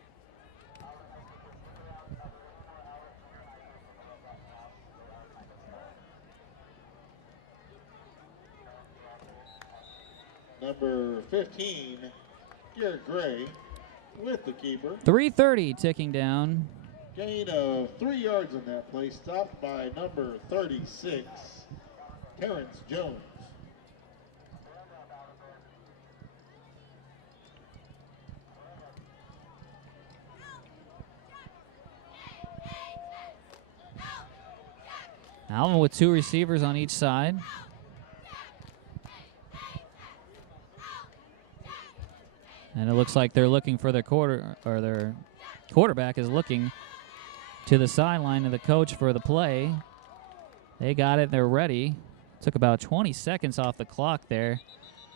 Number 15, Garrett Gray with the keeper. 3:30 ticking down. Gain of 3 yards on that play. Stopped by number 36, Terrence Jones. Alvin with 2 receivers on each side. And it looks like they're looking for their their quarterback is looking to the sideline of the coach for the play. They got it, they're ready. Took about 20 seconds off the clock there.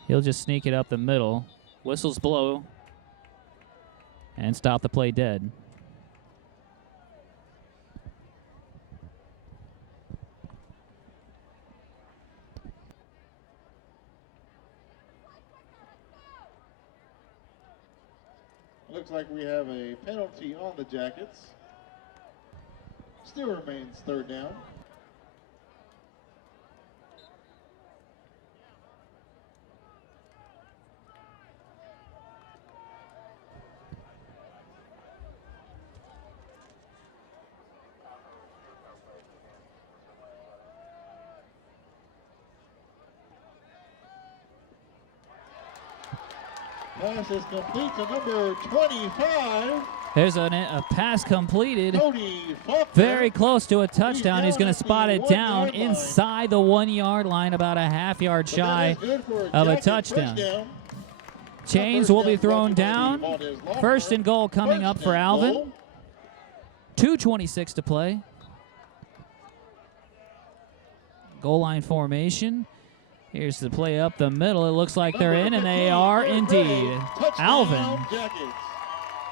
He'll just sneak it up the middle. Whistles blow and stop the play dead. Looks like we have a penalty on the Jackets. Still remains 3rd down. Pass is complete to number 25. There's a pass completed. Cody Williams. Very close to a touchdown. He's going to spot it down 1 yard line. inside the 1 yard line, about a half yard shy of a touchdown. Chains will be thrown down. 1st and goal coming up for Alvin. 2:26 to play. Goal line formation. Here's the play up the middle. It looks like they're in, and they are indeed. Alvin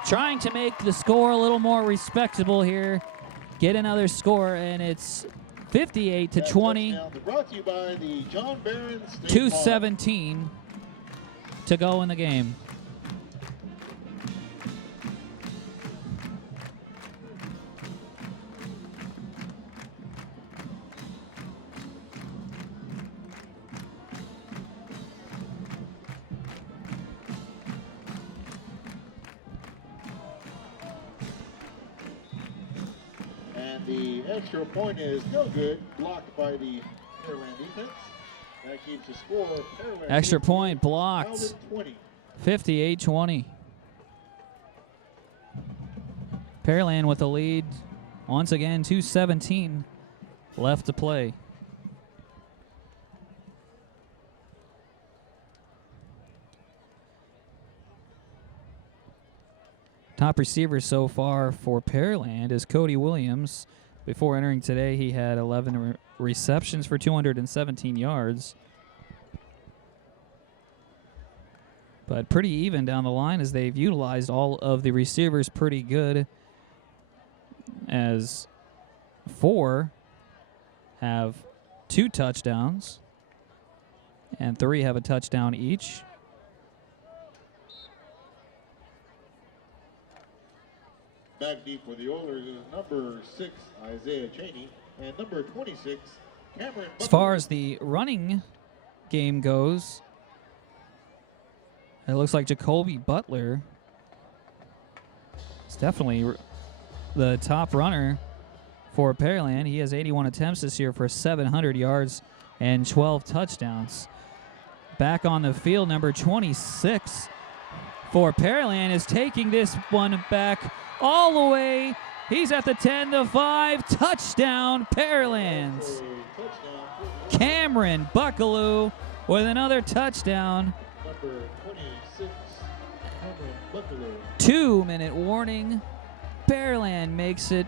trying to make the score a little more respectable here. Get another score, and it's 58-20. Brought to you by the John Barron State 2:17 to go in the game. The extra point is no good, blocked by the Pearland defense. That keeps the score. Pearland Extra point blocked. Alvin 20. 58-20. Pearland with the lead. Once again, 2:17 left to play. Top receiver so far for Pearland is Cody Williams. Before entering today, he had 11 receptions for 217 yards. But pretty even down the line as they've utilized all of the receivers pretty good, as 4 have 2 touchdowns and 3 have a touchdown each. Back deep for the Oilers is number 6, Isaiah Chaney, and number 26, Cameron As far Butler. as the running game goes, it looks like Jacoby Butler is definitely the top runner for Pearland. He has 81 attempts this year for 700 yards and 12 touchdowns. Back on the field, number 26 for Pearland is taking this one back all the way. He's at the 10, the 5, touchdown Pearland. Cameron Buckaloo with another touchdown. Number 26, Cameron Butler. 2-minute warning Pearland makes it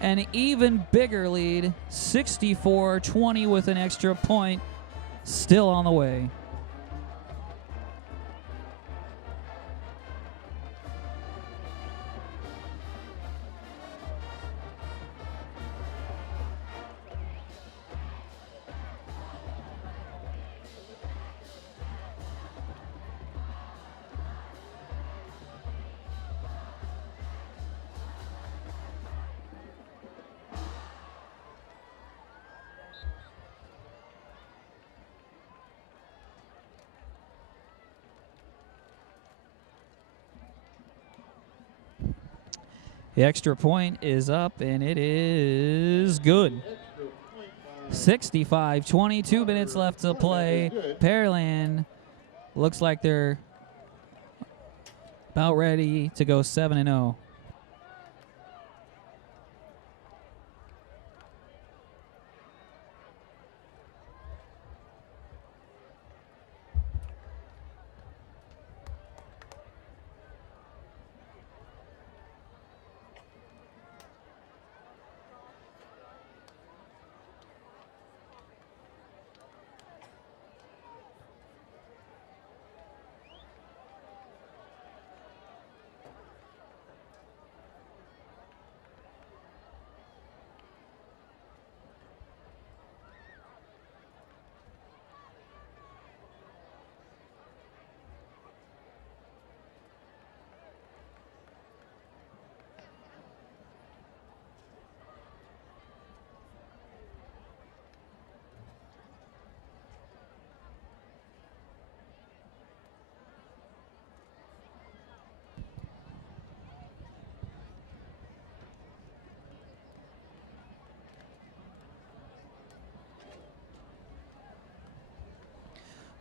an even bigger lead, 64-20 with an extra point still on the way. The extra point is up, and it is good. 65-20, 2 minutes left to play. Pearland looks like they're about ready to go 7-0.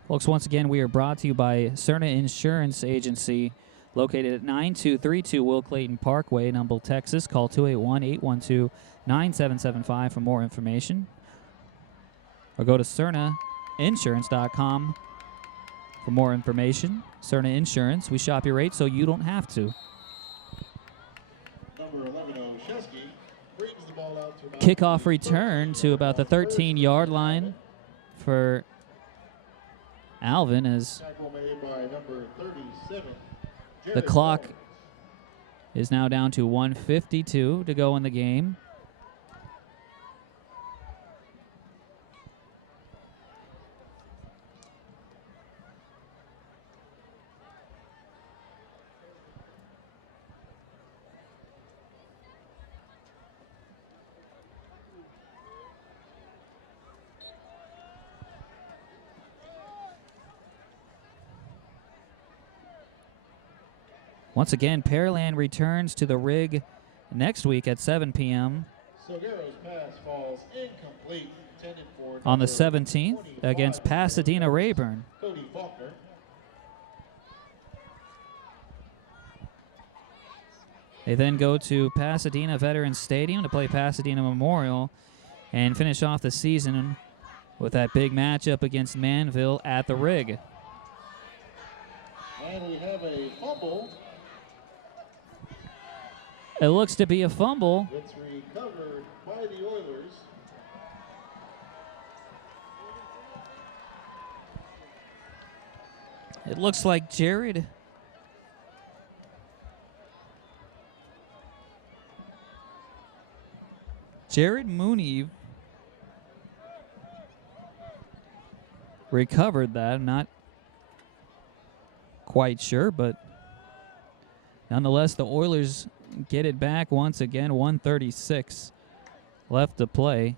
Folks, once again, we are brought to you by Cerna Insurance Agency, located at 9232 Will Clayton Parkway, Humble, Texas. Call 281-812-9775 for more information. Or go to CernaInsurance.com for more information. Cerna Insurance, we shop your rates so you don't have to. Number 11, Oshesky brings the ball out to about Kickoff return to about the 13-yard line for Alvin as tackle made by number 37. the clock is now down to 1:52 to go in the game. Once again, Pearland returns to the rig next week at 7 p.m. Salguero's pass falls incomplete, intended for on the number 17th 25, against Pasadena Rayburn. Cody Faulkner. They then go to Pasadena Veterans Stadium to play Pasadena Memorial and finish off the season with that big matchup against Manville at the rig. And we have a fumble. It looks to be a fumble. It's recovered by the Oilers. It looks like Jared Mooney recovered that. I'm not quite sure, but nonetheless, the Oilers get it back once again. 1:36 left to play.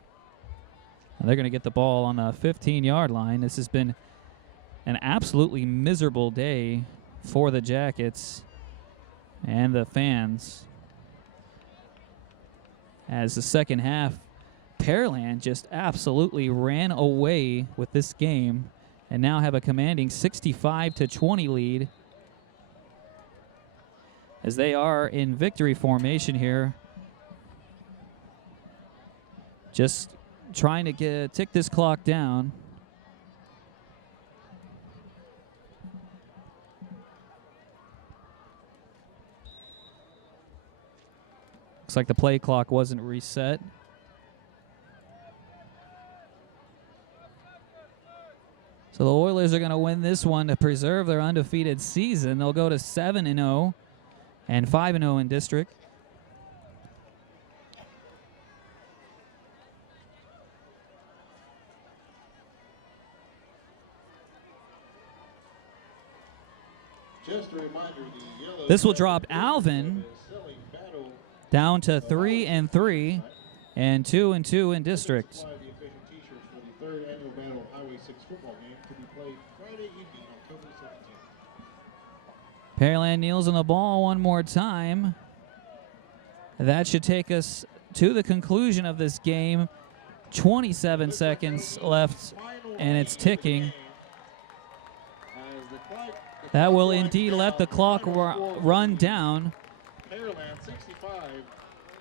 And they're going to get the ball on the 15-yard line. This has been an absolutely miserable day for the Jackets and the fans, as the second half, Pearland just absolutely ran away with this game and now have a commanding 65-20 lead, as they are in victory formation here, just trying to tick this clock down. Looks like the play clock wasn't reset. So the Oilers are going to win this one to preserve their undefeated season. They'll go to 7-0 and 5-0 in district. Just a reminder, the yellow This will drop Alvin down to 3-3 and 2-2 in district. Supply the official t-shirts for the third annual Battle Highway 6 football game to be played Friday evening, October 17th. Pearland kneels on the ball one more time. That should take us to the conclusion of this game. 27 seconds left, and it's ticking. That will indeed let the clock run down. Pearland 65,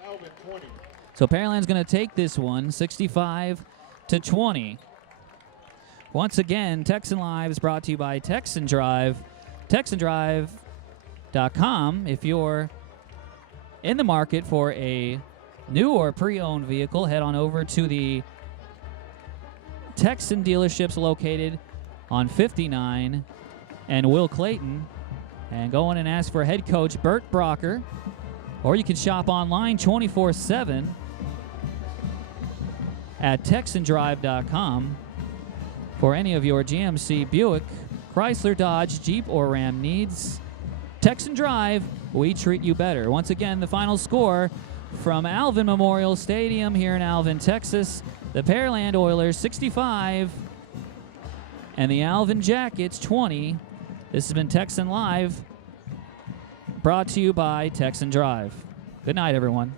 Alvin 20. So Pearland's going to take this one, 65-20. Once again, Texan Live is brought to you by Texan Drive. TexanDrive.com. If you're in the market for a new or pre-owned vehicle, head on over to the Texan dealerships located on 59 and Will Clayton, and go in and ask for head coach Bert Brocker, or you can shop online 24/7 at TexanDrive.com for any of your GMC, Buick, Chrysler, Dodge, Jeep, or Ram needs. Texan Drive, we treat you better. Once again, the final score from Alvin Memorial Stadium here in Alvin, Texas. The Pearland Oilers 65 and the Alvin Jackets 20. This has been Texan Live, brought to you by Texan Drive. Good night, everyone.